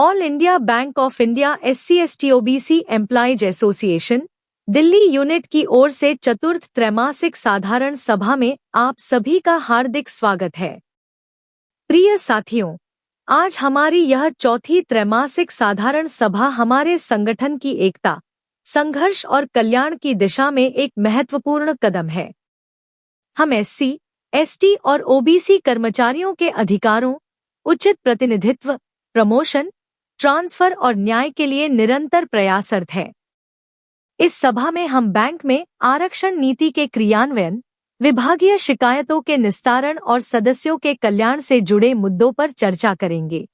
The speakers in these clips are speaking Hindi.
All India Bank of India SC/ST/OBC employees association Delhi unit की ओर से चतुर्थ त्रैमासिक साधारण सभा में आप सभी का हार्दिक स्वागत है। प्रिय साथियों, आज हमारी यह चौथी त्रैमासिक साधारण सभा हमारे संगठन की एकता, संघर्ष और कल्याण की दिशा में एक महत्वपूर्ण कदम है। हम SC, ST और OBC कर्मचारियों के अधिकारों, उचित प्रतिनिधित्व, प्रमोशन, ट्रांसफर और न्याय के लिए निरंतर प्रयासरत हैं। इस सभा में हम बैंक में आरक्षण नीति के क्रियान्वयन, विभागीय शिकायतों के निस्तारण और सदस्यों के कल्याण से जुड़े मुद्दों पर चर्चा करेंगे।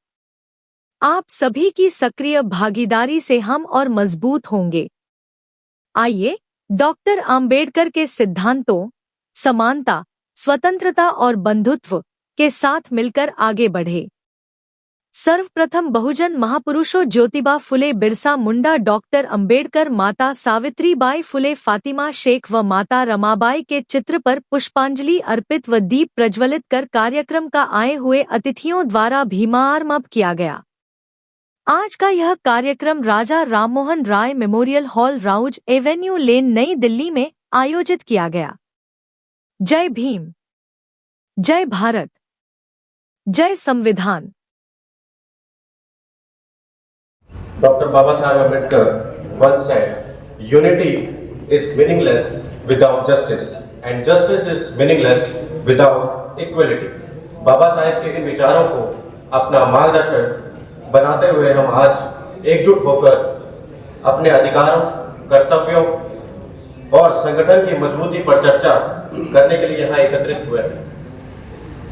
आप सभी की सक्रिय भागीदारी से हम और मजबूत होंगे। आइए डॉक्टर आम्बेडकर के सिद्धांतों, समानता, स्वतंत्रता और बंधुत्व के साथ मिलकर आगे बढ़े। सर्वप्रथम बहुजन महापुरुषों ज्योतिबा फुले बिरसा मुंडा, डॉक्टर अंबेडकर, माता सावित्रीबाई फुले, फातिमा शेख व माता रमाबाई के चित्र पर पुष्पांजलि अर्पित व दीप प्रज्वलित कर कार्यक्रम का आए हुए अतिथियों द्वारा भीमारम्भ किया गया। आज का यह कार्यक्रम Raja Rammohan Roy memorial hall, Rouse Avenue लेन, नई दिल्ली में आयोजित किया गया। जय भीम, जय भारत, जय संविधान। Dr. Baba Saheb Ambedkar once said, "Unity is meaningless without justice, and justice is meaningless without equality." Baba Saheb के इन विचारों को अपना मार्गदर्शन बनाते हुए हम आज एकजुट होकर अपने अधिकारों, कर्तव्यों और संगठन की मजबूती पर चर्चा करने के लिए यहाँ एकत्रित हुए हैं।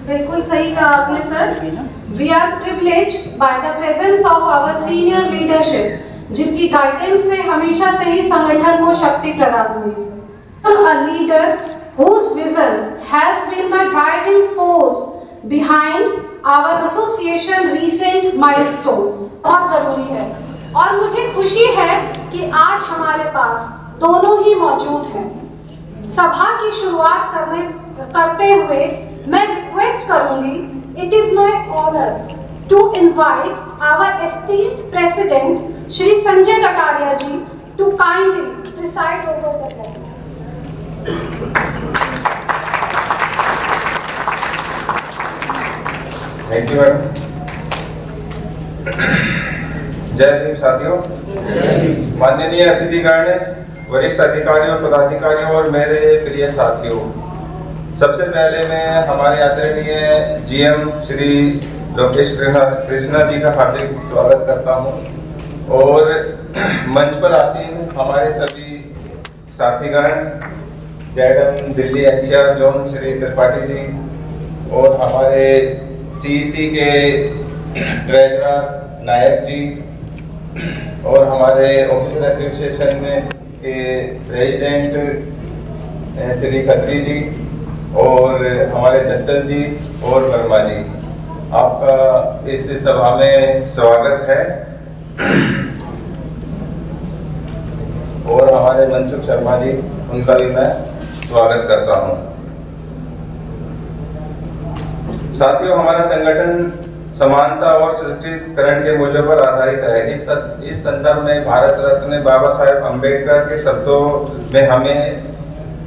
बिल्कुल सही कहा आपने sir. We are privileged by the presence of our senior leadership, जिनकी गाइडेंस से हमेशा से ही संगठन को शक्ति प्रदान हुई। A leader whose vision has been the driving force behind our association recent milestones बहुत जरूरी है, और मुझे खुशी है कि आज हमारे पास दोनों ही मौजूद हैं। सभा की शुरुआत करते हुए मैं रिक्वेस्ट करूंगी, it is my honour to invite our esteemed president Shri Sanjay Kataria ji to kindly preside over the meeting. Thank you madam. जय भीम साथियों, माननीय अतिथिगण, वरिष्ठ अधिकारियों, पदाधिकारियों और मेरे प्रिय साथियों, सबसे पहले मैं हमारे आदरणीय GM श्री लोकेश कृष्णा जी का हार्दिक स्वागत करता हूं, और मंच पर आसीन हमारे सभी साथीगण, जैडम दिल्ली NCR जोन श्री त्रिपाठी जी, और हमारे CEC के ट्रेजरर नायक जी, और हमारे ऑफिसर एसोसिएशन में के प्रेसिडेंट श्री खत्री जी, और हमारे जस्टल जी और वर्मा जी, आपका इस सभा में स्वागत है। और हमारे मनसुख शर्मा जी, उनका भी मैं स्वागत करता हूं। साथियों, हमारा संगठन समानता और सशक्तिकरण के मूल्यों पर आधारित है। इस संदर्भ में भारत रत्न बाबा साहेब अम्बेडकर के शब्दों में हमें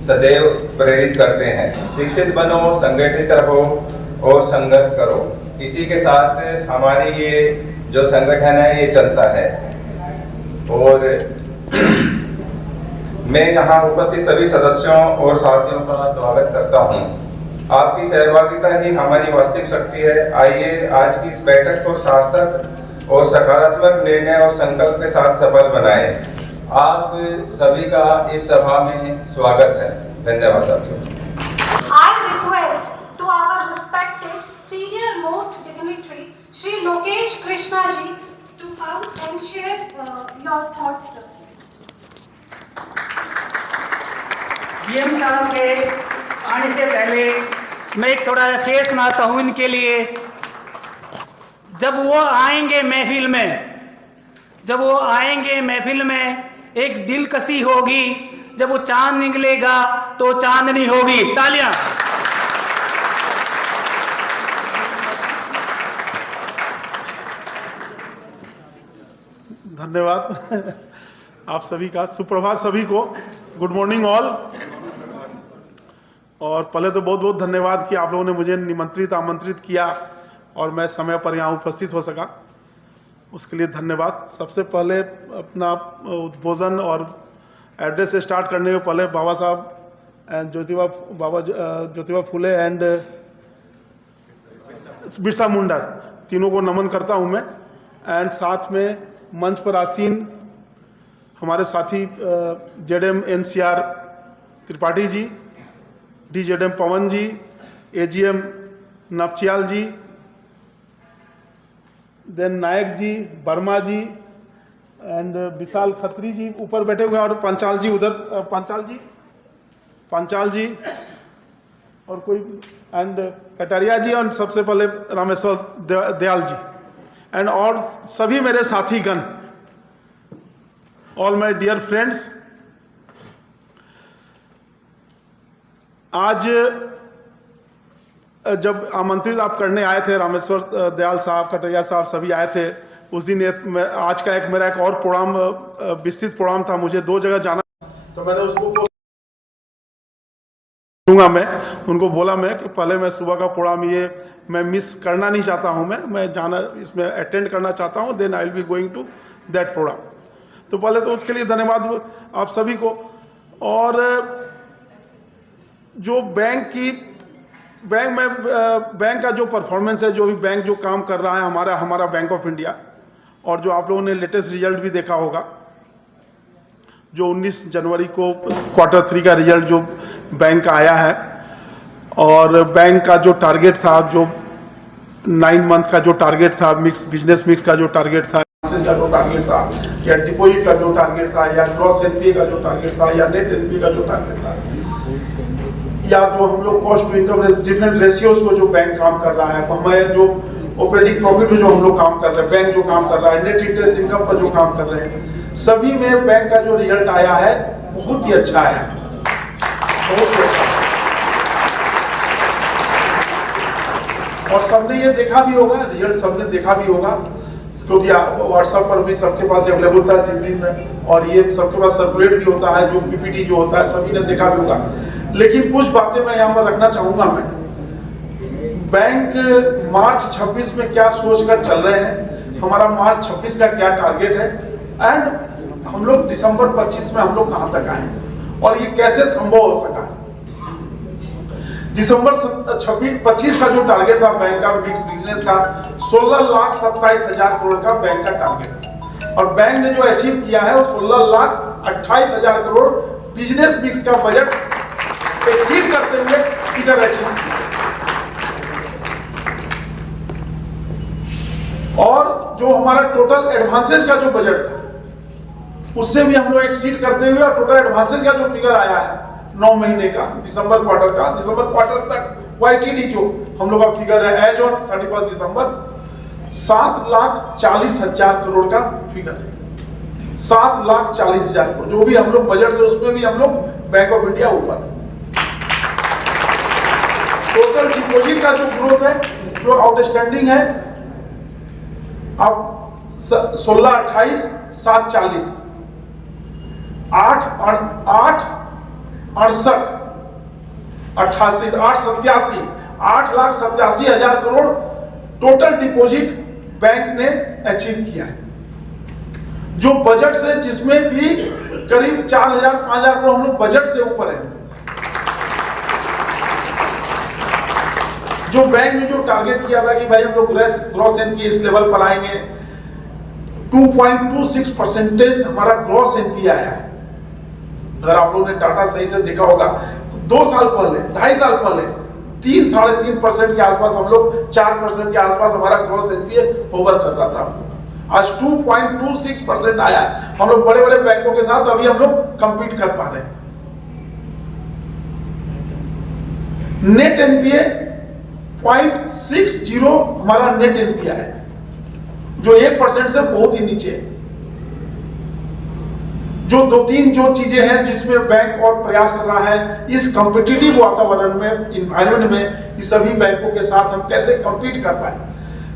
सदैव प्रेरित करते हैं, शिक्षित बनो, संगठित रहो और संघर्ष करो। इसी के साथ हमारी ये जो संगठन है ये चलता है। और मैं यहाँ उपस्थित सभी सदस्यों और साथियों का स्वागत करता हूँ। आपकी सहभागिता ही हमारी वास्तविक शक्ति है। आइए आज की इस बैठक को सार्थक और सकारात्मक निर्णय और संकल्प के साथ सफल बनाएं। आप सभी का इस सभा में स्वागत है। धन्यवाद साथियों। I request to our respected senior most dignitary Shri Lokesh Krishna ji to come and share your thoughts. GM साहब के आने से पहले मैं एक थोड़ा सा शेर सुनाता हूँ इनके लिए। जब वो आएंगे महफिल में एक दिलकशी होगी, जब वो चांद निकलेगा तो चांदनी होगी। तालियां। धन्यवाद आप सभी का। सुप्रभात सभी को, गुड मॉर्निंग ऑल। और पहले तो बहुत बहुत धन्यवाद कि आप लोगों ने मुझे आमंत्रित किया और मैं समय पर यहाँ उपस्थित हो सका, उसके लिए धन्यवाद। सबसे पहले अपना उद्बोधन और एड्रेस से स्टार्ट करने के पहले बाबा साहब एंड ज्योतिबा फुले एंड बिरसा मुंडा तीनों को नमन करता हूँ मैं। एंड साथ में मंच पर आसीन हमारे साथी ZM NCR Tripathi ji, DZM Pawan ji, AGM Navchiyal ji, then Nayak ji, Verma ji and Vishal Khatri ji ऊपर बैठे हुए हैं, और पंचाल जी उधर, पंचाल जी और कोई एंड कटारिया जी, और सबसे पहले रामेश्वर दयाल जी एंड और सभी मेरे साथीगण, ऑल माय डियर फ्रेंड्स। आज जब आमंत्रित आप करने आए थे, रामेश्वर दयाल साहब, कटारिया साहब सभी आए थे, उस दिन आज का मेरा एक और प्रोग्राम, विस्तृत प्रोग्राम था, मुझे 2 जगह जाना, तो मैंने उसको मैं उनको बोला मैं कि पहले मैं सुबह का प्रोग्राम ये मैं मिस करना नहीं चाहता हूँ, मैं जाना इसमें अटेंड करना चाहता हूँ, then I will be going to that programme. तो पहले तो उसके लिए धन्यवाद आप सभी को। और जो बैंक का जो परफॉर्मेंस है, जो भी बैंक जो काम कर रहा है हमारा बैंक ऑफ इंडिया, और जो आप लोगों ने लेटेस्ट रिजल्ट भी देखा होगा, जो 19 जनवरी को Q3 का रिजल्ट जो बैंक का आया है, और बैंक का जो टारगेट था, जो 9 मंथ का जो टारगेट था, बिजनेस मिक्स का जो टारगेट था, का जो टारगेट था, या डिपॉजिट का जो टारगेट था, या ग्रॉस एनपीए का जो टारगेट था, या नेट एनपीए का जो टारगेट था, या जो हम लोग cost to income different ratios को जो बैंक काम कर रहा है, हमारे जो ऑपरेटिंग प्रॉफिट में जो हम लोग काम कर रहे हैं, बैंक जो काम कर रहा है, नेट इंटरेस्ट इनकम पर जो काम कर रहे हैं, सभी में बैंक का जो रिजल्ट आया है बहुत ही अच्छा आया, बहुत ही अच्छा। और सबने ये देखा भी होगा, रिजल्ट सबने देखा भी होगा, क्योंकि व्हाट्सएप पर भी सबके पास अवेलेबल था टीवी में, और ये सबके पास सर्कुलेट भी होता है, जो पीपीटी जो होता है सभी ने देखा भी होगा। लेकिन कुछ बातें मैं यहाँ पर रखना चाहूंगा। मैं बैंक मार्च 26 में क्या सोचकर चल रहे हैं, हमारा मार्च 26 का क्या टारगेट है, एंड हम लोग दिसंबर 25 में हम लोग कहां तक आए, और ये कैसे संभव हो सका है। दिसंबर 25 का जो टारगेट था बैंक का मिक्स बिजनेस का, 16,27,000 करोड़ का बैंक का टारगेट, और बैंक ने जो अचीव किया है वो 16,28,000 करोड़ बिजनेस मिक्स का बजट एक्सीड करते हुए फिगर अचीव किया। और जो हमारा टोटल एडवांसेज का जो बजट था, उससे भी हम लोग एक्सीड करते हुए, और टोटल एडवांसेज का जो फिगर आया है 9 महीने का, दिसंबर क्वार्टर तक YTD जो हम लोग का फिगर है एज ऑन 31 दिसंबर, 7,40,000 करोड़ का फिगर है, 7,40,000 करोड़, जो भी हम लोग बजट से, उसमें भी हम लोग बैंक ऑफ इंडिया ऊपर। टोटल डिपोजिट का जो ग्रोथ है, जो आउटस्टैंडिंग है, अब 16,28,740, 8,87,000 करोड़ टोटल डिपॉजिट बैंक ने अचीव किया है, जो बजट से, जिसमें भी करीब 4,000-5,000 करोड़ हम लोग बजट से ऊपर है। जो बैंक ने जो टारगेट किया था कि भाई हम लोग ग्रॉस एनपीए इस लेवल पर आएंगे, 2.26% हमारा ग्रॉस एनपीए आया है। अगर आप लोगों ने डाटा सही से देखा होगा, 2 साल पहले, 2.5 साल पहले 3-3.5% के आसपास हम लोग, 4% के आसपास हमारा ग्रॉस एनपीए होवर कर रहा था। आज 2.26% आया है। हम लोग बड़े बड़े बैंकों के साथ अभी हम लोग कंपीट कर पा रहे हैं। नेट एनपीए 0.60 हमारा नेट एनपीए है, जो 1% से बहुत ही नीचे है। जो 2-3 जो चीजें हैं जिसमें बैंक और प्रयास कर रहा है, इस कॉम्पिटिटिव वातावरण में, इन्वायरमेंट में, सभी बैंकों के साथ हम कैसे कंपीट कर पाए,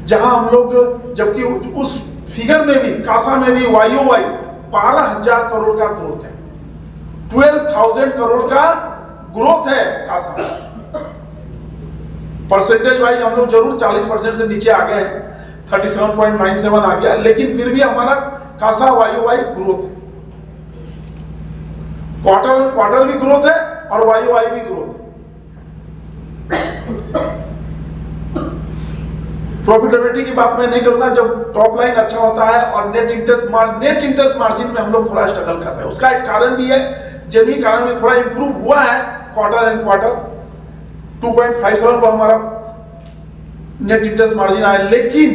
जहां हम लोग, जबकि उस फिगर में भी, कासा में भी YOY 12,000 करोड़ का ग्रोथ है, 12,000 करोड़ का ग्रोथ है कासा। परसेंटेज वाइज हम लोग जरूर 40% से नीचे आ गए, 37.97 आ गया, लेकिन फिर भी हमारा कासा YOY ग्रोथ है, क्वार्टर भी ग्रोथ है और YOY भी ग्रोथ है। प्रॉफिटेबिलिटी की बात मैं नहीं करूंगा, जब टॉप लाइन अच्छा होता है और नेट इंटरेस्ट मार्जिन में हम लोग थोड़ा स्ट्रगल कर रहे हैं। उसका एक कारण भी है, जेन्युइन कारण में थोड़ा इंप्रूव हुआ है क्वार्टर एंड क्वार्टर, 2.57 पर हमारा नेट इंटरेस्ट मार्जिन आया, लेकिन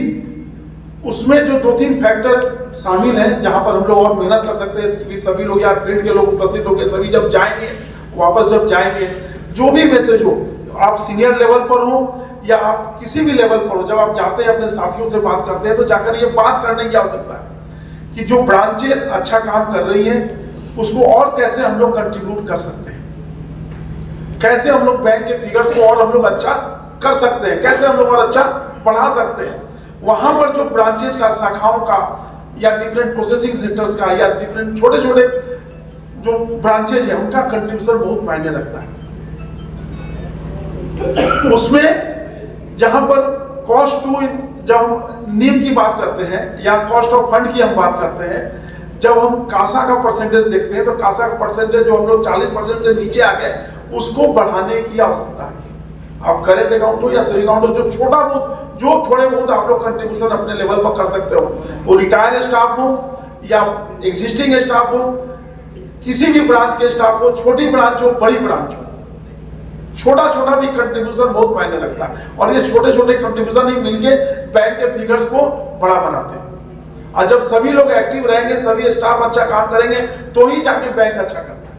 उसमें जो 2-3 फैक्टर शामिल हैं जहां पर हम लोग और मेहनत कर सकते हैं। सभी लोग यार प्रिंट के लोग उपस्थित होंगे, सभी जब जाएंगे, वापस जब जाएंगे, जो भी मैसेज हो, आप सीनियर लेवल पर हो या आप किसी भी लेवल पर हो, जब आप जाते हैं अपने साथियों से बात करते हैं तो जाकर ये बात करने की आवश्यकता है कि जो ब्रांचेस अच्छा काम कर रही हैं उसको और कैसे हम लोग कंट्रीब्यूट कर सकते हैं, कैसे हम लोग बैंक के फिगर्स को और हम लोग अच्छा कर सकते हैं, कैसे हम लोग और अच्छा बढ़ा सकते हैं। वहां पर जो ब्रांचेस का, शाखाओं का या डिफरेंट प्रोसेसिंग सेंटर्स का या डिफरेंट छोटे छोटे जो ब्रांचेज है उनका कंट्रीब्यूशन बहुत मायने रखता है। उसमें जहां पर कॉस्ट टू, जब नीम की बात करते हैं या कॉस्ट ऑफ फंड की हम बात करते हैं, जब हम कासा का परसेंटेज देखते हैं तो कासा का परसेंटेज जो हम लोग 40% से नीचे आ गए, उसको बढ़ाने की आवश्यकता है। आप करेंट अकाउंट हो या सेविंग अकाउंट हो, जो छोटा बहुत, जो थोड़े बहुत आप लोग कंट्रीब्यूशन अपने लेवल पर कर सकते हो, वो रिटायर स्टाफ हो या एग्जिस्टिंग स्टाफ हो, किसी भी ब्रांच के स्टाफ हो, छोटी ब्रांच हो बड़ी ब्रांच हो, छोटा छोटा भी कंट्रीब्यूशन बहुत मायने रखता है। और ये छोटे छोटे कंट्रीब्यूशन ही मिलके बैंक के फिगर्स को बड़ा बनाते हैं। और जब सभी लोग एक्टिव रहेंगे, सभी स्टाफ अच्छा काम करेंगे, तो ही जाके बैंक अच्छा करता है,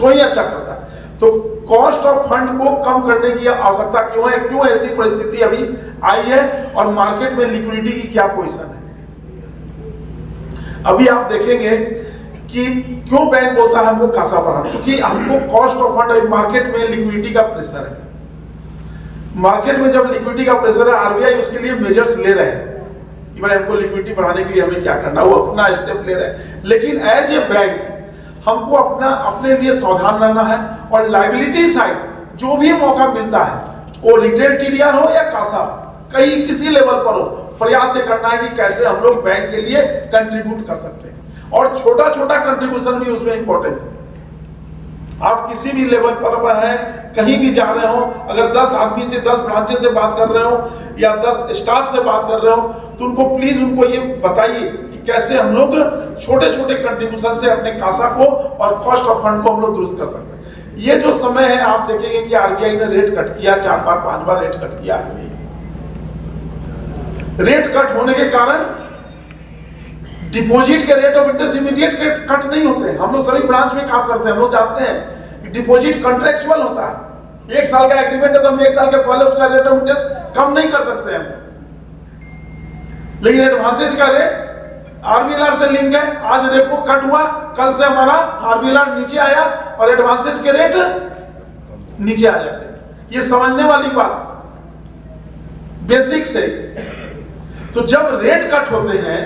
तो ही अच्छा करता है। तो कॉस्ट ऑफ फंड को कम करने की आवश्यकता क्यों है, क्यों ऐसी परिस्थिति अभी आई है और मार्केट में लिक्विडिटी की क्या पोजीशन है। अभी आप देखेंगे कि क्यों बैंक बोलता है हमको कासा बढ़ाना, क्योंकि हमको कॉस्ट ऑफ फंड, मार्केट में लिक्विडिटी का प्रेशर है। मार्केट में जब लिक्विडिटी का प्रेशर है, आरबीआई उसके लिए मेजर्स ले रहे हैं कि भाई हमको लिक्विडिटी बढ़ाने के लिए हमें क्या करना, वो अपना स्टेप ले रहे हैं। लेकिन एज ए बैंक हमको अपने लिए सावधान रहना है और लायबिलिटी साइड जो भी मौका मिलता है, वो रिटेल टीडीआर हो या कासा, कहीं किसी लेवल पर हो, प्रयास ये करना है कि कैसे हम लोग बैंक के लिए कंट्रीब्यूट कर सकते हैं। और छोटा छोटा कंट्रीब्यूशन भी उसमें इंपॉर्टेंट है। आप किसी भी लेवल पर हैं, कहीं भी जा रहे हो, अगर 10 आदमी से, 10 ब्रांचेस से बात कर रहे हो या 10 स्टाफ से बात कर रहे हो, तो उनको प्लीज उनको ये बताइए कि कैसे हम लोग छोटे छोटे कंट्रीब्यूशन से अपने कासा को और कॉस्ट ऑफ फंड को हम लोग दुरुस्त कर सकते हैं। ये जो समय है, आप देखेंगे कि आरबीआई ने रेट कट किया, 4 बार 5 बार रेट कट किया। रेट कट होने के कारण डिपॉजिट के rate of interest immediate cut नहीं होते हैं। हम लोग सभी ब्रांच में काम करते हैं, हम लोग जानते हैं कि डिपॉजिट कॉन्ट्रेक्चुअल होता है। 1 साल का एग्रीमेंट है तो हम 1 साल के पहले उसका रेट ऑफ इंटरेस्ट कम नहीं कर सकते हैं, लेकिन एडवांसेज का रेट आरबीएलआर से लिंक है। आज रेपो कट हुआ, कल से हमारा आरबीएलआर नीचे आया और एडवांसेज के रेट नीचे आ जाते हैं। ये समझने वाली बात बेसिक से। तो जब रेट कट होते हैं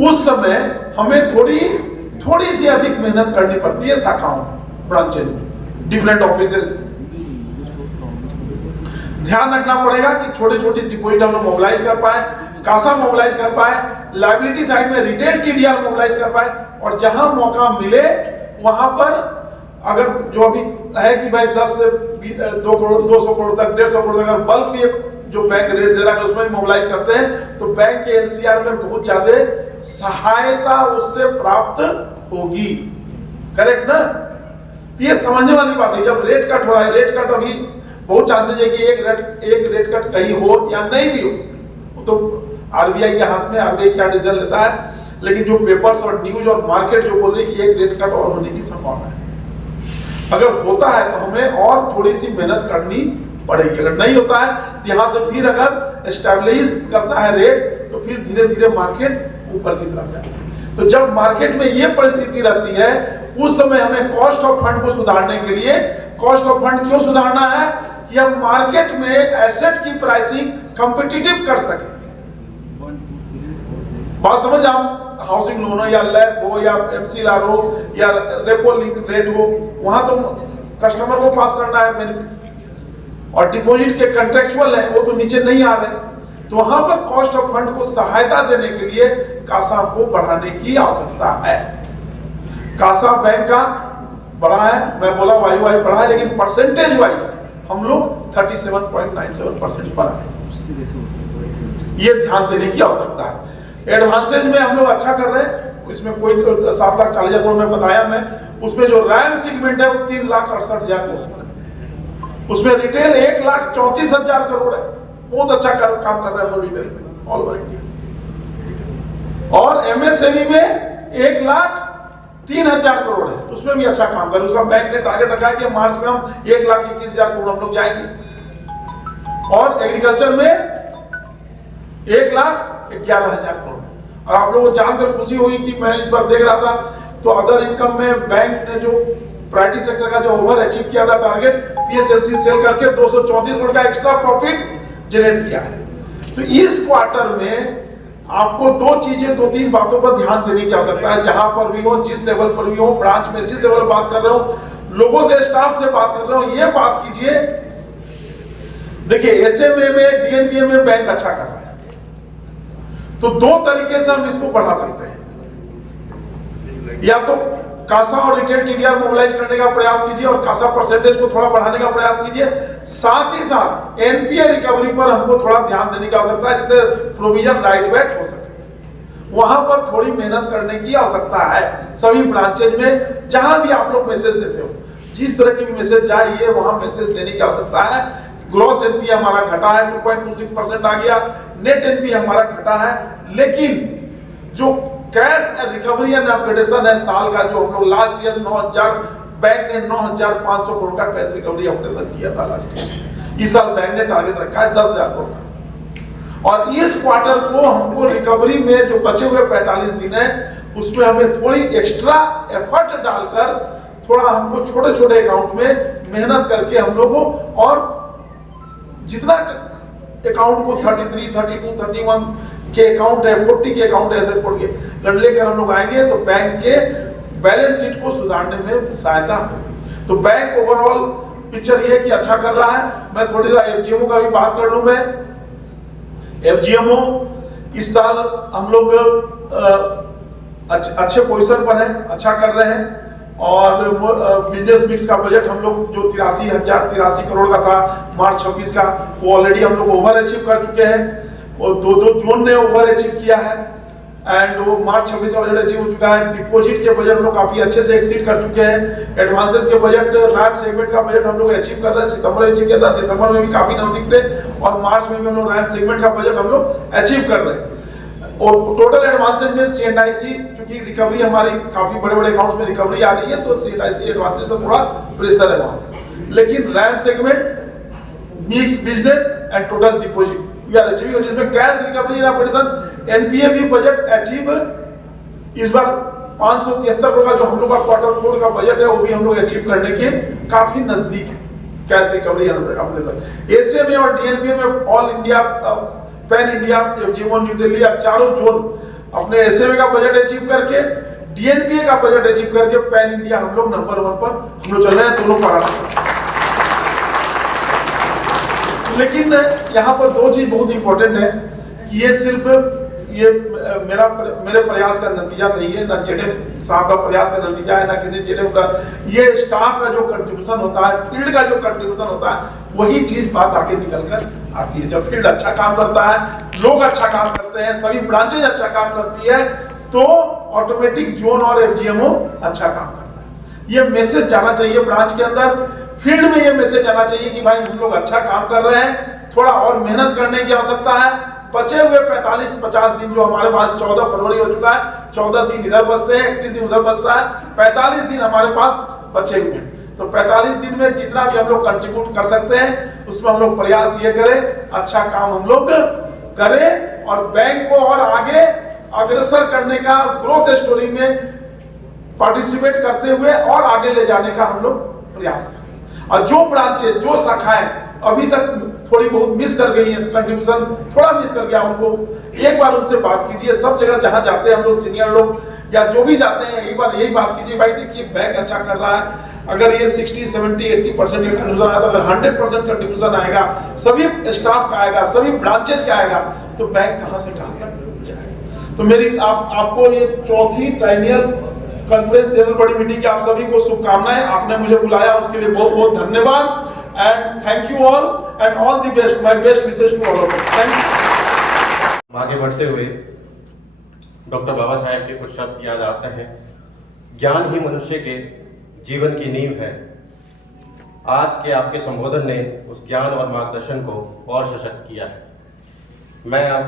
उस समय हमें थोड़ी सी अधिक मेहनत करनी पड़ती है शाखाओं, ब्रांचेज, डिफरेंट ऑफिसेज। ध्यान रखना पड़ेगा कि छोटे छोटे डिपॉजिट हम लोग मोबिलाइज कर पाए, कासा मोबिलाइज कर पाए, लायबिलिटी साइड में रिटेल टीडीआर मोबिलाइज कर पाए, और जहां मौका मिले वहां पर अगर जो अभी है कि भाई 10 से 2 करोड़ 200 करोड़ तक 150 करोड़ तक अगर बल्क भी जो बैंक रेट दे रहा है उसमें मोबिलाइज करते हैं तो बैंक के एलसीआर में बहुत ज्यादा सहायता उससे प्राप्त होगी। करेक्ट ना? ये समझने वाली बात है। जब रेट कट हो रहा है, रेट कट अभी बहुत चांसेस है कि एक रेट कट कहीं हो या नहीं भी हो, तो आरबीआई के हाथ में, आरबीआई क्या डिसीजन लेता है। लेकिन जो पेपर्स और न्यूज और मार्केट जो बोल रही है कि एक रेट कट और होने की संभावना है। अगर होता है तो हमें और थोड़ी सी मेहनत करनी पड़ेगी। अगर नहीं होता है तो यहाँ से फिर अगर एस्टैब्लिश करता है रेट तो फिर धीरे धीरे मार्केट ऊपर की तरफ जाता है। तो जब मार्केट में ये परिस्थिति रहती है उस समय हमें कॉस्ट ऑफ फंड को सुधारने के लिए, कॉस्ट ऑफ फंड क्यों सुधारना है कि हम मार्केट में एसेट की प्राइसिंग कॉम्पिटिटिव कर सके। बात समझ, आप हाउसिंग लोन हो या लैब हो या MCLR हो या रेपो लिंक रेट हो, वहां तो कस्टमर को पास करना है बेनिफिट, और डिपॉजिट के कंट्रेक्चुअल है वो तो नीचे नहीं आ रहे, तो वहां पर कॉस्ट ऑफ फंड को सहायता देने के लिए कासा को बढ़ाने की आवश्यकता है। कासा बैंक का बढ़ा है, मैं बोला वाई बढ़ा है, लेकिन परसेंटेज वाइज हम लोग 37.97% पर है, ये ध्यान देने की आवश्यकता है। एडवांसेज में हम लोग अच्छा कर रहे हैं, इसमें कोई 7,40,000 करोड़ में बताया मैं, उसमें जो रैम सेगमेंट है वो 3,68,000 करोड़, उसमें रिटेल 1,34,000 करोड़ है, बहुत अच्छा काम कर रहे हैं हम लोग रिटेल में ऑल ओवर इंडिया। और MSME में 1,03,000 करोड़ है, उसमें भी अच्छा काम कर रहे हैं। उसका बैंक ने टारगेट रखा है कि मार्च में हम 1,21,000 करोड़ हम लोग जाएंगे। और एग्रीकल्चर में 1,11,000 करोड़। और आप लोगों को जानकर खुशी होगी कि मैं इस बार देख रहा था तो अदर इनकम में बैंक ने जो प्राइवेट सेक्टर का जो ओवर अचीव किया था टारगेट, PSLC सेल करके 234 करोड़ का एक्स्ट्रा प्रॉफिट जनरेट किया है। तो इस क्वार्टर में आपको दो चीजें, 2-3 बातों पर ध्यान देने की आवश्यकता है। जहां पर भी हो, जिस लेवल पर भी हो, ब्रांच में जिस लेवल पर बात कर रहे हो, लोगों से, स्टाफ से बात कर रहे हो, ये बात कीजिए। देखिए SMA में, DNPA में बैंक अच्छा कर रहा है, तो दो तरीके से हम इसको बढ़ा सकते हैं। या तो कासा और रिटेल TDR मोबिलाइज करने का प्रयास कीजिए और कासा परसेंटेज को थोड़ा बढ़ाने का प्रयास कीजिए, साथ ही साथ NPA रिकवरी पर हमको थोड़ा ध्यान देने की आवश्यकता है, जिससे प्रोविजन राइट बैक हो सके। वहां पर थोड़ी मेहनत करने की आवश्यकता है सभी ब्रांचेज में। जहां भी आप लोग मैसेज देते हो, जिस तरह की भी मैसेज चाहिए वहां मैसेज देने की आवश्यकता है। ग्रॉस NPA हमारा घटा है, 2.26% आ गया, नेट NPA हमारा घटा है, लेकिन जो कैश रिकवरी एंड अपग्रेडेशन है साल का, जो हम लोग लास्ट ईयर 9,000 बैंक ने 9,500 करोड़ का कैश रिकवरी अपग्रेडेशन किया था लास्ट ईयर। इस साल बैंक ने टारगेट रखा है 10,000 करोड़ का। और इस क्वार्टर को हमको रिकवरी में जो बचे हुए 45 दिन है, उसमें हमें थोड़ी एक्स्ट्रा एफर्ट डालकर, थोड़ा हमको छोटे छोटे अकाउंट में मेहनत करके हम लोगों, और जितना अकाउंट को 33, 32, 31 के अकाउंट है, 40 के अकाउंट है, ऐसे पढ़ के लेकर हम लोग आएंगे तो बैंक के बैलेंस शीट को सुधारने में सहायता हो। तो बैंक ओवरऑल पिक्चर ये कि अच्छा कर रहा है। मैं थोड़ी सा FGMO का भी बात कर लूं। मैं FGMO इस साल हम लोग अच्छे पोजीशन पर हैं, अच्छा कर रहे हैं। और बिजनेस मिक्स का बजट हम लोग जो 83 करोड़ का था मार्च 26 का, वो ऑलरेडी हम लोग ओवर अचीव कर चुके हैं। और दो जोन ने ओवर अचीव किया है, एंड वो मार्च 26 का बजट अचीव हो चुका है। डिपॉजिट के बजट हम लोग काफी अच्छे से एक्सीड कर चुके हैं। एडवांसेस के बजट, रैप सेगमेंट का बजट हम लोग अचीव कर रहे हैं। सितंबर में अचीव किया था, दिसंबर में भी काफी नजदीक थे, और मार्च में भी हम लोग रैप सेगमेंट का बजट हम लोग अचीव कर रहे हैं। और टोटल एडवांसेज में C&IC, चूंकि रिकवरी हमारी काफी बड़े बड़े अकाउंट्स में रिकवरी आ रही है, तो C&IC एडवांसेज में थोड़ा प्रेशर है वहां। लेकिन rap segment, mix business and total deposit we are achieving, जिसमें cash recovery and upgradation NPA भी बजट अचीव इस बार 573 करोड़ का जो हम लोग का क्वार्टर 4 का बजट है, वो भी हम लोग अचीव करने के काफी नजदीक है। Cash recovery and upgradation SMA और DNPA में all India, pan India, FGMO new Delhi, अब चारों जोन अपने SMA का बजट अचीव करके, DNPA का बजट अचीव करके पैन इंडिया हम लोग नंबर 1 पर हम लोग चल रहे हैं, दोनों पैरामीटर। लेकिन यहाँ पर दो चीज बहुत इंपॉर्टेंट है कि ये सिर्फ मेरे प्रयास का नतीजा नहीं है, ना JDM साहब का प्रयास का नतीजा है, ना किसी JDM का। ये स्टाफ का जो कंट्रीब्यूशन होता है, फील्ड का जो कंट्रीब्यूशन होता है, वही चीज बात आगे निकल कर आती है। जब फील्ड अच्छा काम करता है, लोग अच्छा काम करते हैं, सभी ब्रांचेज अच्छा काम करती है, तो ऑटोमेटिक जोन और FGMO अच्छा काम करता है। ये मैसेज जाना चाहिए ब्रांच के अंदर, फील्ड में ये मैसेज जाना चाहिए कि भाई हम लोग अच्छा काम कर रहे हैं, थोड़ा और मेहनत करने की आवश्यकता है। बचे हुए 45-50 दिन जो हमारे पास 14 फरवरी हो चुका है, 14 दिन इधर बचते हैं, 31 दिन उधर बचता है, 45 दिन हमारे पास बचे हुए हैं। तो 45 दिन में जितना भी हम लोग कंट्रीब्यूट कर सकते हैं, उसमें हम लोग प्रयास ये करें, अच्छा काम हम लोग करें, और बैंक को और आगे अग्रसर करने का, ग्रोथ स्टोरी में पार्टिसिपेट करते हुए और आगे ले जाने का हम लोग प्रयास करें। और जो ब्रांचेज, जो शाखाएं अभी तक थोड़ी बहुत मिस कर गई है, कंट्रीब्यूशन थोड़ा मिस कर गया, उनको एक बार उनसे बात कीजिए। सब जगह जहां जाते हैं हम लोग सीनियर लोग या जो भी जाते हैं, एक बार यही बात कीजिए, भाई देखिए बैंक अच्छा कर रहा है, अगर ये 60, 70, 80% का कंट्रीब्यूशन आया तो अगर 100% कंट्रीब्यूशन आएगा, सभी स्टाफ का आएगा, सभी ब्रांचेज का आएगा, तो बैंक कहां से कहां तक जाएगा। तो मेरी आपको ये चौथी ट्राइनियल कॉन्फ्रेंस जनरल बॉडी मीटिंग की आप सभी को शुभकामनाएं। आपने मुझे बुलाया उसके लिए बहुत बहुत धन्यवाद and thank you all and all the best, my best wishes to all of you. Thank you. आगे बढ़ते हुए डॉक्टर बाबा साहेब के कुछ शब्द याद आते हैं। ज्ञान ही मनुष्य के जीवन की नींव है। आज के आपके संबोधन ने उस ज्ञान और मार्गदर्शन को और सशक्त किया है। मैं अब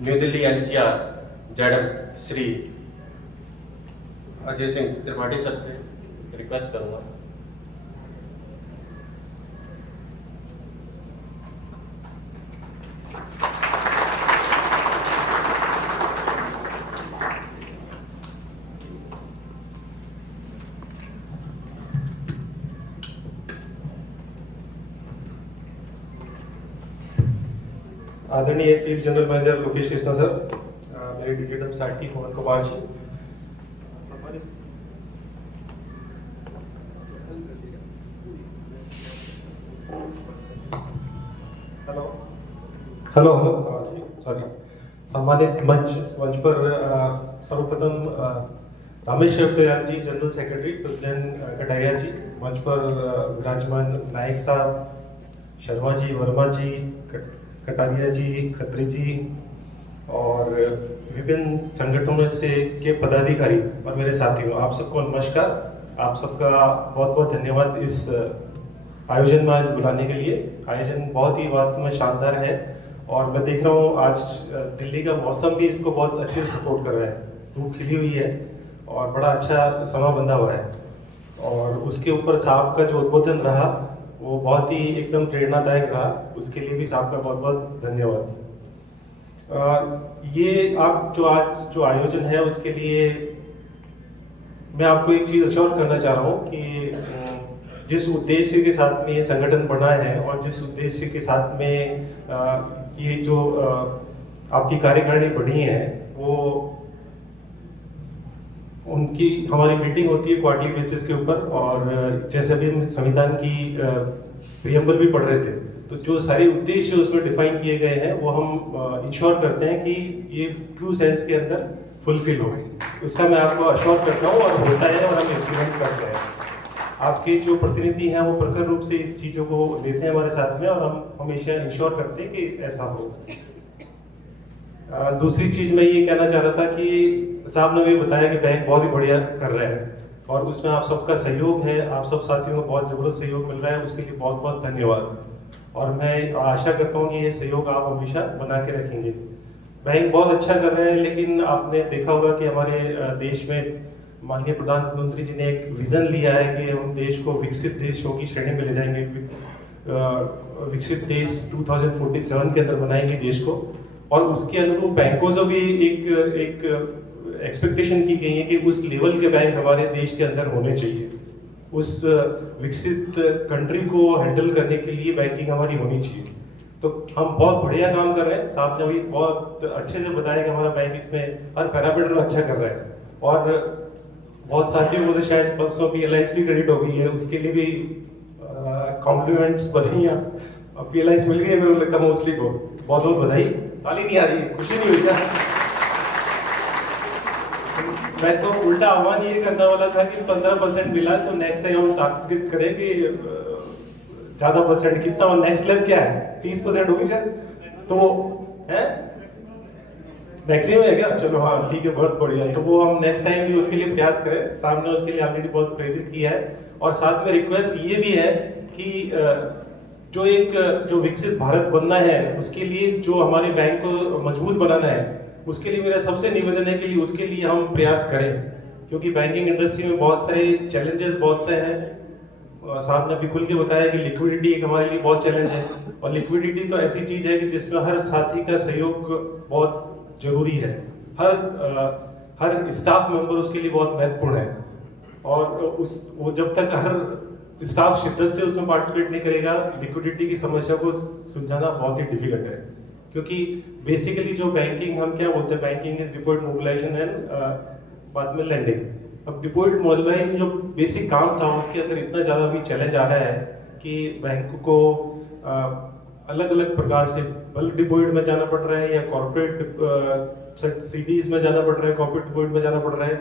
new Delhi NCR जेडम Shri Ajay Singh Tripathi sir से रिक्वेस्ट करूंगा। आदरणीय field general manager Lokesh Krishna sir, मेरे डिजिटल साथी पवन कुमार जी, हेलो सॉरी, सम्मानित मंच पर सर्वप्रथम Ramesh Dayal ji general secretary president Kataria जी, मंच पर विराजमान नायक साहब, शर्मा जी, वर्मा जी, कटारिया जी, खत्री जी और विभिन्न संगठनों से के पदाधिकारी और मेरे साथियों, आप सबको नमस्कार। आप सबका बहुत बहुत धन्यवाद इस आयोजन में आज बुलाने के लिए। आयोजन बहुत ही वास्तव में शानदार है और मैं देख रहा हूँ आज दिल्ली का मौसम भी इसको बहुत अच्छे से सपोर्ट कर रहा है। धूप खिली हुई है और बड़ा अच्छा समय बंधा हुआ है और उसके ऊपर साहब का जो उद्बोधन रहा वो बहुत ही एकदम प्रेरणादायक रहा। उसके लिए भी साहब का बहुत बहुत धन्यवाद। ये आप आज जो आयोजन है उसके लिए मैं आपको एक चीज अश्योर करना चाह रहा हूँ कि जिस उद्देश्य के साथ में ये संगठन बना है और जिस उद्देश्य के साथ में ये जो आपकी कार्यकारिणी बनी है वो उनकी हमारी मीटिंग होती है क्वार्टरली बेसिस के ऊपर और जैसे अभी हम संविधान की प्रियम्बल भी पढ़ रहे थे तो जो सारे उद्देश्य उसमें डिफाइन किए गए हैं वो हम इंश्योर करते हैं कि ये ट्रू सेंस के अंदर फुलफिल हो। उसका मैं आपको अश्योर करता हूँ और होता है और हम इंप्लीमेंट करते हैं। आपके जो प्रतिनिधि हैं वो प्रखर रूप से इस चीजों को लेते हैं हमारे साथ में और हम हमेशा इंश्योर करते हैं कि ऐसा हो। दूसरी चीज मैं ये कहना चाह रहा था कि साहब ने भी बताया कि बैंक बहुत ही बढ़िया कर रहा है और उसमें आप सबका सहयोग है, आप सब साथियों को बहुत जबरदस्त सहयोग मिल रहा है, उसके लिए बहुत बहुत धन्यवाद। और मैं आशा करता हूँ कि ये सहयोग आप हमेशा बना के रखेंगे। बैंक बहुत अच्छा कर रहे हैं लेकिन आपने देखा होगा कि हमारे देश में माननीय प्रधानमंत्री जी ने एक विजन लिया है कि हम देश को विकसित देशों की श्रेणी में ले जाएंगे, विकसित देश 2047 के अंदर बनाएंगे देश को और उसके अनुरूप बैंकों से भी एक एक्सपेक्टेशन की गई है कि उस लेवल के बैंक हमारे देश के अंदर होने चाहिए। उस विकसित कंट्री को हैंडल करने के लिए बैंकिंग हमारी होनी चाहिए। तो हम बहुत बढ़िया काम कर रहे हैं। साहब ने भी बहुत अच्छे से बताया कि हमारा बैंक इसमें हर पैरामीटर में अच्छा कर रहा है और बहुत साथियों को तो शायद पर्सनल PLIs भी क्रेडिट हो गई है, उसके लिए भी कॉम्प्लीमेंट्स, बधाइयाँ। अब PLIs मिल गई है मेरे को लगता है मोस्टली को, बहुत बहुत बधाई। ताली नहीं आ रही है, खुशी नहीं हुई क्या? मैं तो उल्टा आह्वान ये करने वाला था कि 15% मिला तो नेक्स्ट टाइम हम टारगेट करें कि ज्यादा परसेंट कितना और नेक्स्ट लेवल क्या है 30% होगी शायद तो है मैक्सिमम है क्या? चलो हाँ ठीक है, बहुत बढ़िया। तो वो हम नेक्स्ट टाइम भी उसके लिए प्रयास करें। सामने उसके लिए ऑलरेडी बहुत प्रेरित किया है और साथ में रिक्वेस्ट ये भी है कि जो विकसित भारत बनना है उसके लिए जो हमारे बैंक को मजबूत बनाना है उसके लिए मेरा सबसे निवेदन है कि उसके लिए हम प्रयास करें, क्योंकि बैंकिंग इंडस्ट्री में बहुत सारे चैलेंजेस बहुत से हैं। साहब ने अभी खुल के बताया कि लिक्विडिटी एक हमारे लिए बहुत चैलेंज है और लिक्विडिटी तो ऐसी चीज है कि जिसमें हर साथी का सहयोग बहुत जरूरी है। हर स्टाफ मेंबर उसके लिए बहुत महत्वपूर्ण है और वो जब तक हर स्टाफ शिद्दत से उसमें पार्टिसिपेट नहीं करेगा, लिक्विडिटी की समस्या को सुलझाना बहुत ही डिफिकल्ट है। क्योंकि बेसिकली जो बैंकिंग हम क्या बोलते हैं, banking is deposit mobilisation and बाद में लेंडिंग। अब डिपॉजिट मोबिलाइजेशन जो बेसिक काम था उसके अंदर इतना ज़्यादा भी चैलेंज आ रहा है कि बैंक को अलग अलग प्रकार से बल्क डिपॉजिट में जाना पड़ रहा है या कॉर्पोरेट सीडीज में जाना पड़ रहा है, कॉर्पोरेट डिपॉजिट में जाना पड़ रहा है।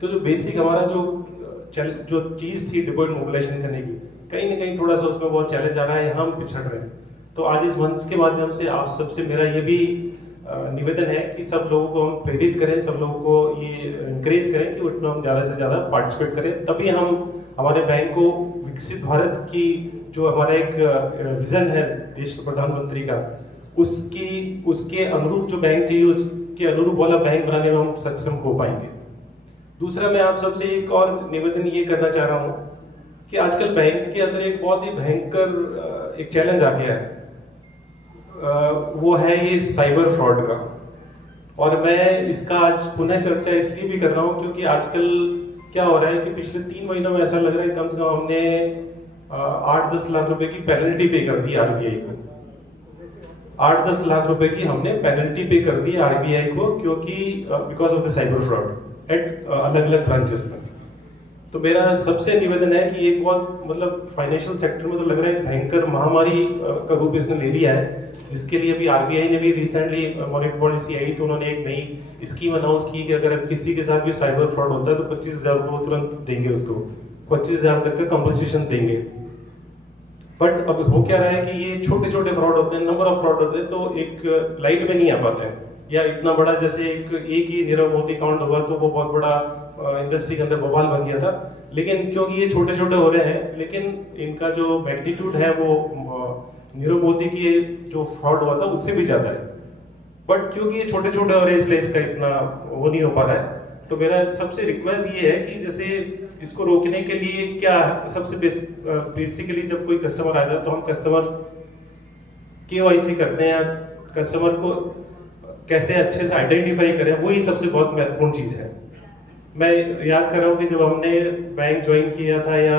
तो जो बेसिक हमारा जो चीज थी डिपॉजिट मोबिलाइजेशन करने की, कहीं ना कहीं थोड़ा सा उसमें बहुत चैलेंज आ रहा है, हम पिछड़ रहे हैं। तो आज इस मंच के माध्यम से आप सबसे मेरा ये भी निवेदन है कि सब लोगों को हम प्रेरित करें, सब लोगों को ये इंकरेज करें कि उसमें हम ज़्यादा से ज़्यादा पार्टिसिपेट करें, तभी हम हमारे बैंक को विकसित भारत की जो हमारा एक विजन है देश के प्रधानमंत्री का, उसके अनुरूप जो बैंक चाहिए उसके अनुरूप वाला बैंक बनाने में हम सक्षम हो पाएंगे। दूसरा, मैं आप सबसे एक और निवेदन ये करना चाह रहा हूँ कि आजकल बैंक के अंदर एक बहुत ही भयंकर एक चैलेंज आ गया है, वो है ये साइबर फ्रॉड का। और मैं इसका आज पुनः चर्चा इसलिए भी कर रहा हूँ क्योंकि आजकल क्या हो रहा है कि पिछले 3 महीनों में ऐसा लग रहा है कम से कम हमने 8-10 लाख रुपए की पेनल्टी पे कर दी आरबीआई को। 8-10 लाख रुपए की हमने पेनल्टी पे कर दी आरबीआई को, क्योंकि because of the cyber fraud at अलग अलग ब्रांचेस में। तो मेरा सबसे निवेदन है कि एक बहुत मतलब फाइनेंशियल सेक्टर में तो लग रहा है भयंकर महामारी का रूप इसने ले लिया है, जिसके लिए अभी आरबीआई ने भी रिसेंटली मॉनेटरी पॉलिसी आई तो उन्होंने एक नई स्कीम अनाउंस की कि अगर किसी के साथ भी साइबर फ्रॉड होता है तो 25,000 रुपये तुरंत देंगे, उसको 25,000 तक का कंपनसेशन देंगे। बट अब हो क्या रहा है कि ये छोटे छोटे फ्रॉड होते हैं, नंबर ऑफ फ्रॉड होते हैं, तो एक लाइट में नहीं आ पाते हैं। या इतना बड़ा जैसे एक ही नीरव मोदी कांड हुआ तो वो बहुत बड़ा इंडस्ट्री के अंदर बवाल बन गया था, लेकिन क्योंकि ये छोटे छोटे हो रहे हैं, लेकिन इनका जो मैग्नीट्यूड है वो नीरव मोदी की जो फ्रॉड हुआ था उससे भी ज्यादा है। बट क्योंकि ये छोटे छोटे हो रहे हैं इसलिए इसका इतना वो नहीं हो पा रहा है। तो मेरा सबसे रिक्वेस्ट ये है कि जैसे इसको रोकने के लिए क्या सबसे बेसिकली जब कोई कस्टमर आता है तो हम कस्टमर केवाईसी करते हैं, कस्टमर को कैसे अच्छे से आइडेंटिफाई करें, वही सबसे बहुत महत्वपूर्ण चीज है। मैं याद कर रहा हूँ कि जब हमने बैंक ज्वाइन किया था या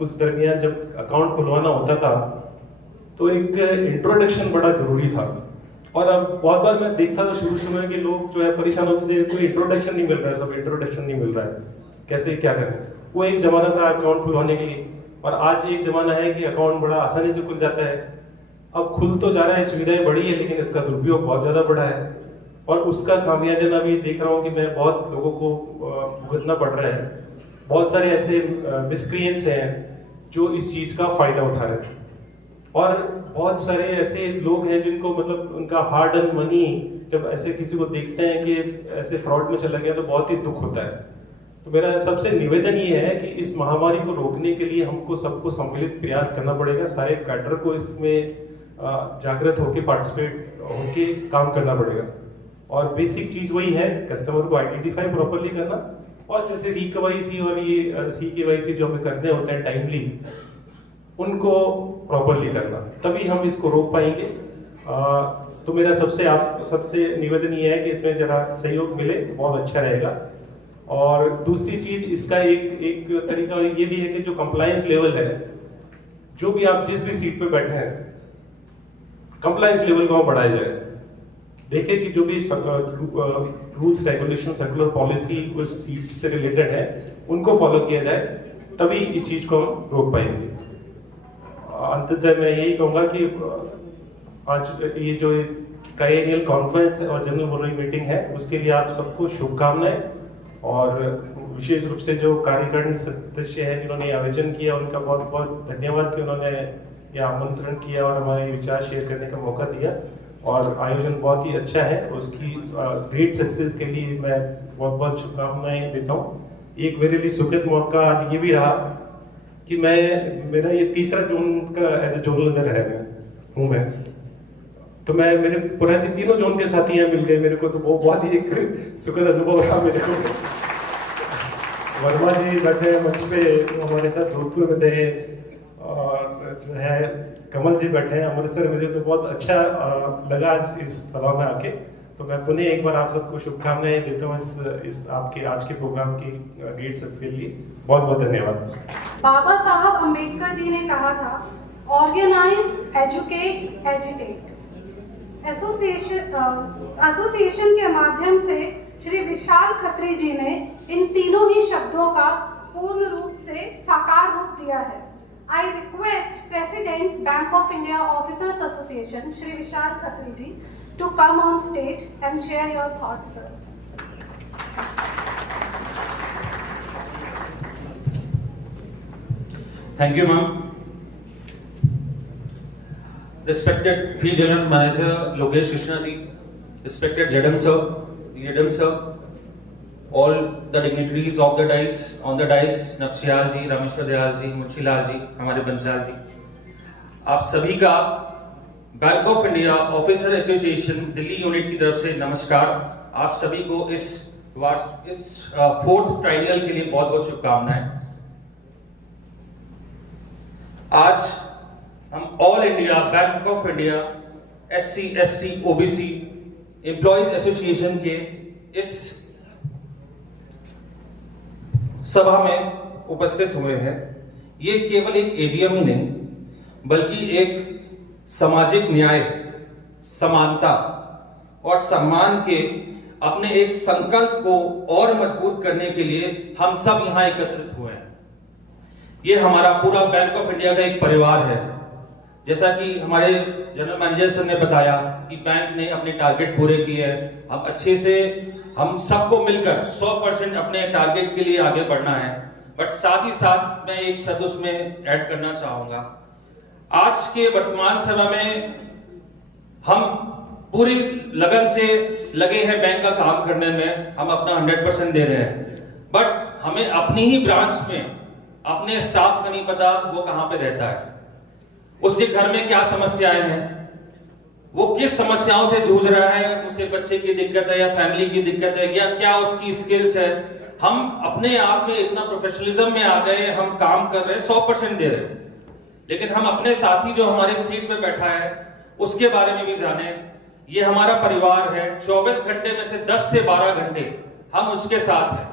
उस दरमियान जब अकाउंट खुलवाना होता था तो एक इंट्रोडक्शन बड़ा जरूरी था। और अब बहुत बार मैं देखता था शुरू में कि लोग जो है परेशान होते थे, कोई इंट्रोडक्शन नहीं मिल रहा है, सब इंट्रोडक्शन नहीं मिल रहा है, कैसे क्या करें। वो एक जमाना था अकाउंट खुलवाने के लिए, और आज एक जमाना है कि अकाउंट बड़ा आसानी से खुल जाता है। अब खुल तो जा रहा है, सुविधाएं बढ़ी है, लेकिन इसका दुरुपयोग बहुत ज्यादा बढ़ा है और उसका खामियाजा मैं भी देख रहा हूँ कि मैं बहुत लोगों को भुगतना पड़ रहा है। बहुत सारे ऐसे मिसक्रिएंट्स हैं जो इस चीज का फायदा उठा रहे हैं, और बहुत सारे ऐसे लोग हैं जिनको मतलब उनका हार्ड अर्न मनी जब ऐसे किसी को देखते हैं कि ऐसे फ्रॉड में चला गया तो बहुत ही दुख होता है। तो मेरा सबसे निवेदन ये है कि इस महामारी को रोकने के लिए हमको सबको सम्मिलित प्रयास करना पड़ेगा, सारे कैडर को इसमें जागृत होकर पार्टिसिपेट होके काम करना पड़ेगा। और बेसिक चीज वही है, कस्टमर को आइडेंटिफाई प्रॉपर्ली करना, और जैसे री-केवाईसी और ये सी-केवाईसी जो हमें करने होते हैं टाइमली, उनको प्रॉपर्ली करना, तभी हम इसको रोक पाएंगे। तो मेरा सबसे निवेदन ये है कि इसमें जरा सहयोग मिले तो बहुत अच्छा रहेगा। और दूसरी चीज इसका एक तरीका ये भी है कि जो कंप्लायंस लेवल है, जो भी आप जिस भी सीट पे बैठे हैं, कंप्लायंस लेवल को बढ़ाया जाए। देखें कि जो भी रूल्स रेगुलेशन सर्कुलर पॉलिसी उस सीट से रिलेटेड है उनको फॉलो किया जाए, तभी इस चीज को हम रोक पाएंगे। अंततः मैं यही कहूंगा कि आज ये जो ट्राइएनियल कॉन्फ्रेंस और जनरल बोर्डिंग मीटिंग है उसके लिए आप सबको शुभकामनाएं, और विशेष रूप से जो कार्यकारिणी सदस्य हैं जिन्होंने आयोजन किया उनका बहुत बहुत धन्यवाद कि उन्होंने यह आमंत्रण किया और हमारे विचार शेयर करने का मौका दिया। और आयोजन बहुत ही अच्छा है, उसकी ग्रेट सक्सेस के लिए मैं बहुत बहुत शुभकामनाएं देता हूँ। एक मेरे लिए सुखद मौका आज ये भी रहा कि मेरा ये तीसरा जोन का एज ए जोनल लीडर हूँ मैं, तो मेरे पुराने तीनों जोन के साथी यहाँ मिल गए मेरे को, तो वो बहुत ही एक सुखद अनुभव रहा मेरे को। वर्मा जी बैठे हैं मंच पे, हमारे साथ जोधपुर में थे, और जो है कमल जी बैठे हैं अमृतसर में थे, तो बहुत अच्छा लगा आज इस सभा में आके। तो मैं पुनः एक बार आप सबको शुभकामनाएं देता हूँ इस आपके आज के प्रोग्राम की ग्रेट सक्सेस के लिए। बहुत बहुत धन्यवाद। बाबा साहब अम्बेडकर जी ने कहा था, ऑर्गेनाइज, एजुकेट, एजिटेट। एसोसिएशन के माध्यम से श्री विशाल खत्री जी ने इन तीनों ही शब्दों का पूर्ण रूप से साकार रूप दिया है। I request President Bank of India Officers Association, Shri Vishal Khatri ji, to come on stage and share your thoughts, sir. Thank you, ma'am. Respected Field General Manager Logesh Krishna ji, respected JDM sir, EDM sir, all the dignitaries of the dais, on the dais, नक्शियाल जी, रामेश्वर दयाल जी, मुंशीलाल जी, हमारे बंसाल जी, आप सभी का bank of India officer association Delhi unit की तरफ से नमस्कार। आप सभी को इस फोर्थ ट्राइनियल के लिए बहुत बहुत शुभकामनाएं। आज हम all India Bank of India SC, ST, OBC employees association के इस सभा में उपस्थित हुए हैं। ये केवल एक एजीएम ही नहीं, बल्कि एक सामाजिक न्याय, समानता और सम्मान के अपने एक संकल्प को और मजबूत करने के लिए हम सब यहां एकत्रित हुए हैं। ये हमारा पूरा बैंक ऑफ इंडिया का एक परिवार है। जैसा कि हमारे जनरल मैनेजर सर ने बताया कि बैंक ने अपने टारगेट पूरे किए हैं। अब अच्छे से हम सबको मिलकर 100% अपने टारगेट के लिए आगे बढ़ना है। बट साथ ही साथ मैं एक शब्द उसमें ऐड करना चाहूंगा। आज के वर्तमान समय में हम पूरी लगन से लगे हैं बैंक का काम करने में, हम अपना 100% दे रहे हैं। बट हमें अपनी ही ब्रांच में अपने स्टाफ का नहीं पता वो कहां पे रहता है, उसके घर में क्या समस्याएं हैं, वो किस समस्याओं से जूझ रहा है, उसे बच्चे की दिक्कत है या फैमिली की दिक्कत है या क्या उसकी स्किल्स है। हम अपने आप में इतना प्रोफेशनलिज्म में आ गए, हम काम कर रहे हैं, 100% दे रहे हैं, लेकिन हम अपने साथी जो हमारे सीट पे बैठा है उसके बारे में भी जाने। ये हमारा परिवार है, 24 घंटे में से 10 से 12 घंटे हम उसके साथ हैं।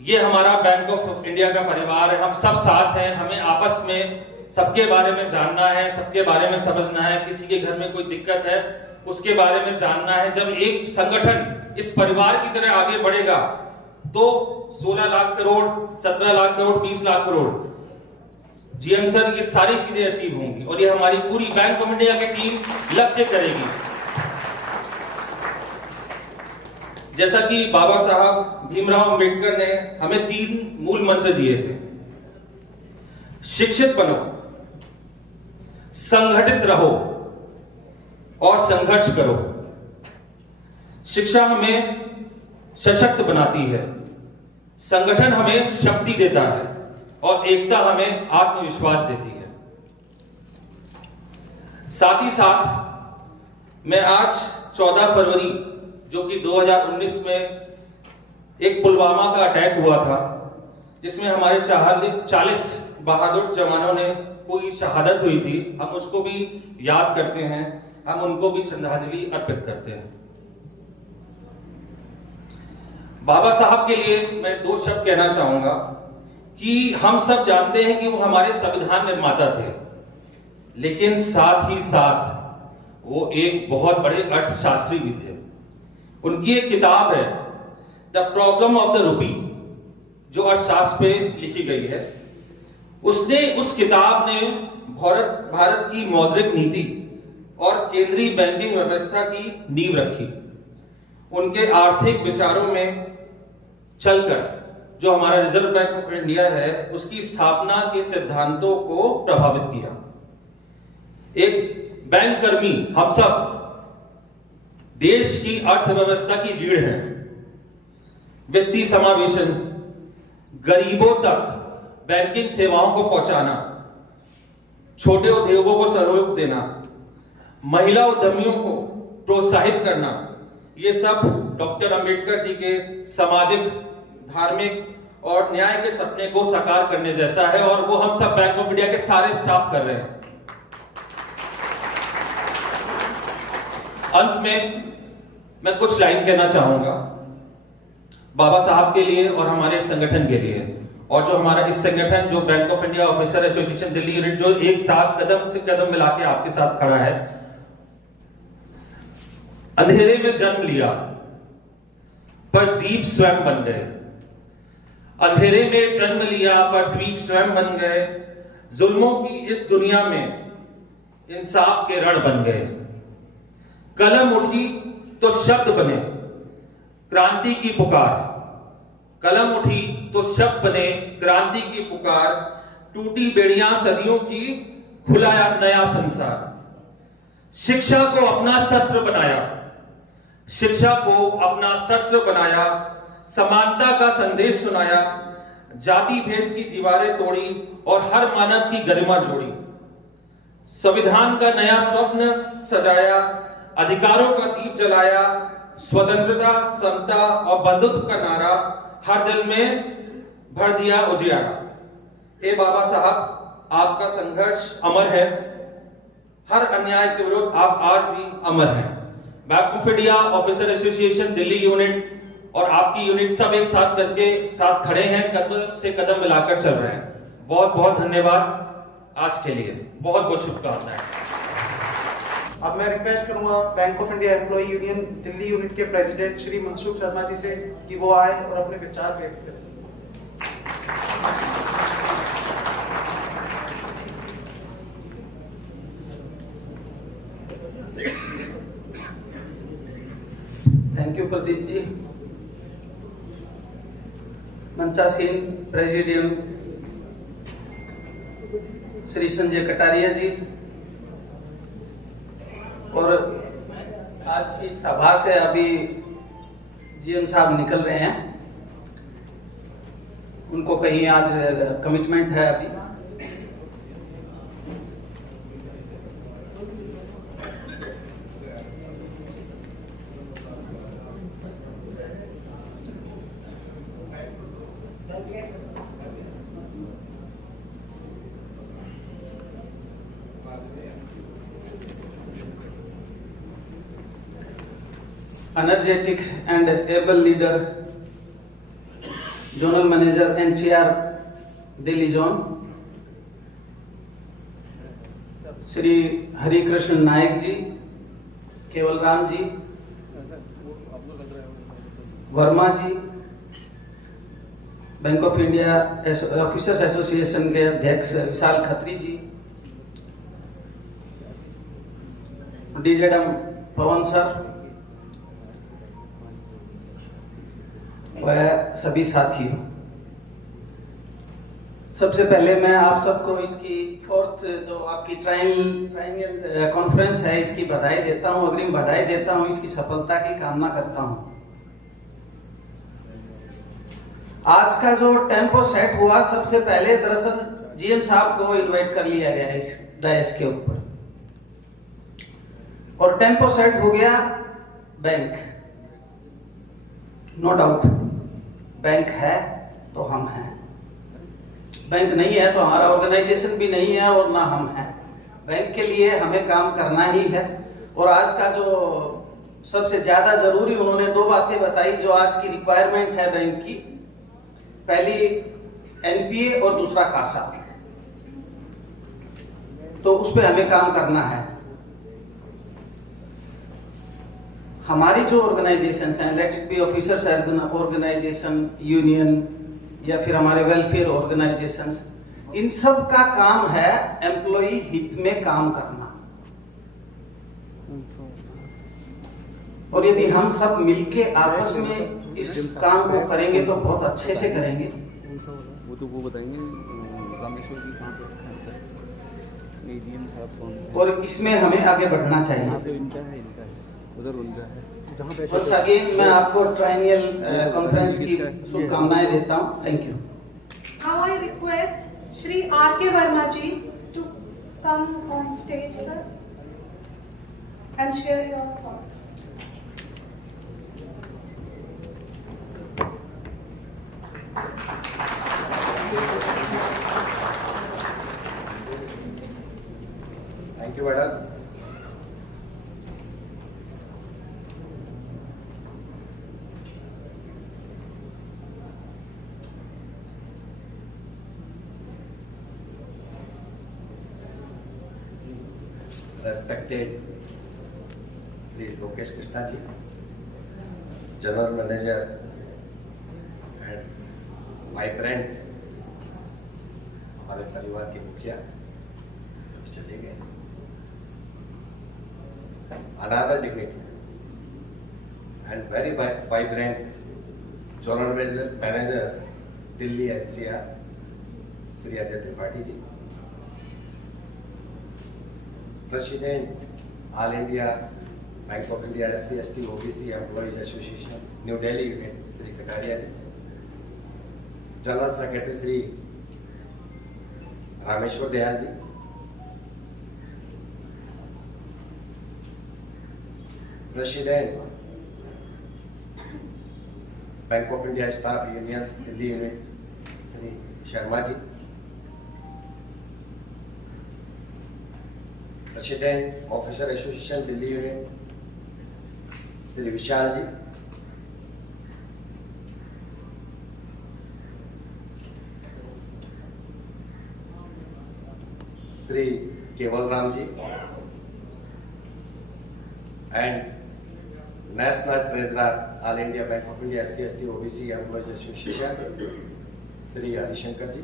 ये हमारा बैंक ऑफ इंडिया का परिवार है, हम सब साथ हैं। हमें आपस में सबके बारे में जानना है, सबके बारे में समझना है, किसी के घर में कोई दिक्कत है उसके बारे में जानना है। जब एक संगठन इस परिवार की तरह आगे बढ़ेगा तो 16 लाख करोड़, 17 लाख करोड़, 20 लाख करोड़ जीएम सर ये सारी चीजें अचीव होंगी और ये हमारी पूरी बैंक ऑफ इंडिया की टीम लक्ष्य करेगी। जैसा कि बाबा साहब भीमराव अंबेडकर ने हमें 3 मूल मंत्र दिए थे, शिक्षित बनो, संगठित रहो और संघर्ष करो। शिक्षा हमें सशक्त बनाती है, संगठन हमें शक्ति देता है और एकता हमें आत्मविश्वास देती है। साथ ही साथ मैं आज 14 फरवरी जो कि 2019 में एक पुलवामा का अटैक हुआ था, जिसमें हमारे 40 बहादुर जवानों ने कोई शहादत हुई थी, हम उसको भी याद करते हैं, हम उनको भी श्रद्धांजलि अर्पित करते हैं। बाबा साहब के लिए मैं 2 शब्द कहना चाहूंगा कि हम सब जानते हैं कि वो हमारे संविधान निर्माता थे, लेकिन साथ ही साथ वो एक बहुत बड़े अर्थशास्त्री भी थे। उनकी एक किताब है the problem of the rupee, जो अर्थशास्त्र पे लिखी गई है। उसने उस किताब ने भारत की मौद्रिक नीति और केंद्रीय बैंकिंग व्यवस्था की नींव रखी। उनके आर्थिक विचारों में चलकर जो हमारा रिजर्व बैंक ऑफ इंडिया है उसकी स्थापना के सिद्धांतों को प्रभावित किया। एक बैंक कर्मी हम सब देश की अर्थव्यवस्था की रीढ़ है। वित्तीय समावेशन, गरीबों तक बैंकिंग सेवाओं को पहुंचाना, छोटे उद्योगों को सहयोग देना, महिला उद्यमियों को प्रोत्साहित करना, ये सब डॉक्टर अंबेडकर जी के सामाजिक, धार्मिक और न्याय के सपने को साकार करने जैसा है और वो हम सब बैंक ऑफ इंडिया के सारे स्टाफ कर रहे हैं। अंत में मैं कुछ लाइन कहना चाहूंगा बाबा साहब के लिए और हमारे संगठन के लिए, और जो हमारा इस संगठन जो bank of India officer association Delhi unit जो एक साथ कदम से कदम मिला के आपके साथ खड़ा है। अंधेरे में जन्म लिया पर दीप स्वयं बन गए, अंधेरे में जन्म लिया पर द्वीप स्वयं बन गए, जुल्मों की इस दुनिया में इंसाफ के रण बन गए। कलम उठी तो शब्द बने क्रांति की पुकार, कलम उठी तो शब्द बने क्रांति की पुकार, टूटी बेड़ियां सदियों की खुलाया नया संसार। शिक्षा को अपना शस्त्र बनाया, शिक्षा को अपना शस्त्र बनाया, समानता का संदेश सुनाया, जाति भेद की दीवारें तोड़ी और हर मानव की गरिमा जोड़ी। संविधान का नया स्वप्न सजाया, अधिकारों का दीप जलाया, स्वतंत्रता, समता और बंधुत्व का नारा हर दिल में भर दिया उजियारा। ए बाबा साहब, आपका संघर्ष अमर है, हर अन्याय के विरुद्ध आप आज भी अमर हैं। Bank of India officer association Delhi unit और आपकी यूनिट सब एक साथ करके साथ खड़े हैं, कदम से कदम मिलाकर चल रहे हैं। बहुत बहुत धन्यवाद आज के लिए, बहुत बहुत शुभकामनाएं। अब मैं रिक्वेस्ट करूंगा Bank of India employ union Delhi unit के प्रेसिडेंट श्री मनसुख शर्मा जी से कि वो आए और अपने विचार व्यक्त करें। Thank you Pradeep ji. मंचासीन प्रेसिडियम श्री संजय कटारिया जी, और आज की सभा से अभी जीएम साहब निकल रहे हैं, उनको कहीं आज कमिटमेंट है अभी। energetic and able leader, Zonal Manager NCR Delhi Zone, Shri Hari Krishna Nayak ji, केवल Ram ji, Verma ji, Bank of India officers association के अध्यक्ष विशाल खत्री जी, डीजेडम पवन सर, वह सभी साथियों, सबसे पहले मैं आप सबको इसकी फोर्थ जो आपकी ट्राइनियल कॉन्फ्रेंस है इसकी बधाई देता हूं, अग्रिम बधाई देता हूं, इसकी सफलता की कामना करता हूं। आज का जो टेम्पो सेट हुआ, सबसे पहले दरअसल जीएम साहब को इनवाइट कर लिया गया इस डायस के ऊपर, और टेम्पो सेट हो गया बैंक। नो डाउट बैंक है तो हम हैं, बैंक नहीं है तो हमारा ऑर्गेनाइजेशन भी नहीं है और ना हम हैं। बैंक के लिए हमें काम करना ही है। और आज का जो सबसे ज्यादा जरूरी उन्होंने दो बातें बताई जो आज की रिक्वायरमेंट है बैंक की, पहली एनपीए और दूसरा कासा, तो उस पर हमें काम करना है। हमारी जो ऑर्गेनाइजेशन हैं, let it be officers organisation, union या फिर हमारे वेलफेयर ऑर्गेनाइजेशंस, इन सब का काम है एम्प्लॉय हित में काम करना। और यदि हम सब मिलके आपस में इस काम को करेंगे तो बहुत अच्छे से करेंगे। वो तो वो बताएंगे रामेश्वर जी कहाँ पे जीएम साहब, और इसमें हमें आगे बढ़ना चाहिए। इनका है उधर उनका है। Once again, मैं आपको ट्राइनियल कॉन्फ्रेंस की शुभकामनाएं देता हूं। Thank you. Now I request Shri R.K. Verma ji to come on stage, sir, and share your thoughts. Thank you, madam. respected Sri Lokesh Krishna ji, General Manager and Vibrant, हमारे परिवार के मुखिया चले गए. Another dignity and very vibrant General Manager Delhi NCR Sri Ajay Tripathi ji, President All India Bank of India SC/ST OBC Employees Association New Delhi Unit Sri Kataria ji, General Secretary Sri Rameshwar Dayal ji, President Bank of India Staff Unions Delhi Unit Sri Sharma ji, President Officer Association Delhi Unit Sri Vishal ji, Sri Keval Ram ji, and National Treasurer All India Bank of India SC/ST OBC Employees Association Sri Hari Shankar ji.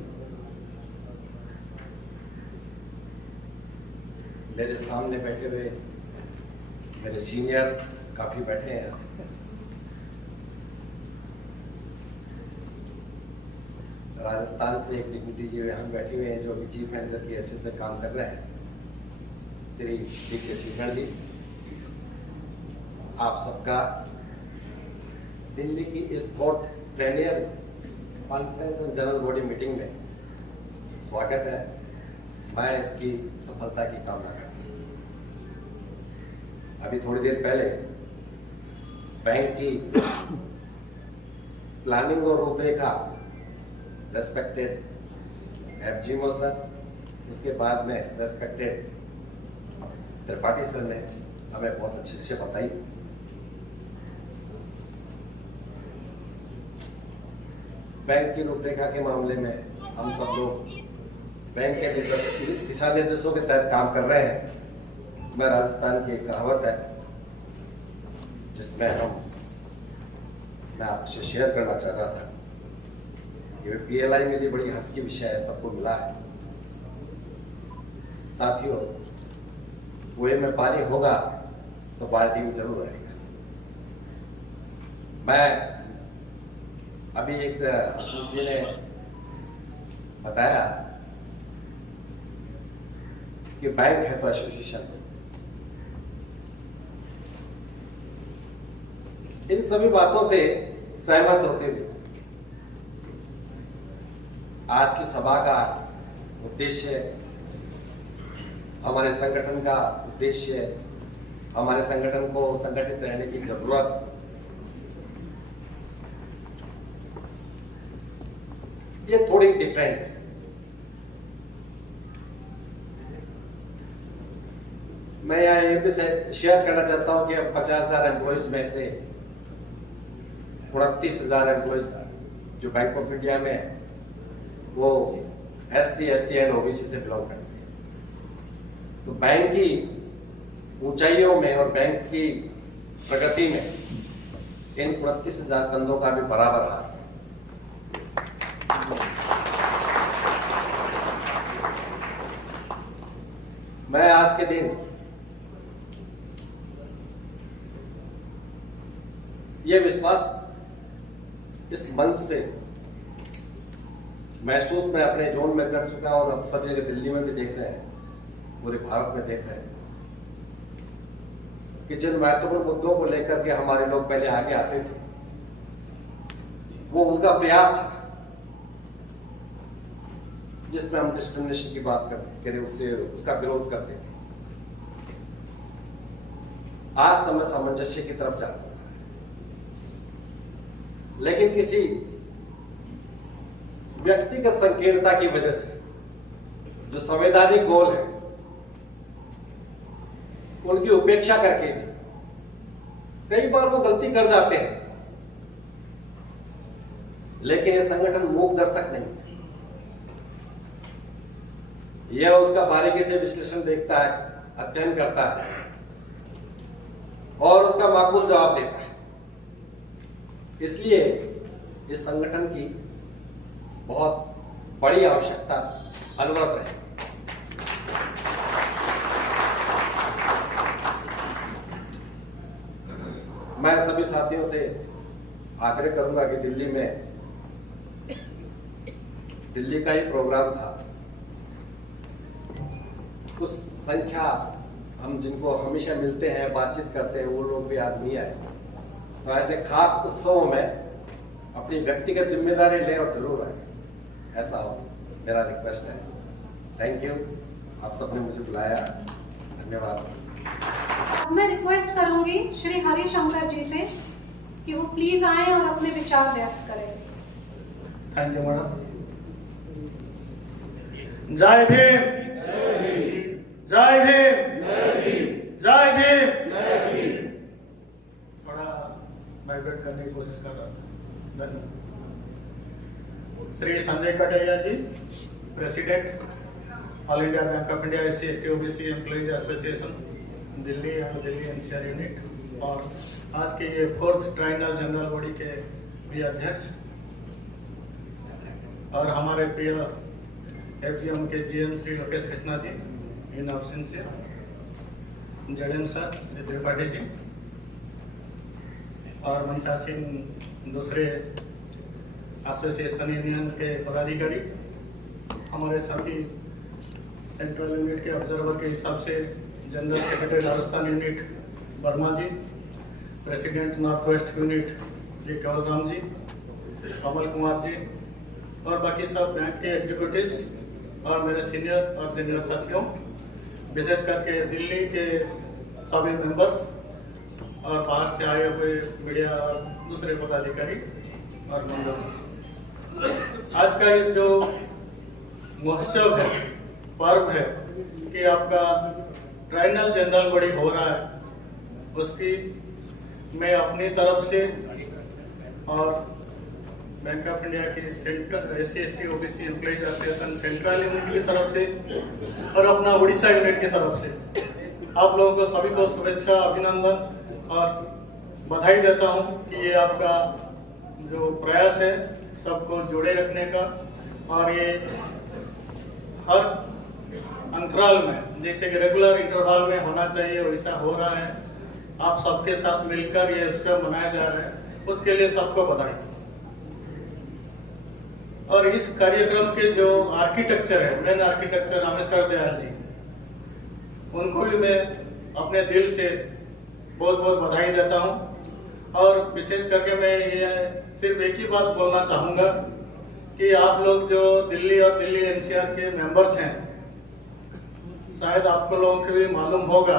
मेरे सामने बैठे हुए मेरे सीनियर्स काफी बैठे हैं. राजस्थान से एक डिप्टी जी हम बैठे हुए हैं जो अभी चीफ मैनेजर की हैसियत से काम कर रहे हैं, श्री डी.के. सिंघड़ जी. आप सबका दिल्ली की इस 4th triennial conference and general body meeting में स्वागत है. मैं इसकी सफलता की कामना करता हूं. अभी थोड़ी देर पहले बैंक की प्लानिंग और रूपरेखा रेस्पेक्टेड एफजी सर, उसके बाद में रेस्पेक्टेड त्रिपाठी सर ने हमें बहुत अच्छे से बताई. बैंक की रूपरेखा के मामले में हम सब लोग बैंक के दिशा निर्देशों के तहत काम कर रहे हैं. मैं राजस्थान की एक कहावत है जिसमें मैं आपसे शेयर करना चाह रहा था. ये पीएलआई मेरी बड़ी हंस की विषय है, सबको मिला है. साथियों, कुएं में पानी होगा तो बाल्टी में जरूर रहेगा. मैं अभी एक हसमुख जी ने बताया कि बैंक है तो एसोसिएशन. इन सभी बातों से सहमत होते हुए आज की सभा का उद्देश्य, हमारे संगठन का उद्देश्य, हमारे संगठन को संगठित रहने की जरूरत, ये थोड़ी डिफरेंट है. मैं यहाँ ये भी शेयर करना चाहता हूं कि अब 50,000 एम्प्लॉइज में से 29,000 एम्प्लॉइज जो बैंक ऑफ इंडिया में है वो SC/ST एंड OBC से बिलोंग करते हैं. तो बैंक की ऊंचाइयों में और बैंक की प्रगति में इन 29,000 कंधों का भी बराबर हाथ है. मैं आज के दिन ये विश्वास इस मंच से महसूस मैं अपने जोन में कर चुका और अब सब जगह दिल्ली में भी देख रहे हैं, पूरे भारत में देख रहे हैं कि जिन महत्वपूर्ण मुद्दों को लेकर के हमारे लोग पहले आगे आते थे वो उनका प्रयास था जिसमें हम डिस्क्रिमिनेशन की बात करें उससे उसका विरोध करते थे. आज समय सामंजस्य की तरफ जाता है, लेकिन किसी व्यक्तिगत संकीर्णता की वजह से जो संवैधानिक गोल है उनकी उपेक्षा करके भी कई बार वो गलती कर जाते हैं. लेकिन ये संगठन मूक दर्शक नहीं, यह उसका बारीकी से विश्लेषण देखता है अध्ययन करता है और उसका माकूल जवाब देता है। इसलिए इस संगठन की बहुत बड़ी आवश्यकता अनवरत रहे। मैं सभी साथियों से आग्रह करूंगा कि दिल्ली का ही प्रोग्राम था, उस संख्या हम जिनको हमेशा मिलते हैं, बातचीत करते हैं, वो लोग भी आज नहीं आए। तो ऐसे खास उत्सवों में अपनी व्यक्तिगत जिम्मेदारी लें और जरूर आए, ऐसा मेरा रिक्वेस्ट है। थैंक यू, आप सबने मुझे बुलाया, धन्यवाद। मैं रिक्वेस्ट करूंगी श्री हरिशंकर जी से कि वो प्लीज आए और अपने विचार व्यक्त करें। Thank you madam. जय भीम, जय भीम, जय भीम। थोड़ा वाइब्रेट करने की कोशिश कर रहा था। धन्यवाद। Shri Sanjay Kataria ji, president all India Bank of India SC/ST OBC employees association Delhi और दिल्ली NCR यूनिट, और आज के ये 4th ट्राइनल जनरल बॉडी के भी अध्यक्ष, और हमारे प्रिय FGM के GM Shri Lokesh Krishna ji in absence, ZM sir Shri Tripathi ji, और मंचासीन दूसरे एसोसिएशन यूनियन के पदाधिकारी, हमारे साथी सेंट्रल यूनिट के ऑब्जर्वर के हिसाब से general secretary Rajasthan unit Verma ji, president north west unit Shri Keval Ram जी, कमल कुमार जी, और बाकी सब बैंक के एग्जीक्यूटिव्स और मेरे सीनियर और जूनियर साथियों, विशेष करके दिल्ली के सभी मेंबर्स और बाहर से आए हुए मीडिया और दूसरे पदाधिकारी और मंडल। आज का इस जो महोत्सव है, पर्व है कि आपका ट्राइनल जनरल बॉडी हो रहा है, उसकी मैं अपनी तरफ से और बैंक ऑफ इंडिया की central SC/ST OBC employees association central unit की तरफ से और अपना उड़ीसा यूनिट की तरफ से आप लोगों को सभी को शुभेच्छा, अभिनंदन और बधाई देता हूं कि ये आपका जो प्रयास है सबको जोड़े रखने का, और ये हर अंतराल में जैसे कि रेगुलर इंटरवल में होना चाहिए वैसा हो रहा है। आप सबके साथ मिलकर ये उत्सव मनाया जा रहा है, उसके लिए सबको बधाई। और इस कार्यक्रम के जो आर्किटेक्चर है, मेन आर्किटेक्चर रामेश्वर दयाल जी, उनको भी मैं अपने दिल से बहुत बहुत बधाई देता हूं। और विशेष करके मैं ये सिर्फ एक ही बात बोलना चाहूँगा कि आप लोग जो दिल्ली और दिल्ली NCR के मेंबर्स हैं, शायद आपको लोगों को भी मालूम होगा,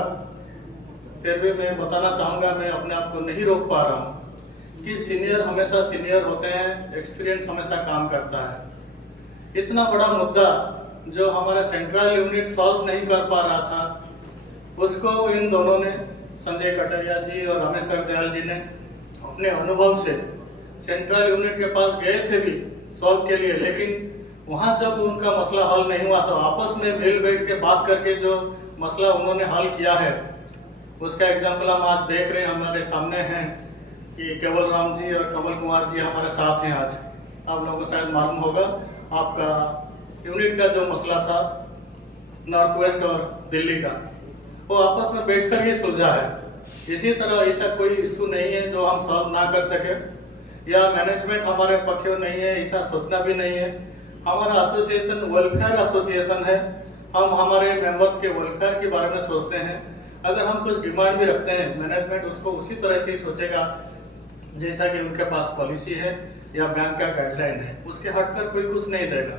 फिर भी मैं बताना चाहूँगा, मैं अपने आप को नहीं रोक पा रहा हूँ कि सीनियर हमेशा सीनियर होते हैं, एक्सपीरियंस हमेशा काम करता है। इतना बड़ा मुद्दा जो हमारा सेंट्रल यूनिट सॉल्व नहीं कर पा रहा था, उसको इन दोनों ने, संजय कटरिया जी और रामेश्वर दयाल जी ने अपने अनुभव से सेंट्रल यूनिट के पास गए थे भी सॉल्व के लिए, लेकिन वहां जब उनका मसला हल नहीं हुआ तो आपस में मिल बैठ के बात करके जो मसला उन्होंने हल किया है, उसका एग्जाम्पल हम आज देख रहे हैं, हमारे सामने हैं कि केवल राम जी और कमल कुमार जी हमारे साथ हैं आज। आप लोगों को शायद मालूम होगा, आपका यूनिट का जो मसला था नॉर्थ वेस्ट और दिल्ली का, वो आपस में बैठकर ये सुलझा है। इसी तरह ऐसा कोई इशू नहीं है जो हम सॉल्व ना कर सके, या मैनेजमेंट हमारे पक्ष में नहीं है, ऐसा सोचना भी नहीं है। हमारा एसोसिएशन वेलफेयर एसोसिएशन है, हम हमारे मेंबर्स के वेलफेयर के बारे में सोचते हैं। अगर हम कुछ डिमांड भी रखते हैं, मैनेजमेंट उसको उसी तरह से ही सोचेगा जैसा कि उनके पास पॉलिसी है या बैंक का गाइडलाइन है, उसके हटकर कोई कुछ नहीं देगा।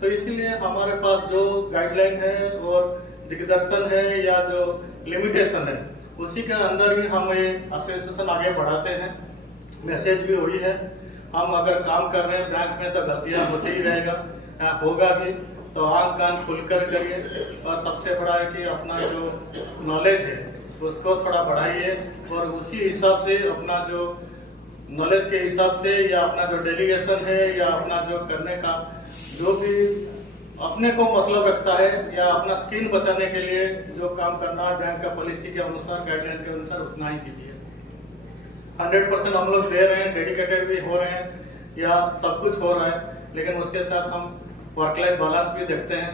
तो इसीलिए हमारे पास जो गाइडलाइन है और दिग्दर्शन है या जो लिमिटेशन है, उसी के अंदर ही हम ये एसोसिएशन आगे बढ़ाते हैं। मैसेज भी वही है, हम अगर काम कर रहे हैं बैंक में तो गलतियां होती ही रहेगा, होगा भी, तो आंख कान खुलकर करिए। और सबसे बड़ा है कि अपना जो नॉलेज है उसको थोड़ा बढ़ाइए, और उसी हिसाब से अपना जो नॉलेज के हिसाब से या अपना जो डेलीगेशन है या अपना जो करने का जो भी अपने को मतलब रखता है या अपना स्किन बचाने के लिए जो काम करना है बैंक का पॉलिसी के अनुसार, गाइडलाइन के अनुसार उतना ही कीजिए। 100% हम लोग दे रहे हैं, डेडिकेटेड भी हो रहे हैं या सब कुछ हो रहा है, लेकिन उसके साथ हम वर्क लाइफ बैलेंस भी देखते हैं,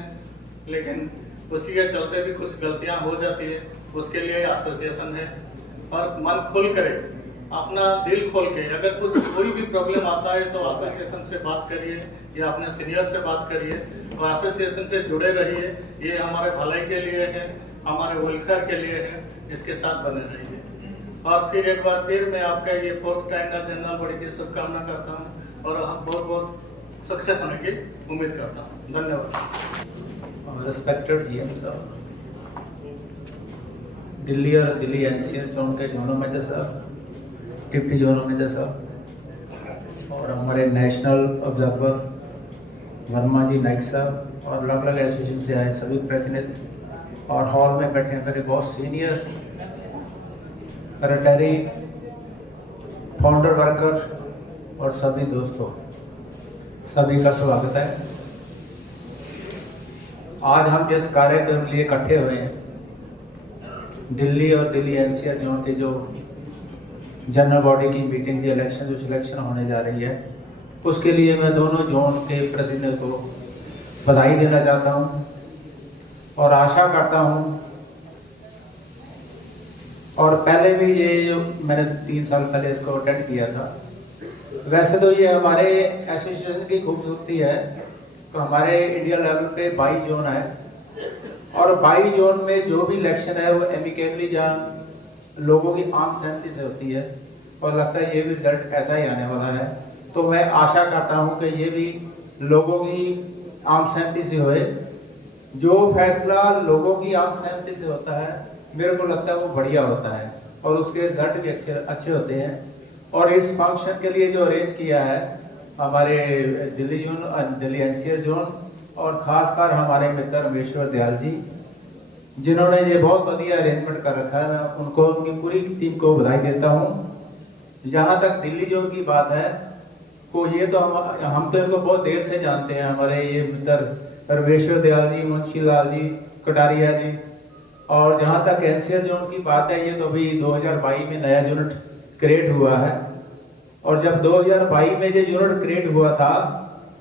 लेकिन उसी के चलते भी कुछ गलतियां हो जाती है। उसके लिए एसोसिएशन है और मन खोल करे, अपना दिल खोल के, अगर कुछ कोई भी प्रॉब्लम आता है तो एसोसिएशन से बात करिए या अपने सीनियर से बात करिए और एसोसिएशन से जुड़े रहिए। ये हमारे भलाई के लिए है, हमारे वेलफेयर के लिए है, इसके साथ बने रहिए। और फिर एक बार फिर मैं आपका ये 4th ट्राइनल जनरल बॉडी की शुभकामना करता हूँ और हम बहुत बहुत सक्सेस होने की उम्मीद करता हूँ। धन्यवाद। रिस्पेक्टेड जीएम साहब, दिल्ली और दिल्ली एनसीआर जोन के जोनल मैनेजर साहब, डिप्टी जोनल मैनेजर साहब और हमारे नेशनल ऑब्जर्वर वर्मा जी नाइक साहब और अलग अलग एसोसिएशन से आए सभी प्रतिनिधि और हॉल में बैठे मेरे बहुत सीनियर रिटायरी फाउंडर वर्कर और सभी दोस्तों, सभी का स्वागत है। आज हम जिस कार्यक्रम के लिए इकट्ठे हुए हैं, दिल्ली और दिल्ली एनसीआर जोन के जो जनरल बॉडी की मीटिंग की इलेक्शन जो सिलेक्शन होने जा रही है, उसके लिए मैं दोनों जोन के प्रतिनिधियों को बधाई देना चाहता हूं और आशा करता हूं, और पहले भी ये जो मैंने 3 साल पहले इसको अटेंड किया था। वैसे तो ये हमारे एसोसिएशन की खूबसूरती है, तो हमारे इंडिया लेवल पे 22 जोन है और 22 जोन में जो भी इलेक्शन है वो एमिकेबली जहाँ लोगों की आम सहमति से होती है और लगता है ये भी रिजल्ट ऐसा ही आने वाला है। तो मैं आशा करता हूँ कि ये भी लोगों की आम सहमति से होए। जो फैसला लोगों की आम सहमति से होता है, मेरे को लगता है वो बढ़िया होता है और उसके रिजल्ट भी अच्छे होते हैं। और इस फंक्शन के लिए जो अरेंज किया है हमारे Delhi zone, Delhi NCR zone और खासकर हमारे मित्र रमेश्वर दयाल जी, जिन्होंने ये बहुत बढ़िया अरेंजमेंट कर रखा है, मैं उनको, उनकी पूरी टीम को बधाई देता हूँ। जहाँ तक दिल्ली जोन की बात है, को ये तो हम तो इनको बहुत देर से जानते हैं, हमारे ये मित्र रमेश्वर दयाल जी, मुंशी लाल जी, कटारिया जी। और जहाँ तक एनसीआर जोन की बात है, ये तो अभी 2022 में नया यूनिट क्रिएट हुआ है और जब 2022 में ये यूनिट क्रिएट हुआ था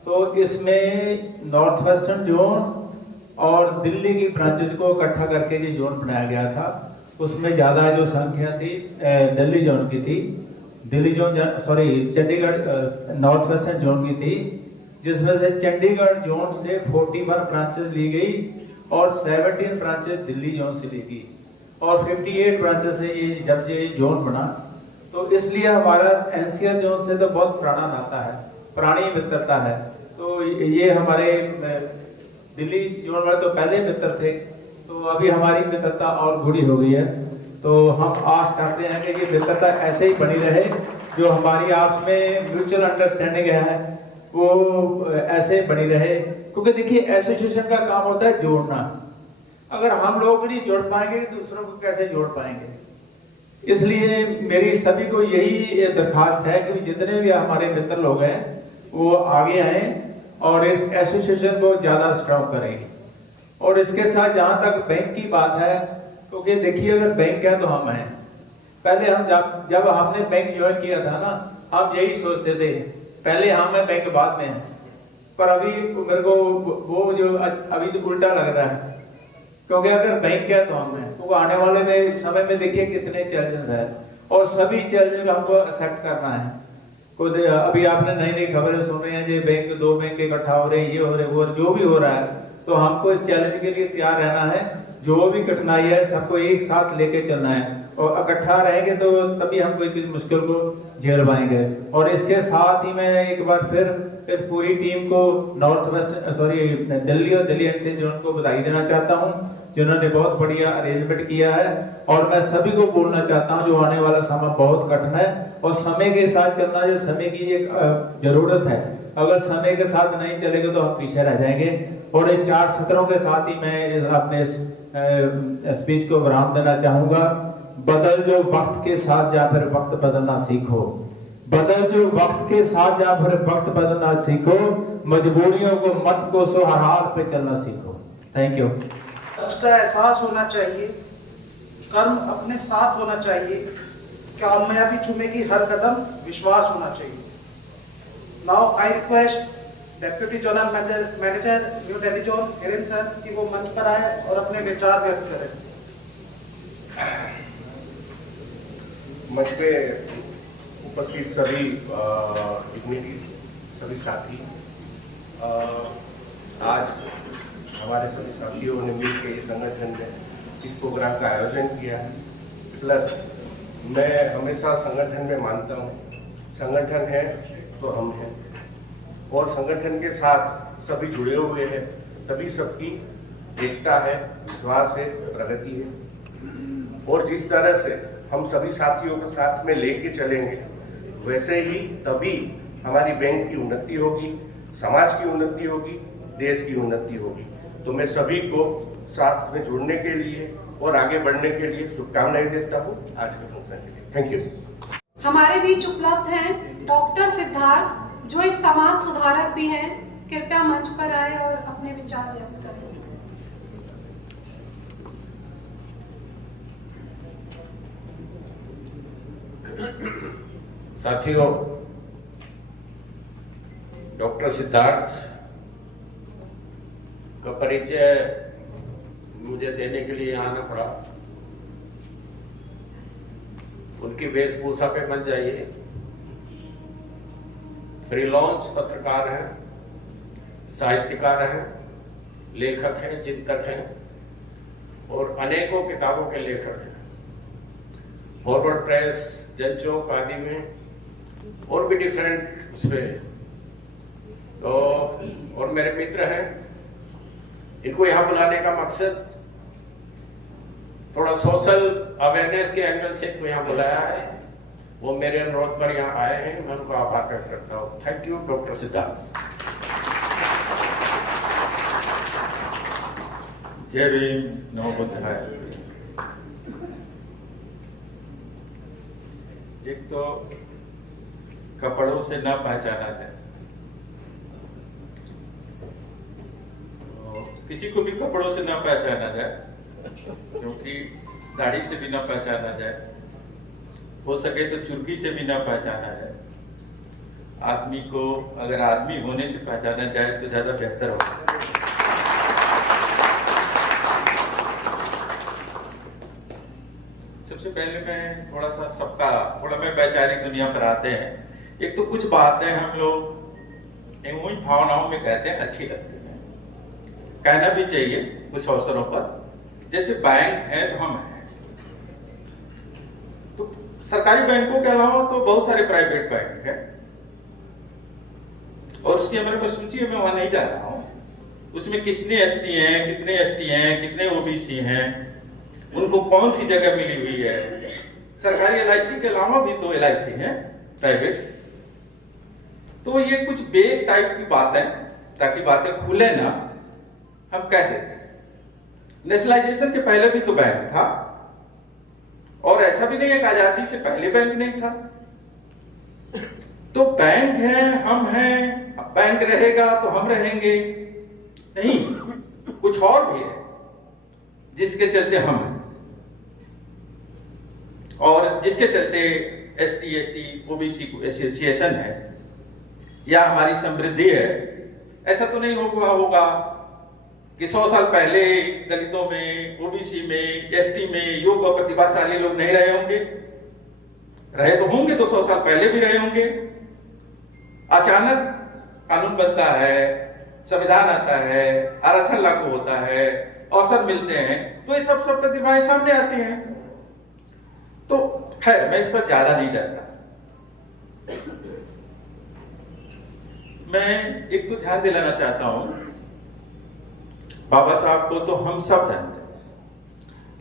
तो इसमें नॉर्थ वेस्टर्न जोन और दिल्ली की ब्रांचेज को इकट्ठा करके ये जोन बनाया गया था। उसमें ज़्यादा जो संख्या थी दिल्ली जोन की थी, Delhi zone sorry Chandigarh north western zone की थी, जिसमें से चंडीगढ़ जोन से 41 ब्रांचेस ली गई और 17 ब्रांचेस दिल्ली जोन से ली गई और 58 ब्रांचेस से ये जब ये जोन बना। तो इसलिए हमारा एनसीआर जोन से तो बहुत पुराना नाता है, पुरानी मित्रता है। तो ये हमारे दिल्ली जोन वाले तो पहले मित्र थे, तो अभी हमारी मित्रता और गूढ़ी हो गई है। तो हम आस करते हैं कि ये मित्रता ऐसे ही बनी रहे, जो हमारी आपस में म्यूचुअल अंडरस्टैंडिंग है वो ऐसे बनी रहे। क्योंकि देखिए एसोसिएशन का काम होता है जोड़ना, अगर हम लोग नहीं जोड़ पाएंगे दूसरों को कैसे जोड़ पाएंगे। इसलिए मेरी सभी को यही दरखास्त है कि जितने भी हमारे मित्र लोग हैं वो आगे आए और इस एसोसिएशन को ज्यादा स्ट्रॉन्ग करें। और इसके साथ जहां तक बैंक की बात है, क्योंकि देखिए अगर बैंक है तो हम हैं। पहले हम जब हमने बैंक ज्वाइन किया था ना, हम यही सोचते थे पहले हम है बैंक बाद में है, पर अभी मेरे को वो जो अभी तो उल्टा लग रहा है, क्योंकि अगर बैंक है तो हम हैं। तो आने वाले में समय में देखिए कितने चैलेंजेस है और सभी चैलेंज हमको एक्सेप्ट करना है। खुद अभी आपने नई नई खबरें सुन रहे हैं, जो बैंक 2 बैंक इकट्ठा हो रहे हैं, ये हो रहे वो जो भी हो रहा है, तो हमको इस चैलेंज के लिए तैयार रहना है। जो भी कठिनाई है सबको एक साथ लेके चलना है और इकट्ठा रहेंगे तो तभी हम कोई मुश्किल को झेल पाएंगे। और इसके साथ ही मैं एक बार फिर इस पूरी टीम को नॉर्थ वेस्ट सॉरी दिल्ली और दिल्ली एनसीआर जोन को बधाई देना चाहता हूं, जिन्होंने बहुत बढ़िया अरेंजमेंट किया है। और मैं सभी को बोलना चाहता हूं जो आने वाला समय बहुत कठिन है और समय के साथ चलना, जो समय की एक जरूरत है, अगर समय के साथ नहीं चलेंगे तो हम पीछे रह जाएंगे। और इस 4 सत्रों के साथ ही मैं अपने स्पीच को विराम देना चाहूंगा। बदल जो वक्त के साथ जा फिर वक्त बदलना सीखो, बदल जो वक्त के साथ जा फिर वक्त बदलना सीखो, मजबूरियों को मत कोसो, हर हाल पे चलना सीखो। Thank you. उसका एहसास होना चाहिए, कर्म अपने साथ होना चाहिए, कामयाबी चूमेगी हर कदम, विश्वास होना चाहिए। Now I request deputy zonal manager new Delhi zone Hiren sir कि वो मंच पर आए और अपने विचार व्यक्त करें। मंच पे उपस्थित सभी डिग्निटीज, सभी साथी, आज हमारे सभी साथियों ने मिलकर इस संगठन में इस प्रोग्राम का आयोजन किया है। प्लस मैं हमेशा संगठन में मानता हूँ, संगठन है तो हम हैं, और संगठन के साथ सभी जुड़े हुए हैं, तभी सबकी एकता है, विश्वास है, प्रगति है। और जिस तरह से हम सभी साथियों को साथ में लेके चलेंगे, वैसे ही तभी हमारी बैंक की उन्नति होगी, समाज की उन्नति होगी, देश की उन्नति होगी। तो मैं सभी को साथ में जुड़ने के लिए और आगे बढ़ने के लिए शुभकामनाएं देता हूँ आज के फंक्शन के लिए। Thank you. हमारे बीच उपलब्ध हैं डॉक्टर सिद्धार्थ, जो एक समाज सुधारक भी हैं। कृपया मंच पर आए और अपने विचार व्यक्त करें। साथियों, डॉक्टर सिद्धार्थ का परिचय मुझे देने के लिए आना पड़ा। उनकी वेशभूषा पे मत जाइए। फ्रीलांस पत्रकार हैं, साहित्यकार हैं, लेखक हैं, चिंतक हैं और अनेकों किताबों के लेखक हैं। फॉरवर्ड प्रेस, जनचौक आदि में और भी डिफरेंट उसमें तो, और मेरे मित्र हैं। इनको यहाँ बुलाने का मकसद थोड़ा सोशल अवेयरनेस के एंगल से इनको यहाँ बुलाया है। वो मेरे अनुरोध पर यहाँ आए हैं, मैं उनको आभार व्यक्त करता हूँ। Thank you doctor Siddharth. जय भीम, नमो बुद्धाय। एक तो कपड़ों से ना पहचाना जाए, किसी को भी कपड़ों से ना पहचाना जाए, क्योंकि दाढ़ी से भी ना पहचाना जाए, हो सके तो चुर्की से भी ना पहचाना जाए। आदमी को अगर आदमी होने से पहचाना जाए तो ज्यादा बेहतर होगा। सबसे पहले मैं थोड़ा मैं वैचारिक दुनिया पर आते हैं। एक तो कुछ बातें हम लोग वही भावनाओं में कहते हैं, अच्छी लगती हैं, कहना भी चाहिए कुछ अवसरों पर। जैसे बैंक है तो हम हैं, तो सरकारी बैंकों के अलावा तो बहुत सारे प्राइवेट बैंक हैं और उसकी हमारे पास सूची है, मैं वहां नहीं जा रहा हूं। उसमें कितने एसटी हैं, कितने एसटी हैं, कितने ओबीसी हैं, उनको कौन सी जगह मिली हुई है। सरकारी एलआईसी के अलावा भी तो एलआईसी है प्राइवेट। तो ये कुछ बेग टाइप की बात है, ताकि बातें खुले ना, हम कह देते हैं। नेशनलाइजेशन के पहले भी तो बैंक था, और ऐसा भी नहीं है कि आजादी से पहले बैंक नहीं था। तो बैंक है, हम हैं, बैंक रहेगा तो हम रहेंगे, नहीं, कुछ और भी है जिसके चलते हम हैं, और जिसके चलते एसटी, एसटी, ओबीसी को एसोसिएशन है या हमारी समृद्धि है। ऐसा तो नहीं होगा कि 100 साल पहले दलितों में, ओबीसी में, एसटी में योग और प्रतिभाशाली लोग नहीं रहे होंगे। रहे तो होंगे, 200 साल पहले भी रहे होंगे। अचानक कानून बनता है, संविधान आता है, आरक्षण लागू होता है, अवसर मिलते हैं, तो ये सब प्रतिभाएं सामने आती हैं। तो खैर, मैं इस पर ज्यादा नहीं जाता। मैं एक तो ध्यान दिलाना चाहता हूं, बाबा साहब को तो हम सब जानते हैं,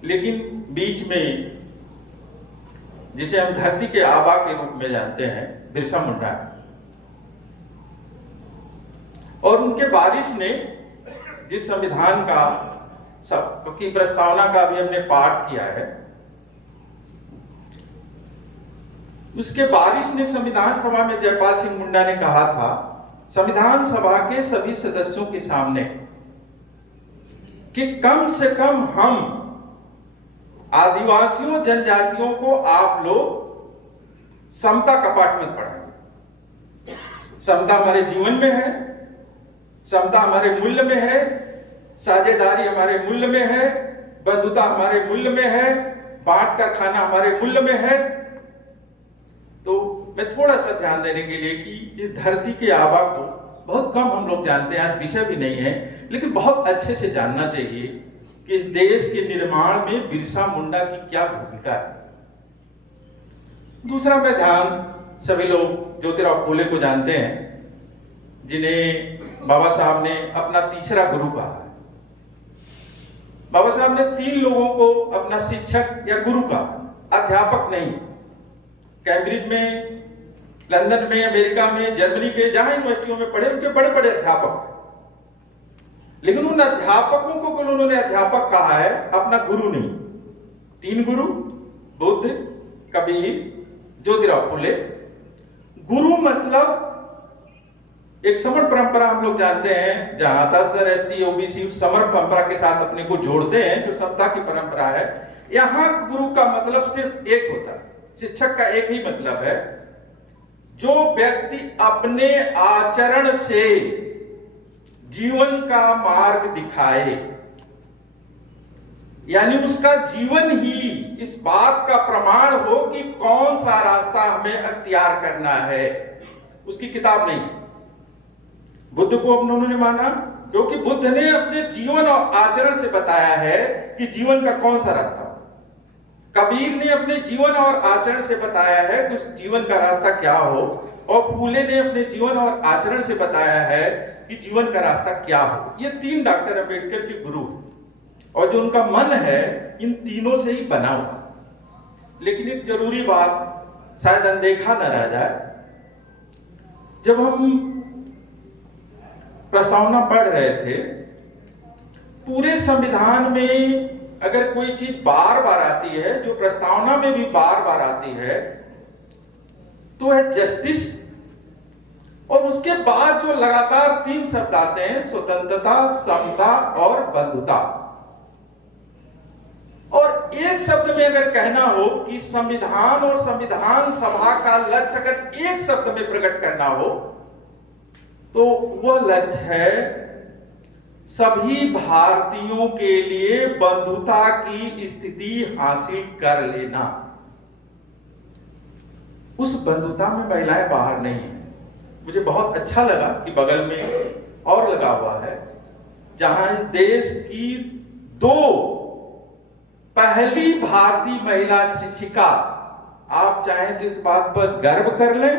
लेकिन बीच में जिसे हम धरती के आबा के रूप में जानते हैं, बिरसा मुंडा, और उनके वारिस ने जिस संविधान का सबकी प्रस्तावना का भी हमने पाठ किया है, उसके वारिस ने संविधान सभा में जयपाल सिंह मुंडा ने कहा था संविधान सभा के सभी सदस्यों के सामने कि कम से कम हम आदिवासियों जनजातियों को आप लोग समता का पाठ मत पढ़ाएं। समता हमारे जीवन में है, समता हमारे मूल्य में है, साझेदारी हमारे मूल्य में है, बंधुता हमारे मूल्य में है, बांट कर खाना हमारे मूल्य में है। तो मैं थोड़ा सा ध्यान देने के लिए कि इस धरती के आबा को बहुत कम हम लोग जानते हैं, आज विषय भी नहीं है, लेकिन बहुत अच्छे से जानना चाहिए कि इस देश के निर्माण में बिरसा मुंडा की क्या भूमिका है। दूसरा, मैं ध्यान सभी लोग ज्योतिराव फूले को जानते हैं, जिन्हें बाबा साहब ने अपना तीसरा गुरु कहा है। बाबा साहब ने 3 लोगों को अपना शिक्षक या गुरु कहा, अध्यापक नहीं। कैम्ब्रिज में, लंदन में, अमेरिका में, जर्मनी के जहां यूनिवर्सिटियों में पढ़े, उनके बड़े बड़े अध्यापक, लेकिन उन अध्यापकों को उन्होंने अध्यापक कहा है, अपना गुरु नहीं। 3 गुरु, बुद्ध, कबीर, ज्योतिराव फूले। गुरु मतलब एक समर परंपरा हम लोग जानते हैं, जहां ज्यादातर एसटी ओबीसी उस समर परंपरा के साथ अपने को जोड़ते हैं, जो समता की परंपरा है। यहां गुरु का मतलब सिर्फ एक होता है, शिक्षक का एक ही मतलब है, जो व्यक्ति अपने आचरण से जीवन का मार्ग दिखाए, यानी उसका जीवन ही इस बात का प्रमाण हो कि कौन सा रास्ता हमें अख्तियार करना है, उसकी किताब नहीं। बुद्ध को उन्होंने माना क्योंकि बुद्ध ने अपने जीवन और आचरण से बताया है कि जीवन का कौन सा रास्ता। कबीर ने अपने जीवन और आचरण से बताया है कि उस जीवन का रास्ता क्या हो, और फूले ने अपने जीवन और आचरण से बताया है कि जीवन का रास्ता क्या हो। ये 3 डॉक्टर अंबेडकर के गुरु, और जो उनका मन है इन तीनों से ही बना हुआ। लेकिन एक जरूरी बात शायद अनदेखा न रह जाए, जब हम प्रस्तावना पढ़ रहे थे, पूरे संविधान में अगर कोई चीज बार बार आती है, जो प्रस्तावना में भी बार बार आती है, तो है जस्टिस, और उसके बाद जो लगातार 3 शब्द आते हैं, स्वतंत्रता, समता और बंधुता। और एक शब्द में अगर कहना हो कि संविधान और संविधान सभा का लक्ष्य अगर एक शब्द में प्रकट करना हो, तो वह लक्ष्य है सभी भारतीयों के लिए बंधुता की स्थिति हासिल कर लेना। उस बंधुता में महिलाएं बाहर नहीं है। मुझे बहुत अच्छा लगा कि बगल में और लगा हुआ है, जहां इस देश की 2 पहली भारतीय महिला शिक्षिका, आप चाहें तो इस बात पर गर्व कर लें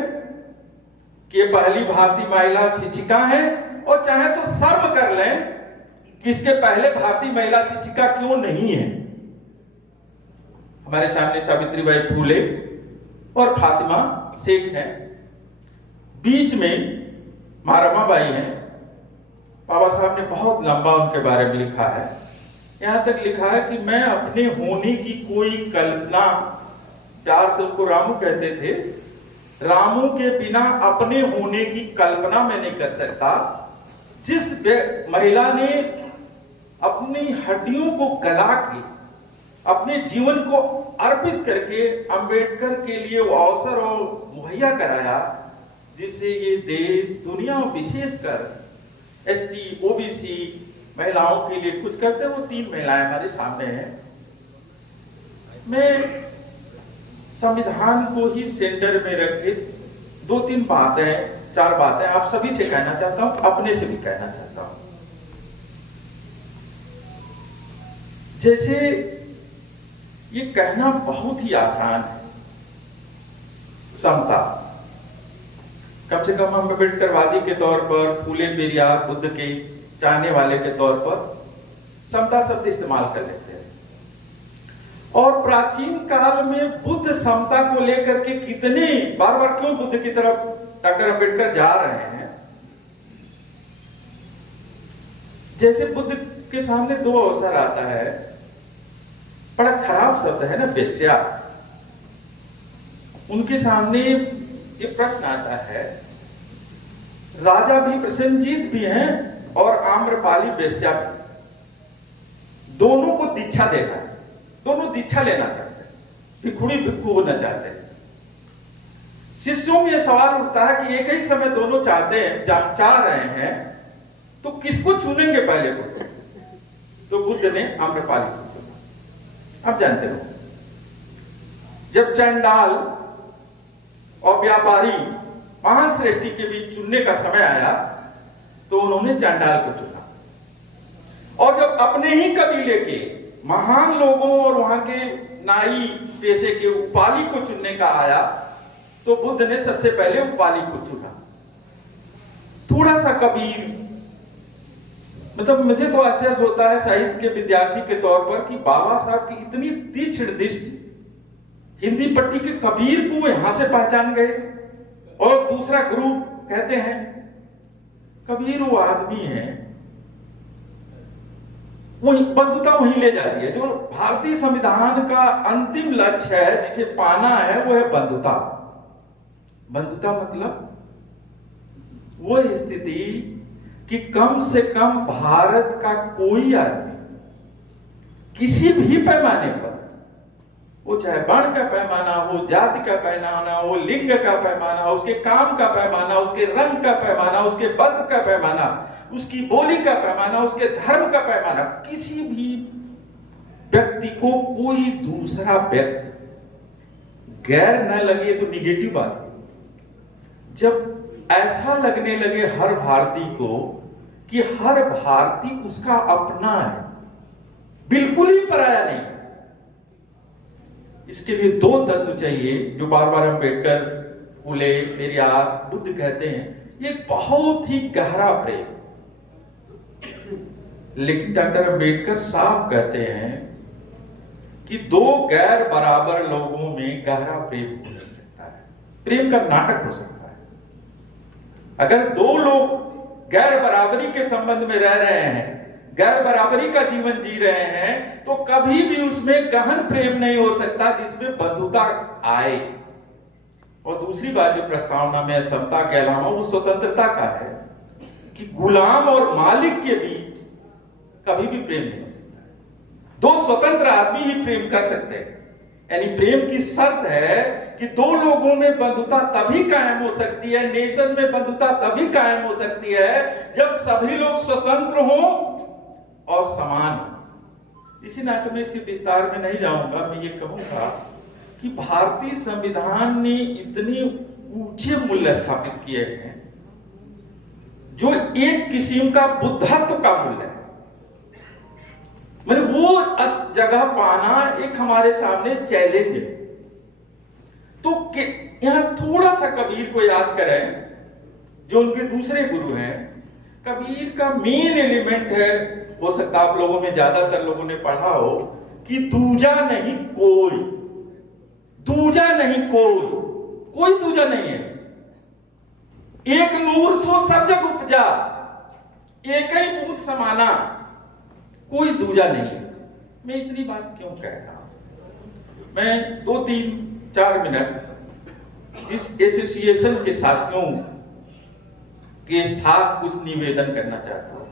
कि पहली भारतीय महिला शिक्षिका है, और चाहे तो शर्म कर लें कि इसके पहले भारतीय महिला शिक्षिका क्यों नहीं है। हमारे सामने सावित्रीबाई फूले और फातिमा शेख हैं, बीच में महारमाबाई हैं। बाबा साहब ने बहुत लंबा उनके बारे में लिखा है, यहां तक लिखा है कि मैं अपने होने की कोई कल्पना, प्यार से उसको रामू कहते थे, रामू के बिना अपने होने की कल्पना मैं नहीं कर सकता। जिस महिला ने अपनी हड्डियों को गला के अपने जीवन को अर्पित करके अंबेडकर के लिए वो अवसर और मुहैया कराया, जिससे ये देश दुनिया विशेषकर एसटी ओबीसी महिलाओं के लिए कुछ करते, वो 3 महिलाएं हमारे सामने हैं। मैं संविधान को ही सेंटर में रख के 2-3 बातें, 4 बातें आप सभी से कहना चाहता हूं, अपने से भी कहना चाहता हूं। जैसे ये कहना बहुत ही आसान है, समता, कम से कम हम अम्बेडकरवादी के तौर पर, फूले पेरियार बुद्ध के चाहने वाले के तौर पर समता शब्द इस्तेमाल कर लेते हैं। और प्राचीन काल में बुद्ध समता को लेकर के कितने बार बार क्यों बुद्ध की तरफ डॉक्टर अंबेडकर जा रहे हैं। जैसे बुद्ध के सामने 2 अवसर आता है, बड़ा खराब शब्द है ना, वेश्या। उनके सामने ये प्रश्न आता है राजा भी प्रसेनजीत भी हैं और आम्रपाली वेश्या भी। दोनों को दीक्षा देना है, दोनों दीक्षा लेना चाहते हैं, भिखुड़ी भिक्खु होना चाहते हैं। शिष्यों में यह सवाल उठता है कि एक ही समय दोनों चाहते हैं, चाह रहे हैं, तो किसको चुनेंगे पहले को? तो बुद्ध ने आम्रपाली को चुना। आप जानते हो, जब चंडाल और व्यापारी महान श्रेष्ठी के बीच चुनने का समय आया तो उन्होंने चंडाल को चुना। और जब अपने ही कबीले के महान लोगों और वहां के नाई पेशे के उपाली को चुनने का आया तो बुद्ध ने सबसे पहले उपाली को चुना। थोड़ा सा कबीर, मतलब मुझे तो आश्चर्य होता है साहित्य के विद्यार्थी के तौर पर कि बाबा साहब की इतनी तीक्ष्ण दृष्टि, हिंदी पट्टी के कबीर को यहां से पहचान गए। और दूसरा ग्रुप कहते हैं कबीर वो आदमी है, वही बंधुता वहीं ले जाती है। जो भारतीय संविधान का अंतिम लक्ष्य है जिसे पाना है वो है बंधुता। बंधुता मतलब वो स्थिति कि कम से कम भारत का कोई आदमी किसी भी पैमाने पर, वो चाहे वर्ण का पैमाना हो, जाति का पैमाना हो, लिंग का पैमाना, उसके काम का पैमाना, उसके रंग का पैमाना, उसके वस्त्र का पैमाना, उसकी बोली का पैमाना, उसके धर्म का पैमाना, किसी भी व्यक्ति को कोई दूसरा व्यक्ति गैर न लगे तो निगेटिव बात है। जब ऐसा लगने लगे हर भारतीय को कि हर भारतीय उसका अपना है, बिल्कुल ही पराया नहीं, इसके लिए दो तत्व चाहिए जो बार बार अम्बेडकर, फुले, पेरियार, बुद्ध कहते हैं। ये बहुत ही गहरा प्रेम। लेकिन डॉक्टर अम्बेडकर साफ कहते हैं कि दो गैर बराबर लोगों में गहरा प्रेम हो नहीं सकता है, प्रेम का नाटक हो सकता है। अगर दो लोग गैर बराबरी के संबंध में रह रहे हैं, गैर बराबरी का जीवन जी रहे हैं, तो कभी भी उसमें गहन प्रेम नहीं हो सकता जिसमें बंधुता आए। और दूसरी बात जो प्रस्तावना में समता के अलावा वो स्वतंत्रता का है कि गुलाम और मालिक के बीच कभी भी प्रेम नहीं हो सकता। दो स्वतंत्र आदमी ही प्रेम कर सकते हैं। यानी प्रेम की शर्त है कि दो लोगों में बंधुता तभी कायम हो सकती है, नेशन में बंधुता तभी कायम हो सकती है जब सभी लोग स्वतंत्र हों और समान। इसी नाते में इसके विस्तार में नहीं जाऊंगा। मैं ये कहूंगा कि भारतीय संविधान ने इतने ऊंचे मूल्य स्थापित किए हैं जो एक किस्म का बुद्धत्व का मूल्य है। मतलब वो जगह पाना एक हमारे सामने चैलेंज है। तो यहां थोड़ा सा कबीर को याद करें जो उनके दूसरे गुरु हैं। कबीर का मेन एलिमेंट है, हो सकता आप लोगों में ज्यादातर लोगों ने पढ़ा हो कि दूजा नहीं कोई, दूजा नहीं कोई दूजा नहीं है। एक नूर सो सब जग उपजा, एक ही बूंद समाना, कोई दूजा नहीं है। मैं इतनी बात क्यों कह रहा हूं? मैं 2-3-4 मिनट जिस एसोसिएशन के साथियों के साथ कुछ निवेदन करना चाहता हूं।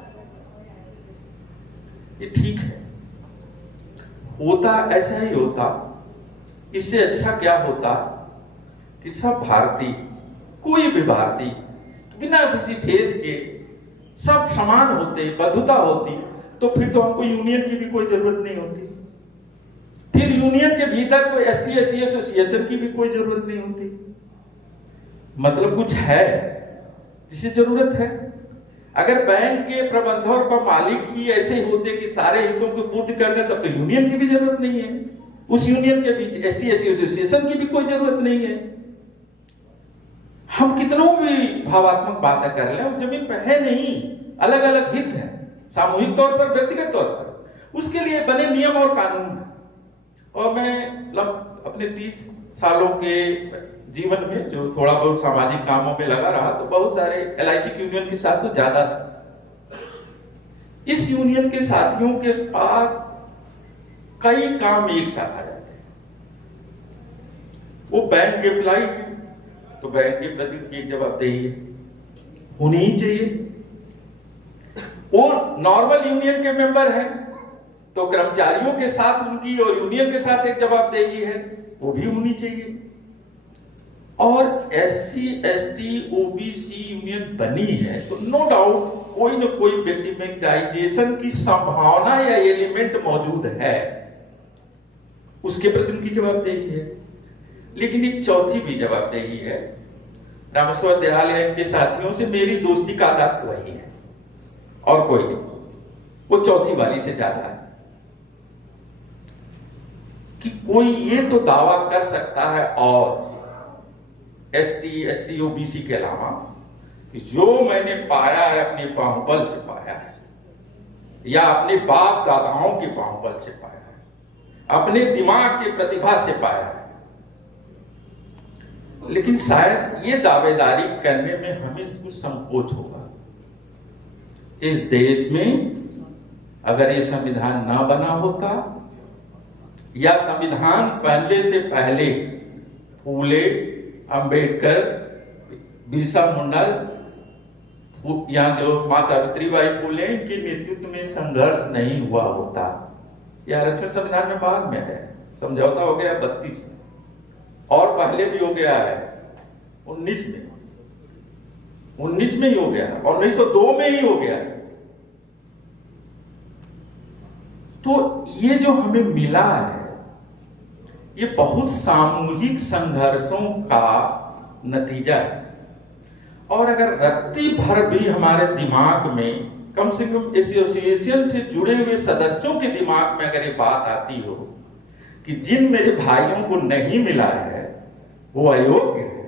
ये ठीक है, होता ऐसा ही होता, इससे अच्छा क्या होता कि सब भारतीय, कोई भी भारतीय बिना किसी भेद के सब समान होते, बंधुता होती, तो फिर तो हमको यूनियन की भी कोई जरूरत नहीं होती। फिर यूनियन के भीतर तो ST/SC एसोसिएशन की भी कोई जरूरत नहीं होती। मतलब कुछ है जिसे जरूरत है। अगर बैंक के प्रबंधक और मालिक ही ऐसे होते कि सारे हितों को पूर्ति कर दें, तब तो यूनियन की भी जरूरत नहीं है। उस यूनियन के बीच ST/SC एसोसिएशन की भी कोई जरूरत नहीं है। हम कितनों भी भावात्मक बातें कर लें, जमीन पर है नहीं, अलग अलग हित हैं, सामूहिक तौर पर, व्यक्तिगत तौर पर। उसके लिए बने नियम और कानून। और मैं अपने 30 सालों के जीवन में जो थोड़ा बहुत सामाजिक कामों में लगा रहा, तो बहुत सारे LIC की यूनियन के साथ तो ज्यादा था। इस यूनियन के साथियों के पास कई काम एक साथ आ जाते हैं। वो बैंक के एम्प्लॉय है तो बैंक के प्रति की जवाबदेही है, होनी ही चाहिए। और नॉर्मल यूनियन के मेंबर हैं तो कर्मचारियों के साथ उनकी और यूनियन के साथ एक जवाबदेही है, वो भी होनी चाहिए। और SC ST OBC यूनियन बनी है तो नो डाउट कोई न कोई विक्टिमाइजेशन की संभावना या एलिमेंट मौजूद है, उसके प्रति उनकी जवाबदेही है। लेकिन एक चौथी भी जवाबदेही है। रामेश्वर दयाल के साथियों से मेरी दोस्ती का आधार वही है और कोई नहीं, वो चौथी वाली से ज्यादा है कि कोई ये तो दावा कर सकता है और ST SC OBC के अलावा कि जो मैंने पाया है अपने बाहुबल से पाया है या अपने बाप दादाओं के बाहुबल से पाया है, अपने दिमाग की प्रतिभा से पाया है। लेकिन शायद ये दावेदारी करने में हमें कुछ संकोच होगा। इस देश में अगर ये संविधान ना बना होता या संविधान पहले से पहले फूले, अंबेडकर, बिरसा मुंडा या जो मां सावित्रीबाई फूले इनके नेतृत्व में संघर्ष नहीं हुआ होता। यह आरक्षण संविधान में बाद में है, समझौता हो गया 32 में और पहले भी हो गया है 19 में ही हो गया और 1902 में ही हो गया। तो ये जो हमें मिला है ये बहुत सामूहिक संघर्षों का नतीजा है। और अगर रत्ती भर भी हमारे दिमाग में कम से कम एसोसिएशन से जुड़े हुए सदस्यों के दिमाग में अगर ये बात आती हो कि जिन मेरे भाइयों को नहीं मिला है वो अयोग्य है,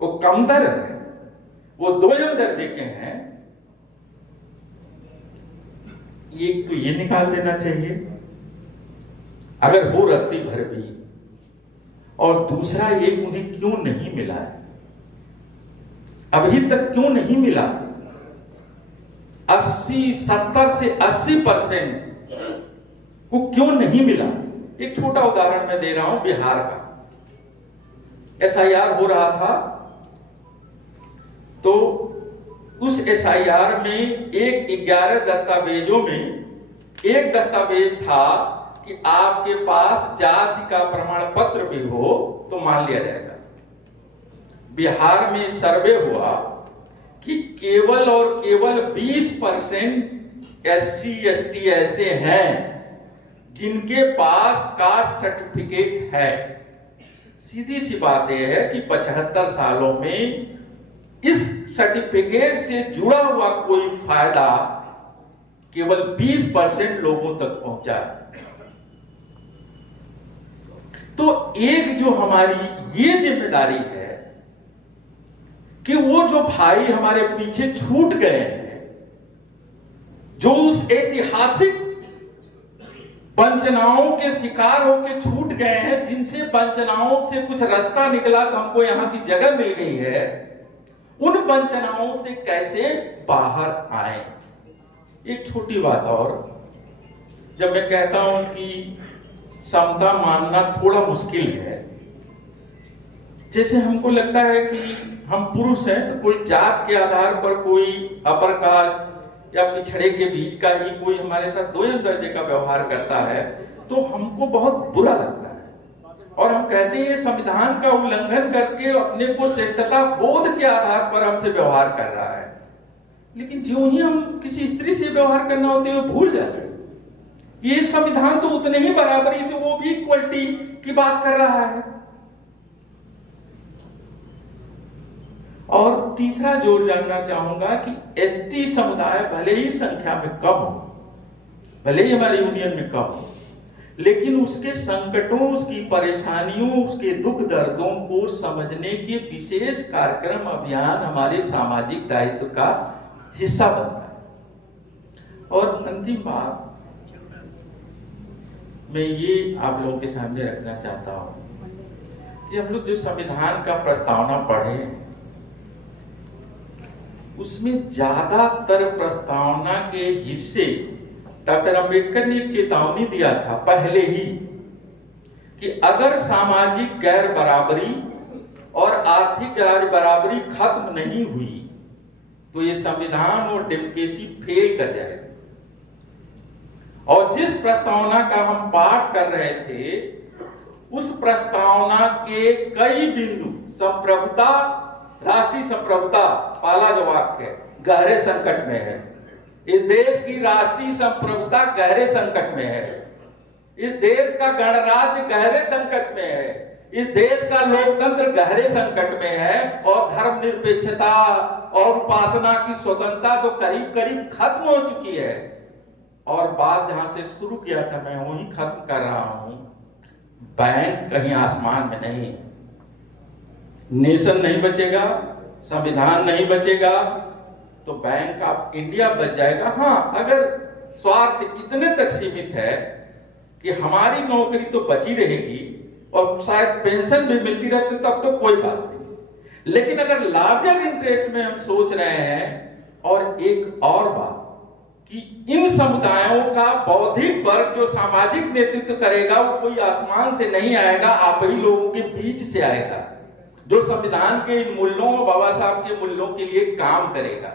वो कमतर है, वो 2 दर्जे के हैं, एक तो ये निकाल देना चाहिए अगर हो रत्ती भर भी, और दूसरा ये उन्हें क्यों नहीं मिला है, अभी तक क्यों नहीं मिला। 70 से 80% को क्यों नहीं मिला। एक छोटा उदाहरण मैं दे रहा हूं, बिहार का SIR हो रहा था तो उस SIR में 11 दस्तावेजों में एक दस्तावेज था कि आपके पास जाति का प्रमाण पत्र भी हो तो मान लिया जाएगा। बिहार में सर्वे हुआ कि केवल और केवल 20% SC ST ऐसे हैं जिनके पास कास्ट सर्टिफिकेट है। सीधी सी बात यह है कि 75 सालों में इस सर्टिफिकेट से जुड़ा हुआ कोई फायदा केवल 20% लोगों तक पहुंचा। तो एक जो हमारी ये जिम्मेदारी है कि वो जो भाई हमारे पीछे छूट गए हैं, जो उस ऐतिहासिक वंचनाओं के शिकार होकर छूट गए हैं, जिनसे वंचनाओं से कुछ रास्ता निकला तो हमको यहां की जगह मिल गई है, उन वंचनाओं से कैसे बाहर आए। एक छोटी बात और, जब मैं कहता हूं कि समता मानना थोड़ा मुश्किल है, जैसे हमको लगता है कि हम पुरुष हैं तो कोई जात के आधार पर कोई अपर कास्ट या पिछड़े के बीच का ही कोई हमारे साथ 2 दर्जे का व्यवहार करता है तो हमको बहुत बुरा लगता है और हम कहते हैं संविधान का उल्लंघन करके अपने को श्रेष्ठता बोध के आधार पर हमसे व्यवहार कर रहा है। लेकिन जो ही हम किसी स्त्री से व्यवहार करना होते हैं भूल जाते हैं ये संविधान तो उतने ही बराबरी से वो भी इक्वलिटी की बात कर रहा है। और तीसरा जोर जानना चाहूंगा कि ST समुदाय भले ही संख्या में कम हो, भले ही हमारी यूनियन में कम हो, लेकिन उसके संकटों, उसकी परेशानियों, उसके दुख दर्दों को समझने के विशेष कार्यक्रम अभियान हमारे सामाजिक दायित्व का हिस्सा बनता है। और अंतिम बात मैं ये आप लोगों के सामने रखना चाहता हूं कि हम लोग जो संविधान का प्रस्तावना पढ़े उसमें ज्यादातर प्रस्तावना के हिस्से डॉक्टर अंबेडकर ने एक चेतावनी दिया था पहले ही कि अगर सामाजिक गैर बराबरी और आर्थिक गैर बराबरी खत्म नहीं हुई तो ये संविधान और डेमोक्रेसी फेल कर जाएगा। और जिस प्रस्तावना का हम पाठ कर रहे थे, उस प्रस्तावना के कई बिंदु, संप्रभुता, राष्ट्रीय संप्रभुता, पहला जो वाक्य है, गहरे संकट में है। इस देश की राष्ट्रीय संप्रभुता गहरे संकट में है। इस देश का गणराज्य गहरे संकट में है। इस देश का लोकतंत्र गहरे संकट में है। और धर्मनिरपेक्षता और उपासना की स्वतंत्रता तो करीब करीब खत्म हो चुकी है। और बात जहां से शुरू किया था, मैं वहीं खत्म कर रहा हूं। बैंक कहीं आसमान में नहीं है। नेशन नहीं बचेगा, संविधान नहीं बचेगा, तो बैंक ऑफ इंडिया बच जाएगा। हाँ, अगर स्वार्थ इतने तक सीमित है कि हमारी नौकरी तो बची रहेगी और शायद पेंशन भी मिलती रहती, तब तो कोई बात नहीं। लेकिन अगर लार्जर इंटरेस्ट में हम सोच रहे हैं, और एक और बात कि इन समुदायों का बौद्धिक वर्ग जो सामाजिक नेतृत्व करेगा, वो कोई आसमान से नहीं आएगा, आप ही लोगों के बीच से आएगा, जो संविधान के मूल्यों, बाबा साहब के मूल्यों के लिए काम करेगा।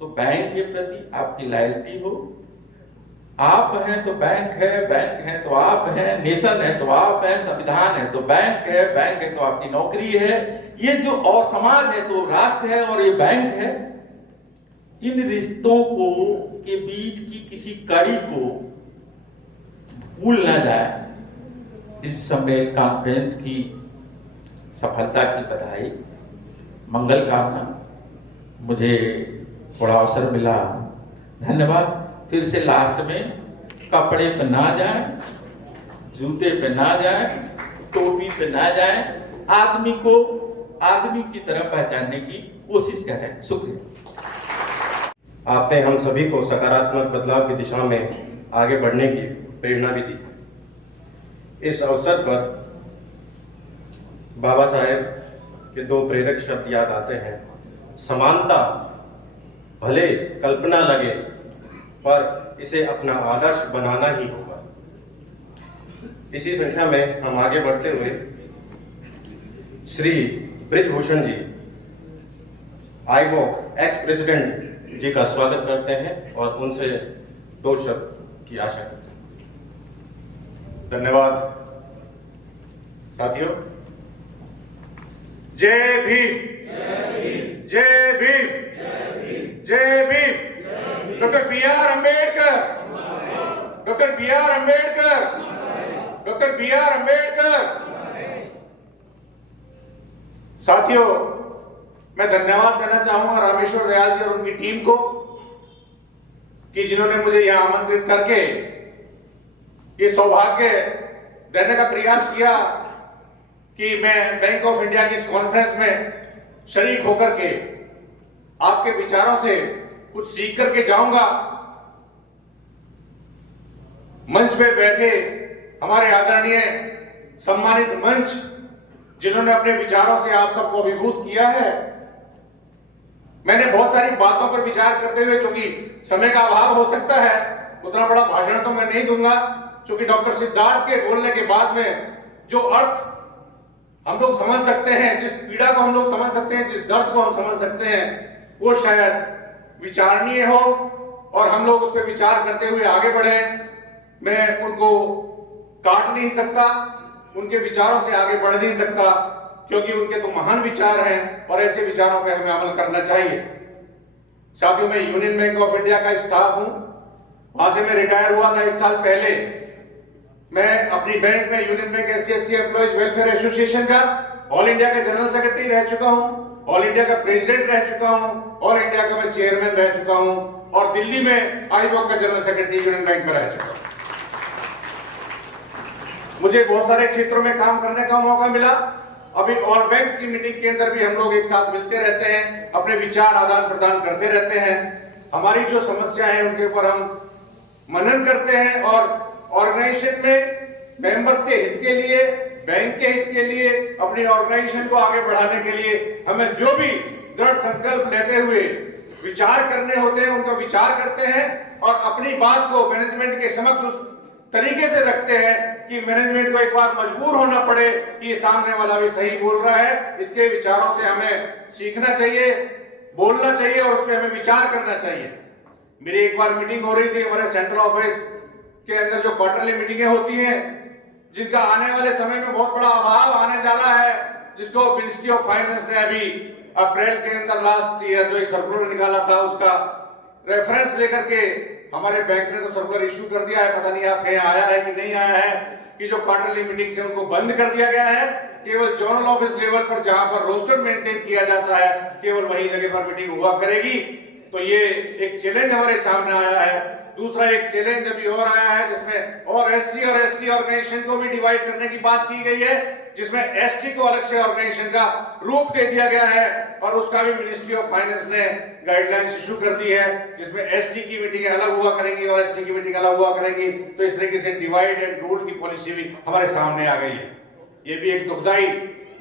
तो बैंक के प्रति आपकी लॉयल्टी हो। आप हैं तो बैंक है, बैंक है तो आप हैं, नेशन है तो आप हैं, संविधान है तो बैंक है तो आपकी नौकरी है, ये जो और समाज है तो राष्ट्र है और ये बैंक है। इन रिश्तों को के बीच की किसी कड़ी को भूल ना जाए। इस समय कॉन्फ्रेंस की सफलता की बधाई, मंगल कामना। मुझे थोड़ा अवसर मिला, धन्यवाद। फिर से लास्ट में, कपड़े पे ना जाए, जूते पे ना जाए, टोपी पे ना जाए, आदमी को आदमी की तरह पहचानने की कोशिश करें। शुक्रिया। आपने हम सभी को सकारात्मक बदलाव की दिशा में आगे बढ़ने की प्रेरणा भी दी। इस अवसर पर बाबा साहेब के दो प्रेरक शब्द याद आते हैं। समानता भले कल्पना लगे, पर इसे अपना आदर्श बनाना ही होगा। इसी संख्या में हम आगे बढ़ते हुए श्री ब्रिजभूषण जी, आईबॉक एक्स प्रेसिडेंट जी का स्वागत करते हैं और उनसे दो शब्द की आशा करते हैं। धन्यवाद साथियों। जय भीम, जय भीम, जय Bhim. Doctor B R Ambedkar, doctor B R Ambedkar, doctor B R Ambedkar. साथियों, मैं धन्यवाद देना चाहूंगा रामेश्वर दयाल जी और उनकी टीम को कि जिन्होंने मुझे यहां आमंत्रित करके ये सौभाग्य देने का प्रयास किया कि मैं बैंक ऑफ इंडिया की इस कॉन्फ्रेंस में शरीक होकर के आपके विचारों से कुछ सीख करके जाऊंगा। मंच पे बैठे हमारे आदरणीय सम्मानित मंच, जिन्होंने अपने विचारों से आप सबको अभिभूत किया है, मैंने बहुत सारी बातों पर विचार करते हुए, क्योंकि समय का अभाव हो सकता है, उतना बड़ा भाषण तो मैं नहीं दूंगा, क्योंकि डॉक्टर सिद्धार्थ के बोलने के बाद में जो अर्थ हम लोग समझ सकते हैं, जिस पीड़ा को हम लोग समझ सकते हैं, जिस दर्द को हम समझ सकते हैं, वो शायद विचारणीय हो और हम लोग उस पर विचार करते हुए आगे बढ़े। मैं उनको काट नहीं सकता, उनके विचारों से आगे बढ़ नहीं सकता, क्योंकि उनके तो महान विचार हैं और ऐसे विचारों पे हमें अमल करना चाहिए। साथियों, मैं यूनियन बैंक ऑफ इंडिया का स्टाफ हूं, वहां से मैं रिटायर हुआ था 1 साल पहले। मैं अपनी बैंक में union bank SC/ST employees welfare association का ऑल इंडिया का जनरल सेक्रेटरी रह चुका हूं, ऑल इंडिया का प्रेसिडेंट रह चुका हूं, ऑल इंडिया का मैं चेयरमैन रह चुका हूं और दिल्ली में आईबॉक का जनरल सेक्रेटरी यूनियन बैंक में रह चुका हूं। मुझे बहुत सारे क्षेत्रों में काम करने का मौका मिला। अभी ऑल बैंक्स की मीटिंग के अंदर भी हम लोग एक साथ मिलते रहते हैं, अपने विचार आदान प्रदान करते रहते हैं। हमारी जो समस्या है उनके ऊपर हम मनन करते हैं और ऑर्गेनाइजेशन में मेंबर्स के हित के लिए, बैंक के हित के लिए, अपनी ऑर्गेनाइजेशन को आगे बढ़ाने के लिए हमें जो भी दृढ़ संकल्प लेते हुए विचार करने होते हैं, उनका विचार करते हैं और अपनी बात को मैनेजमेंट के समक्ष उस तरीके से रखते हैं कि मैनेजमेंट को एक बार मजबूर होना पड़े कि ये सामने वाला भी सही बोल रहा है। इसके विचारों से हमें सीखना चाहिए। बोलना चाहिए और उस पर हमें विचार करना चाहिए। मेरी एक बार मीटिंग हो रही थी हमारे सेंट्रल ऑफिस के अंदर, जो क्वार्टरली मीटिंगें होती हैं, जिनका आने वाले समय में बहुत बड़ा अभाव आने जा रहा है, जिसको मिनिस्ट्री ऑफ फाइनेंस ने अभी अप्रैल के अंदर लास्ट ईयर जो एक सर्कुलर निकाला था, उसका रेफरेंस लेकर के हमारे बैंक ने तो सर्कुलर इश्यू कर दिया है। पता नहीं आपके यहाँ आया है कि नहीं आया है, कि जो क्वार्टरली मीटिंग से उनको बंद कर दिया गया है। केवल जोनल ऑफिस लेवल पर जहां पर रोस्टर मेंटेन किया जाता है, केवल वही जगह पर मीटिंग हुआ करेगी। तो ये एक चैलेंज हमारे सामने आया है। दूसरा एक चैलेंज अभी और आया है, जिसमें और एससी और एसटी ऑर्गेनाइजेशन को भी डिवाइड करने की बात की गई है, जिसमें एसटी को अलग से ऑर्गेनाइजेशन का रूप दे दिया गया है, और उसका भी मिनिस्ट्री ऑफ फाइनेंस ने गाइडलाइंस इशू कर दी है, जिसमें एसटी की मीटिंग अलग हुआ करेंगी और एससी की मीटिंग अलग हुआ करेंगी। तो इस तरीके से डिवाइड एंड रूल की पॉलिसी भी हमारे सामने आ गई है। ये भी एक दुखदाई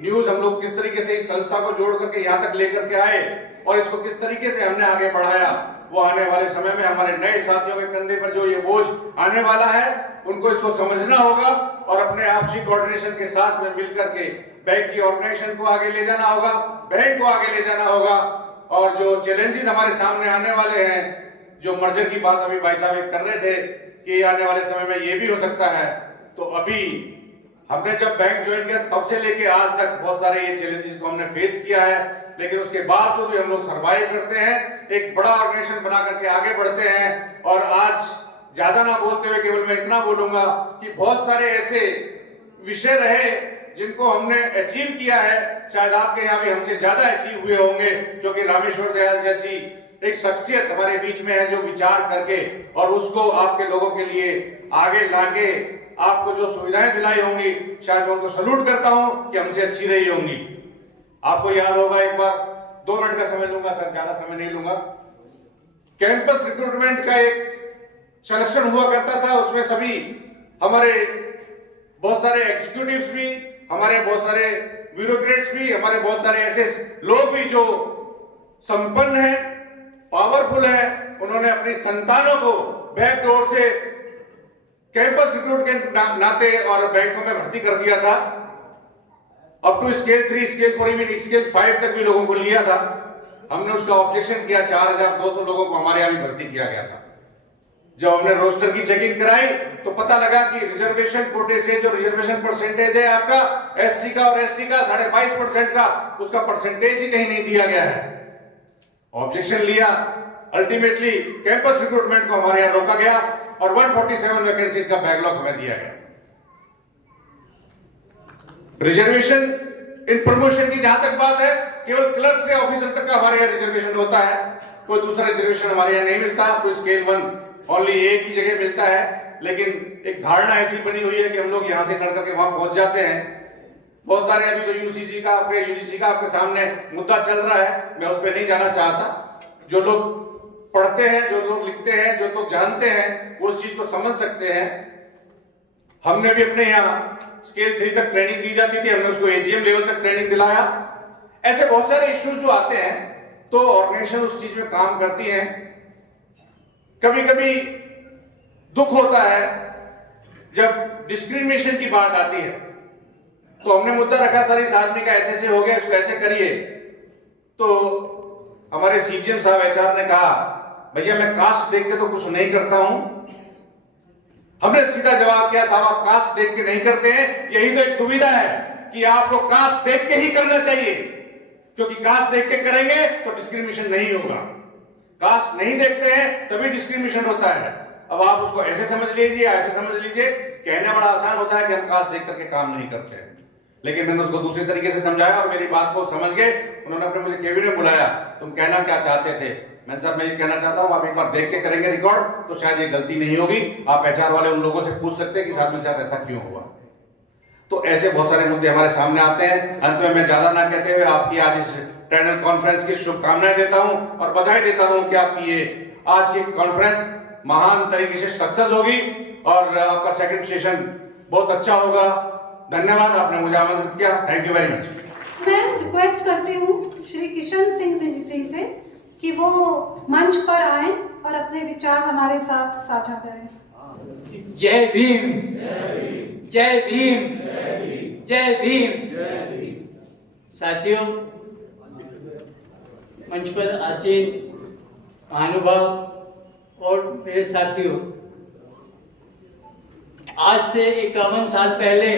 न्यूज, हम लोग किस तरीके से इस संस्था को जोड़ करके यहाँ तक लेकर के आए और इसको किस तरीके से हमने आगे बढ़ाया, वो आने वाले समय में हमारे नए साथियों के कंधे पर जो ये बोझ आने वाला है, उनको इसको समझना होगा और अपने आपसी कोऑर्डिनेशन के साथ में मिलकर के बैंक की ऑर्गेनाइजेशन को आगे ले जाना होगा, बैंक को आगे ले जाना होगा। और जो चैलेंजेस हमारे सामने आने वाले हैं, जो मर्जर की बात अभी भाई साहब कर रहे थे कि आने वाले समय में ये भी हो सकता है, तो अभी हमने जब बैंक ज्वाइन किया तब से लेके आज तक बहुत सारे ये चैलेंजेस को हमने फेस किया है, लेकिन उसके बावजूद भी हम लोग सर्वाइव करते हैं, एक बड़ा ऑर्गेनाइजेशन बना करके आगे बढ़ते हैं। और आज ज्यादा ना बोलते हुए केवल मैं इतना बोलूंगा कि बहुत सारे ऐसे विषय रहे जिनको हमने अचीव किया है, शायद आपके यहाँ भी हमसे ज्यादा अचीव हुए होंगे, क्योंकि रामेश्वर दयाल जैसी एक शख्सियत हमारे बीच में है जो विचार करके और उसको आपके लोगों के लिए आगे लाके आपको जो सुविधाएं दिलाई होंगी, शायद मैं उनको सलूट करता हूं कि हमसे अच्छी रही होंगी। आपको याद होगा, एक बार 2 मिनट का समय लूंगा सर, ज्यादा समय नहीं लूंगा। कैंपस रिक्रूटमेंट का एक सिलेक्शन हुआ करता था, उसमें सभी हमारे बहुत सारे एग्जीक्यूटिव्स भी, हमारे बहुत सारे ब्यूरोक्रेट्स भी, हमारे बहुत सारे ऐसे लोग भी जो संपन्न हैं, पावरफुल हैं, उन्होंने अपनी संतानों को बैकडोर से कैंपस रिक्रूट के नाते और बैंकों में भर्ती कर दिया था। Up to scale 3, scale 4, even scale 5 तक भी लोगों को लिया था। हमने उसका ऑब्जेक्शन किया, 4200 लोगों को हमारे यहाँ भी भर्ती किया गया था। जब हमने रोस्टर की चेकिंग कराई तो पता लगा कि रिजर्वेशन कोटे से जो रिजर्वेशन परसेंटेज है आपका एससी का और एसटी का 22.5% का, उसका परसेंटेज ही कहीं नहीं दिया गया है। ऑब्जेक्शन लिया, अल्टीमेटली कैंपस रिक्रूटमेंट को हमारे यहाँ रोका गया और 147 वैकेंसीज का बैकलॉग हमें दिया गया। रिजर्वेशन इन प्रमोशन की जहां तक बात है, केवल क्लर्क से ऑफिसर तक का हमारे यहाँ रिजर्वेशन होता है, कोई दूसरा रिजर्वेशन हमारे यहाँ नहीं मिलता। कोई स्केल 1 ओनली एक ही जगह मिलता है, लेकिन एक धारणा ऐसी बनी हुई है कि हम लोग यहाँ से चढ़ करके वहां पहुंच जाते हैं। बहुत सारे अभी तो यूसीसी का, आपके यूजीसी का आपके सामने मुद्दा चल रहा है, मैं उस पर नहीं जाना चाहता। जो लोग पढ़ते हैं, जो लोग लिखते हैं, जो लोग जानते हैं, वो उस चीज को समझ सकते हैं। हमने भी अपने यहाँ स्केल 3 तक ट्रेनिंग दी जाती थी, हमने उसको एजीएम लेवल तक ट्रेनिंग दिलाया। ऐसे बहुत सारे इश्यूज जो आते हैं तो ऑर्गेनाइजेशन उस चीज में काम करती है। कभी कभी दुख होता है जब डिस्क्रिमिनेशन की बात आती है, तो हमने मुद्दा रखा सर इस आदमी का ऐसे हो गया, इसको ऐसे करिए। तो हमारे सीजीएम साहब एचआर ने कहा, भैया मैं कास्ट देख के तो कुछ नहीं करता हूं। हमने सीधा जवाब किया, साहब आप कास्ट देख के नहीं करते हैं, यही तो एक दुविधा है कि आपको कास्ट देख के ही करना चाहिए, क्योंकि कास्ट देख के करेंगे तो डिस्क्रिमिनेशन नहीं होगा। कास्ट नहीं देखते हैं तभी डिस्क्रिमिनेशन होता है। अब आप उसको ऐसे समझ लीजिए, ऐसे समझ लीजिए, कहना बड़ा आसान होता है कि हम कास्ट देख करके काम नहीं करते हैं, लेकिन मैंने उसको दूसरी तरीके से समझाया और मेरी बात को समझ गए। उन्होंने अपने मुझे केबिन में बुलाया, तुम कहना क्या चाहते थे? मैं साहब मैं ये कहना चाहता हूं, आप एक बार देख के करेंगे रिकॉर्ड तो शायद ये गलती नहीं होगी। आप एचआर वाले उन लोगों से पूछ सकते हैं कि साहब मेरे साथ ऐसा क्यों हुआ। तो ऐसे बहुत सारे मुद्दे हमारे सामने आते हैं। अंत में मैं ज्यादा ना कहते हुए आपकी आज इस टनल कॉन्फ्रेंस की शुभकामनाएं देता हूं और बधाई देता हूं कि आपकी ये आज की कॉन्फ्रेंस महान तरीके से सक्सेस होगी और आपका सेकंड सेशन बहुत अच्छा होगा। धन्यवाद, आपने मुझे आमंत्रित किया। Thank you very much. मैं रिक्वेस्ट करती हूँ श्री किशन सिंह जी से कि वो मंच पर आए और अपने विचार हमारे साथ साझा करें। जय भीम, जय भीम, जय भीम। साथियों, मंच पर आसीन महानुभाव और मेरे साथियों, आज से 51 साल पहले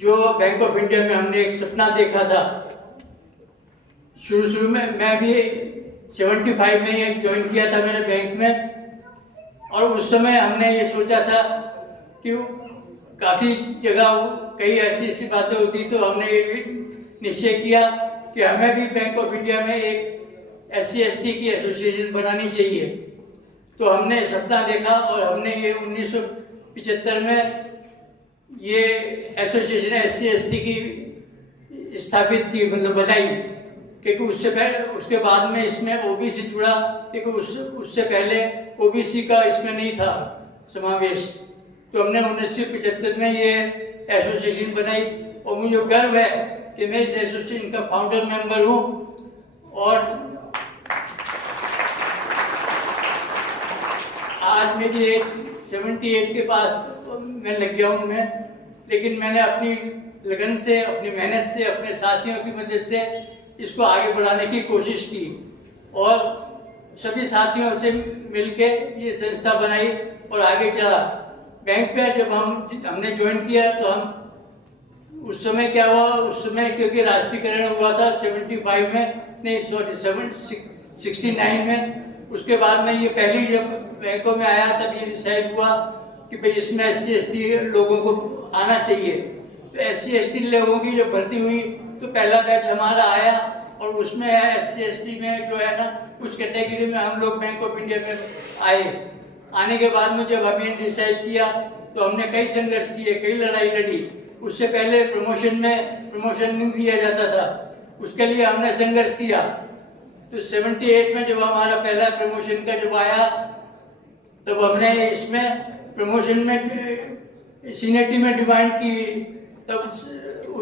जो बैंक ऑफ इंडिया में हमने एक सपना देखा था, शुरू में मैं भी 75 में ही ज्वाइन किया था मेरे बैंक में, और उस समय हमने ये सोचा था कि काफ़ी जगह कई ऐसी बातें होती, तो हमने ये भी निश्चय किया कि हमें भी बैंक ऑफ इंडिया में एक SC/ST की एसोसिएशन बनानी चाहिए। तो हमने सपना देखा और हमने ये 1975 में ये एसोसिएशन SC/ST की स्थापित की, मतलब बनाई, क्योंकि उससे पहले उसके बाद में इसमें OBC जुड़ा, क्योंकि उससे पहले OBC का इसमें नहीं था समावेश। तो हमने 1975 में ये एसोसिएशन बनाई और मुझे गर्व है कि मैं इस एसोसिएशन का फाउंडर मेंबर हूँ। और आज मेरी एज 78 के पास मैं लग गया हूँ मैं, लेकिन मैंने अपनी लगन से, अपनी मेहनत से, अपने साथियों की मदद से इसको आगे बढ़ाने की कोशिश की और सभी साथियों से मिलके ये संस्था बनाई और आगे चला। बैंक पे जब हमने ज्वाइन किया तो हम उस समय क्या हुआ, उस समय क्योंकि राष्ट्रीयकरण हुआ था 75 में, नहीं सॉरी 69 में। उसके बाद में ये पहली जब बैंकों में आया तब ये डिसाइड हुआ कि भाई इसमें SC/ST लोगों को आना चाहिए। तो SC/ST लोगों की जो भर्ती हुई तो पहला बैच हमारा आया और उसमें SC/ST में जो है ना उस कैटेगरी में हम लोग बैंक ऑफ इंडिया में आए। आने के बाद में जब हमने डिसाइड किया तो हमने कई संघर्ष किए, कई लड़ाई लड़ी। उससे पहले प्रमोशन नहीं दिया जाता था, उसके लिए हमने संघर्ष किया। तो 78 में जब हमारा पहला प्रमोशन का जब आया तब हमने इसमें प्रमोशन में सीनियरिटी में डिमांड की, तब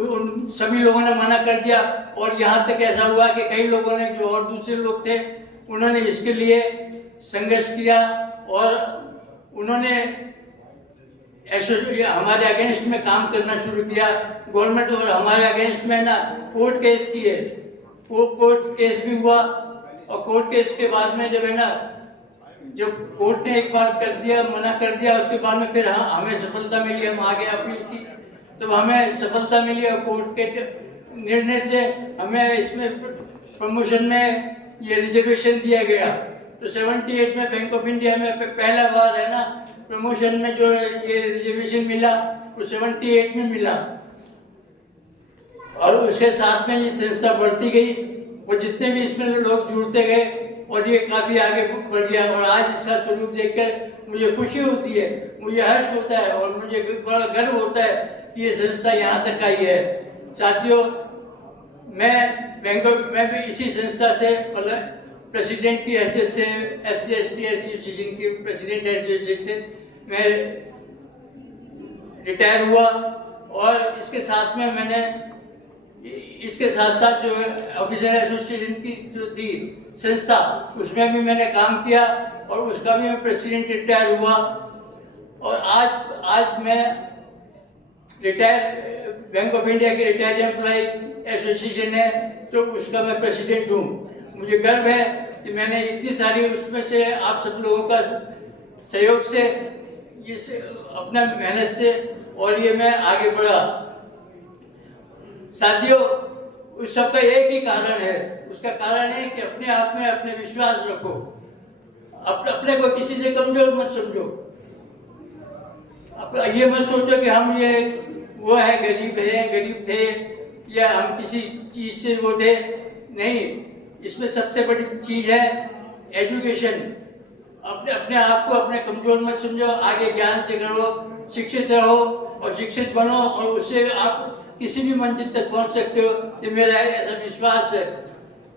उन सभी लोगों ने मना कर दिया। और यहाँ तक ऐसा हुआ कि कई लोगों ने, जो और दूसरे लोग थे, उन्होंने इसके लिए संघर्ष किया और उन्होंने हमारे अगेंस्ट में काम करना शुरू किया। गवर्नमेंट और हमारे अगेंस्ट में ना कोर्ट केस किए, वो कोर्ट केस भी हुआ। और कोर्ट केस के बाद में जब है ना, जब कोर्ट ने एक बार कर दिया, मना कर दिया, उसके बाद में फिर हमें सफलता मिली, हम आगे अपील की तब हमें सफलता मिली और कोर्ट के निर्णय से हमें इसमें प्रमोशन में ये रिजर्वेशन दिया गया। तो 78 में बैंक ऑफ इंडिया में पहला बार है ना प्रमोशन में जो ये रिजर्वेशन मिला वो 78 में मिला और उसके साथ में ये संस्था बढ़ती गई और जितने भी इसमें लोग जुड़ते गए और ये काफी आगे बढ़ गया। और आज इसका स्वरूप देखकर मुझे खुशी होती है, मुझे हर्ष होता है और मुझे बड़ा गर्व होता है कि ये संस्था यहाँ तक आई है। साथियों, मैं भी इसी संस्था से प्रेसिडेंट की हैसियत से SC/ST एसोसिएशन की प्रेसिडेंट एसोसिएशन में रिटायर हुआ और इसके साथ में मैंने इसके साथ साथ जो ऑफिसर एसोसिएशन की जो थी संस्था उसमें भी मैंने काम किया और उसका भी मैं प्रेसिडेंट रिटायर हुआ। और आज मैं रिटायर बैंक ऑफ इंडिया की रिटायर्ड एम्प्लॉय एसोसिएशन है तो उसका मैं प्रेसिडेंट हूँ। मुझे गर्व है कि मैंने इतनी सारी उसमें से आप सब लोगों का सहयोग से इस अपना मेहनत से और ये मैं आगे बढ़ा। साथियों, उस सब का एक ही कारण है, उसका कारण है कि अपने आप में अपने विश्वास रखो, अपने को किसी से कमजोर मत समझो। ये मत सोचो कि हम ये वो है, गरीब थे या हम किसी चीज से वो थे, नहीं। इसमें सबसे बड़ी चीज है एजुकेशन। अपने आप को अपने कमजोर मत समझो, आगे ज्ञान से करो, शिक्षित रहो और शिक्षित बनो और उससे आप किसी भी मंजिल तक पहुंच सकते हो, तो मेरा ऐसा विश्वास है।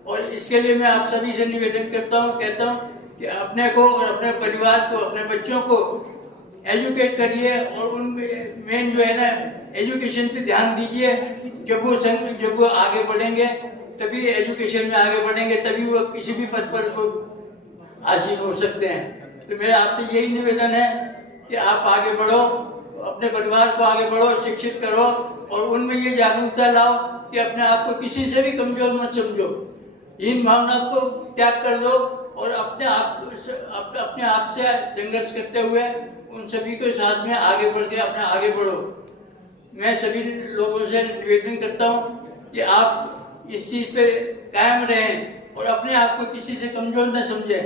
और इसके लिए मैं आप सभी से निवेदन करता हूं, कहता हूं कि अपने को और अपने परिवार को, अपने बच्चों को एजुकेट करिए और उन मेन जो है ना एजुकेशन पे ध्यान दीजिए। जब वो आगे बढ़ेंगे तभी एजुकेशन में आगे बढ़ेंगे, तभी वो किसी भी पद पर को हासिल हो सकते हैं। तो मेरा आपसे यही निवेदन है कि आप आगे बढ़ो, अपने परिवार को आगे बढ़ो, शिक्षित करो, और उनमें ये जागरूकता लाओ कि अपने आप को किसी से भी कमजोर मत समझो, इन भावना को त्याग कर दो और अपने आप से संघर्ष करते हुए उन सभी के साथ में आगे बढ़ के अपने आगे बढ़ो। मैं सभी लोगों से निवेदन करता हूँ कि आप इस चीज़ पे कायम रहें और अपने आप को किसी से कमजोर न समझें।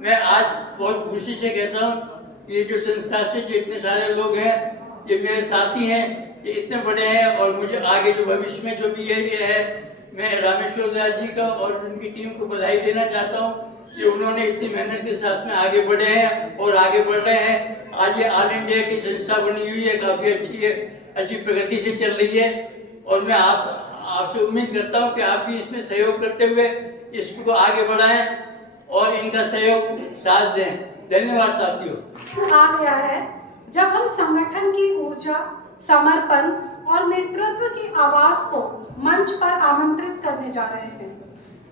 मैं आज बहुत खुशी से कहता हूँ कि ये जो संस्था से जो इतने सारे लोग हैं, ये मेरे साथी हैं, ये इतने बड़े हैं और मुझे आगे जो भविष्य में जो भी ये है, मैं रामेश्वर दयाल जी का और उनकी टीम को बधाई देना चाहता हूँ कि उन्होंने इतनी मेहनत के साथ में आगे बढ़े हैं और आगे बढ़ रहे हैं। आज ये ऑल इंडिया की संस्था बनी हुई है, काफ़ी अच्छी है, अच्छी प्रगति से चल रही है और मैं आपसे उम्मीद करता हूँ कि आप भी इसमें सहयोग करते हुए इसको आगे बढ़ाएं और इनका सहयोग साथ दें। धन्यवाद साथियों। आ गया है जब हम संगठन की ऊर्जा, समर्पण और नेतृत्व की आवाज को मंच पर आमंत्रित करने जा रहे हैं।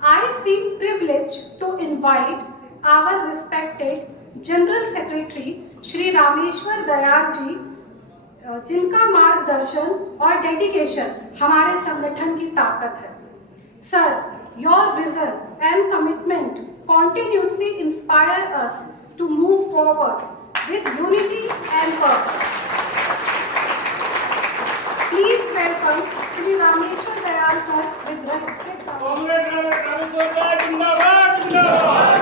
I feel privileged to invite our respected General Secretary Shri Rameshwar Dayal ji, जिनका मार्गदर्शन और डेडिकेशन हमारे संगठन की ताकत है। Sir, your vision and commitment continuously inspire us to move forward with unity and purpose. Please welcome Shri Rameshwar Dayal sir with respect. Comrade Rameshwar Dayal जिंदाबाद जिंदाबाद।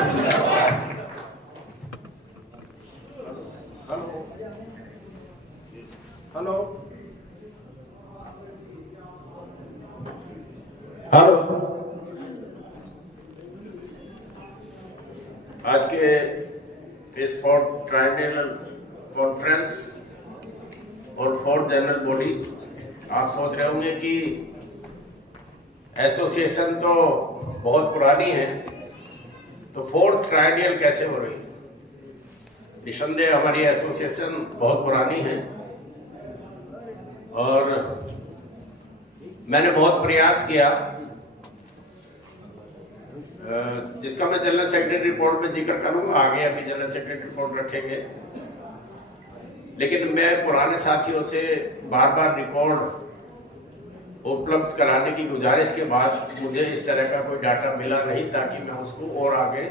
हेलो हेलो आज के इस 4th ट्राइएंगल कॉन्फ्रेंस और 4th जनरल बॉडी, आप सोच रहे होंगे कि एसोसिएशन तो बहुत पुरानी है, तो 4th ट्राइएंगल कैसे हो रही? निसंदेह हमारी एसोसिएशन बहुत पुरानी है और मैंने बहुत प्रयास किया, जिसका मैं जनरल सेक्रेटरी रिपोर्ट में जिक्र करूंगा आगे, अभी जनरल सेक्रेटरी रिपोर्ट रखेंगे। लेकिन मैं पुराने साथियों से बार बार रिकॉर्ड उपलब्ध कराने की गुजारिश के बाद मुझे इस तरह का कोई डाटा मिला नहीं ताकि मैं उसको और आगे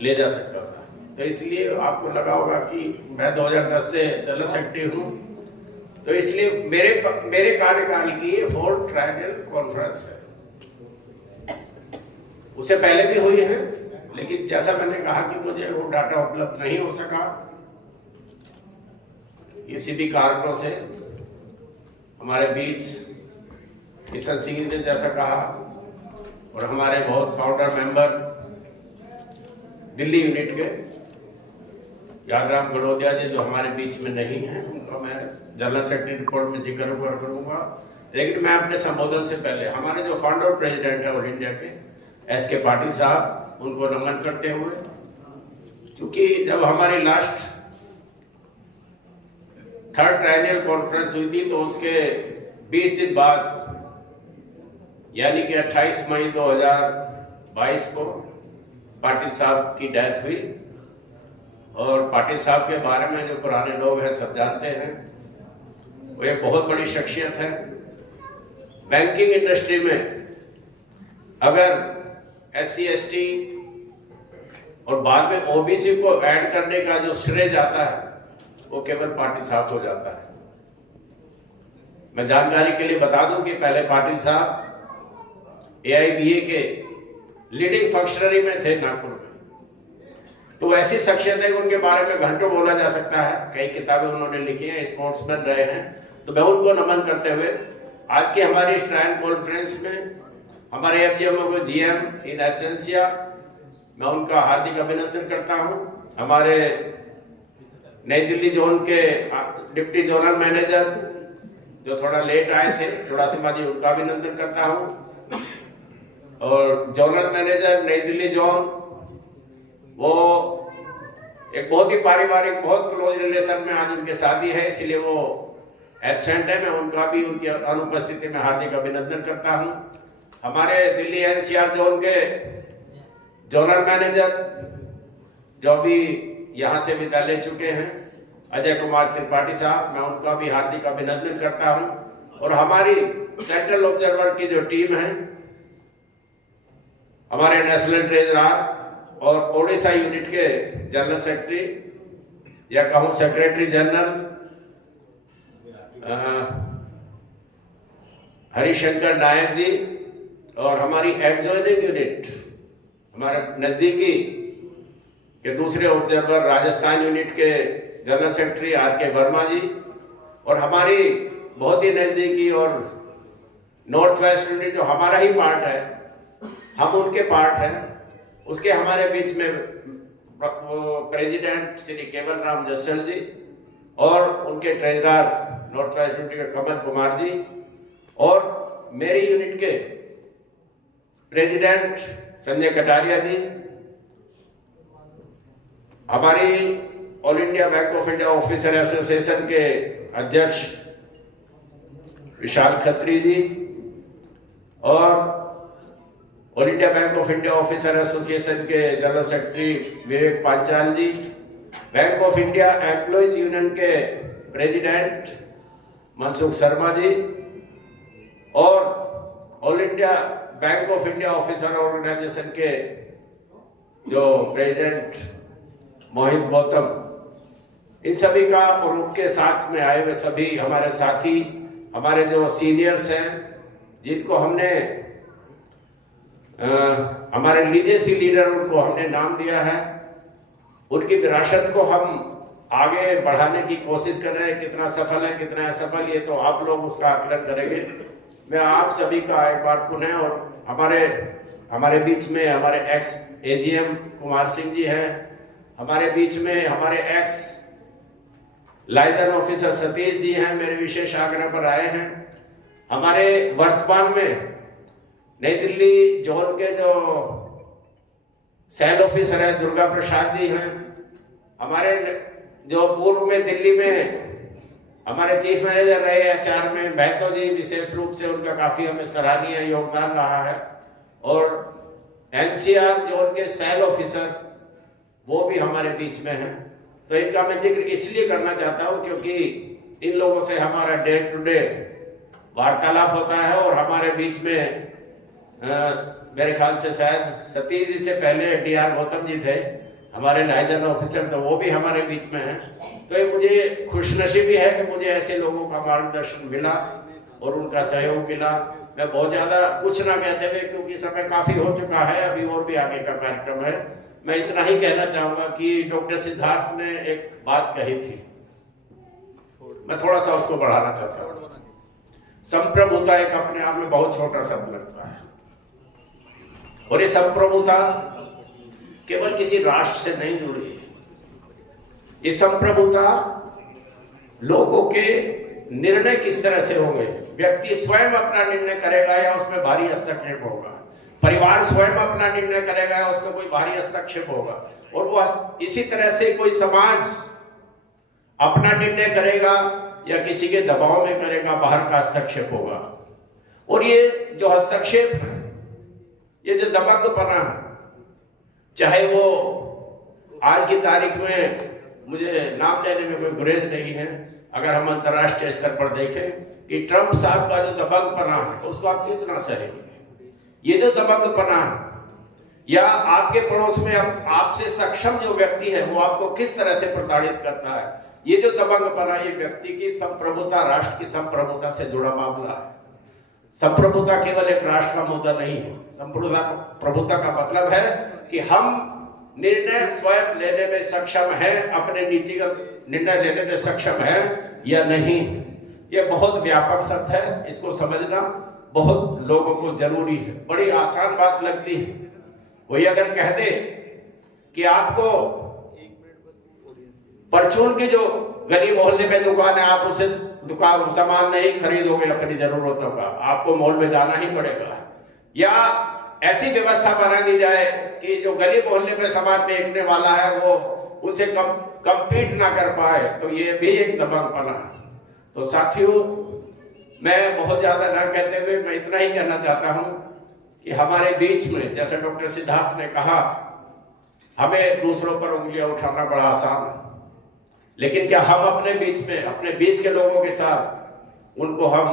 ले जा सकता था। तो इसलिए आपको लगा होगा कि मैं 2010 से जनरल सेक्रेटरी हूँ, तो इसलिए मेरे कार्यकाल की 4th ट्राइएंगल कॉन्फ्रेंस है। उससे पहले भी हुई है, लेकिन जैसा मैंने कहा कि मुझे वो डाटा उपलब्ध नहीं हो सका किसी भी कारणों से। हमारे बीच किशन सिंह ने जैसा कहा और हमारे बहुत फाउंडर मेंबर दिल्ली यूनिट के यादराम गड़ोदिया जी जो हमारे बीच में नहीं है, उनका मैं जनरल सेक्रेटरी रिपोर्ट में जिक्र करूंगा। लेकिन मैं अपने संबोधन से पहले हमारे जो फाउंडर प्रेसिडेंट है ऑल इंडिया के एस के पाटिल साहब, उनको नमन करते हुए, क्योंकि जब हमारी लास्ट 3rd ट्राइएंगल कॉन्फ्रेंस हुई थी तो उसके 20 दिन बाद यानी कि 28 मई 2022 को पाटिल साहब की डेथ हुई। और पाटिल साहब के बारे में जो पुराने लोग हैं सब जानते हैं, वो एक बहुत बड़ी शख्सियत है। बैंकिंग इंडस्ट्री में अगर SC ST और बाद में OBC को ऐड करने का जो श्रेय जाता है वो केवल पाटिल साहब को जाता है। मैं जानकारी के लिए बता दूं कि पहले पाटिल साहब AIBA के लीडिंग फंक्शनरी में थे नागपुर में, तो ऐसी शख्सियत है कि उनके बारे में घंटों बोला जा सकता है। कई किताबें उन्होंने लिखी हैं, स्पोर्ट्समैन रहे हैं, तो मैं उनको नमन करते हुए आज की हमारी इस ट्रायन कॉन्फ्रेंस में हमारे FGMO को GM इन एब्सेंसिया मैं उनका हार्दिक अभिनंदन करता हूं। हमारे नई दिल्ली जोन के डिप्टी जोनल मैनेजर जो थोड़ा लेट आए थे, चुड़ासिमा जी, उनका अभिनंदन करता हूं। और जोनल मैनेजर नई दिल्ली जोन, वो एक बहुत ही पारिवारिक, बहुत क्लोज रिलेशन में आज उनकी शादी है, इसलिए वो एब्सेंट है। मैं उनका भी उनकी अनुपस्थिति में हार्दिक अभिनंदन करता हूं। हमारे दिल्ली NCR जोन के जोनल मैनेजर जो भी यहाँ से विदा ले चुके हैं, अजय कुमार त्रिपाठी साहब, मैं उनका भी हार्दिक अभिनंदन करता हूं। और हमारी सेंट्रल ऑब्जर्वर की जो टीम है, हमारे नेशनल ट्रेजरर और ओडिशा यूनिट के जनरल सेक्रेटरी या कहूं सेक्रेटरी जनरल हरिशंकर नायक जी, और हमारी एडजॉइनिंग यूनिट हमारे नजदीकी के दूसरे ऑब्जर्वर राजस्थान यूनिट के जनरल सेक्रेटरी RK वर्मा जी, और हमारी बहुत ही नजदीकी और नॉर्थ वेस्ट यूनिट जो हमारा ही पार्ट है, हम उनके पार्ट हैं, उसके हमारे बीच में प्रेसिडेंट श्री केवल राम जस्सल जी और उनके ट्रेजरर नॉर्थ वेस्ट यूनिट के कमल कुमार जी, और मेरी यूनिट के प्रेसिडेंट संजय कटारिया जी, हमारी all India Bank of India officer association के अध्यक्ष विशाल खत्री जी, और all India Bank of India officer association के general secretary Vivek Panchal ji, Bank of India employees union के प्रेसिडेंट मनसुख शर्मा जी, और all India Bank of India officer organisation के जो प्रेसिडेंट मोहित गौतम, इन सभी का और उनके साथ में आए हुए सभी हमारे साथी, हमारे जो सीनियर्स हैं, जिनको हमने हमारे लीजेसी लीडर उनको हमने नाम दिया है, उनकी विरासत को हम आगे बढ़ाने की कोशिश कर रहे हैं। कितना सफल है कितना असफल, ये तो आप लोग उसका आकलन करेंगे। मैं आप सभी का एक बार पुनः, और हमारे बीच में हमारे एक्स AGM कुमार सिंह जी हैं, हमारे बीच में हमारे x liaison officer Satish ji हैं, मेरे विशेष आग्रह पर आए हैं। हमारे वर्तमान में नई दिल्ली जोन के जो सेल ऑफिसर है दुर्गा प्रसाद जी हैं, हमारे जो पूर्व में दिल्ली में हमारे चीफ मैनेजर रहे HR में महतो जी, विशेष रूप से उनका काफी हमें सराहनीय योगदान रहा है, और NCR जोन के सेल ऑफिसर वो भी हमारे बीच में हैं। तो इनका मैं जिक्र इसलिए करना चाहता हूं क्योंकि इन लोगों से हमारा डे टू डे वार्तालाप होता है, और हमारे बीच में मेरे ख्याल से शायद सतीश जी से पहले DR गौतम जी थे हमारे लाइजन ऑफिसर, तो वो भी हमारे बीच में हैं। तो ये मुझे खुशनसीबी है कि मुझे ऐसे लोगों का मार्गदर्शन मिला और उनका सहयोग मिला। मैं बहुत ज्यादा कुछ ना कहते हुए, क्योंकि समय काफी हो चुका है, अभी और भी आगे का कार्यक्रम है, मैं इतना ही कहना चाहूंगा कि डॉक्टर सिद्धार्थ ने एक बात कही थी, मैं थोड़ा सा उसको बढ़ाना चाहता हूँ। संप्रभुता एक अपने आप में बहुत छोटा शब्द लगता है, और ये संप्रभुता केवल किसी राष्ट्र से नहीं जुड़ी है। ये संप्रभुता लोगों के निर्णय किस तरह से होंगे, व्यक्ति स्वयं अपना निर्णय करेगा या उसमें भारी हस्तक्षेप होगा, परिवार स्वयं अपना निर्णय करेगा या उसमें कोई भारी हस्तक्षेप होगा, और वो इसी तरह से कोई समाज अपना निर्णय करेगा या किसी के दबाव में करेगा, बाहर का हस्तक्षेप होगा। और ये जो हस्तक्षेप है, ये जो दबंगपना है, चाहे वो आज की तारीख में, मुझे नाम लेने में कोई गुरेज नहीं है, अगर हम अंतर्राष्ट्रीय स्तर पर देखें कि ट्रंप साहब का जो दबंगपना है उसको आप कितना सहेंगे। ये जो दबंगपना है, या आपके पड़ोस में आपसे सक्षम जो व्यक्ति है वो आपको किस तरह से प्रताड़ित करता है, ये जो दबंगपना, ये व्यक्ति की संप्रभुता, राष्ट्र की संप्रभुता से जुड़ा मामला है। संप्रभुता केवल एक राष्ट्र का मुद्दा नहीं है। संप्रभुता का मतलब है कि हम निर्णय स्वयं लेने में सक्षम हैं, अपने नीतिगत निर्णय लेने में सक्षम हैं या नहीं। यह बहुत व्यापक शब्द है, इसको समझना बहुत लोगों को जरूरी है। बड़ी आसान बात लगती है, वही अगर कह दे कि आपको परचून की जो गली मोहल्ले में दुकान है, आप उसे दुकान सामान नहीं खरीदोगे अपनी जरूरतों का, आपको मॉल में जाना ही पड़ेगा। या ऐसी व्यवस्था बना दी जाए कि जो गली मोहल्ले में सामान बेचने वाला है वो उनसे कम्पीट ना कर पाए, तो ये भी एक दबंगपना है। तो साथियों, मैं बहुत ज्यादा ना कहते हुए मैं इतना ही कहना चाहता हूं कि हमारे बीच में, जैसे डॉक्टर सिद्धार्थ ने कहा, हमें दूसरों पर उंगलियां उठाना बड़ा आसान है, लेकिन क्या हम अपने बीच में, अपने बीच के लोगों के साथ उनको हम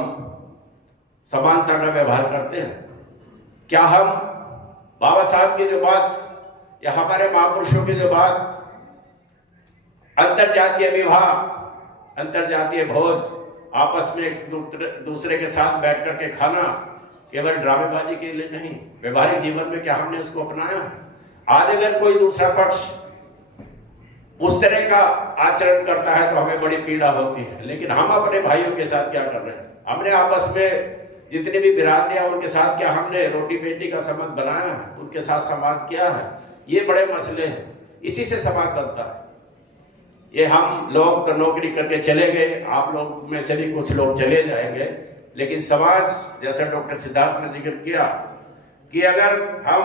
समानता का व्यवहार करते हैं? क्या हम बाबा साहब की जो बात या हमारे महापुरुषों की जो बात अंतरजातीय विवाह, अंतरजातीय भोज, आपस में एक दूसरे के साथ बैठ करके खाना केवल ड्रामेबाजी के लिए नहीं, व्यवहारिक जीवन में क्या हमने उसको अपनाया? आज अगर कोई दूसरा पक्ष उस तरह का आचरण करता है तो हमें बड़ी पीड़ा होती है, लेकिन हम अपने भाइयों के साथ क्या कर रहे हैं? हमने आपस में जितनी भी बिरादरियां उनके साथ क्या हमने रोटी बेटी का संबंध बनाया है? उनके साथ संवाद किया है? ये बड़े मसले हैं, इसी से समाज बनता है। ये हम लोग तो नौकरी करके चले गए, आप लोग में से भी कुछ लोग चले जाएंगे, लेकिन समाज, जैसा डॉक्टर सिद्धार्थ ने जिक्र किया कि अगर हम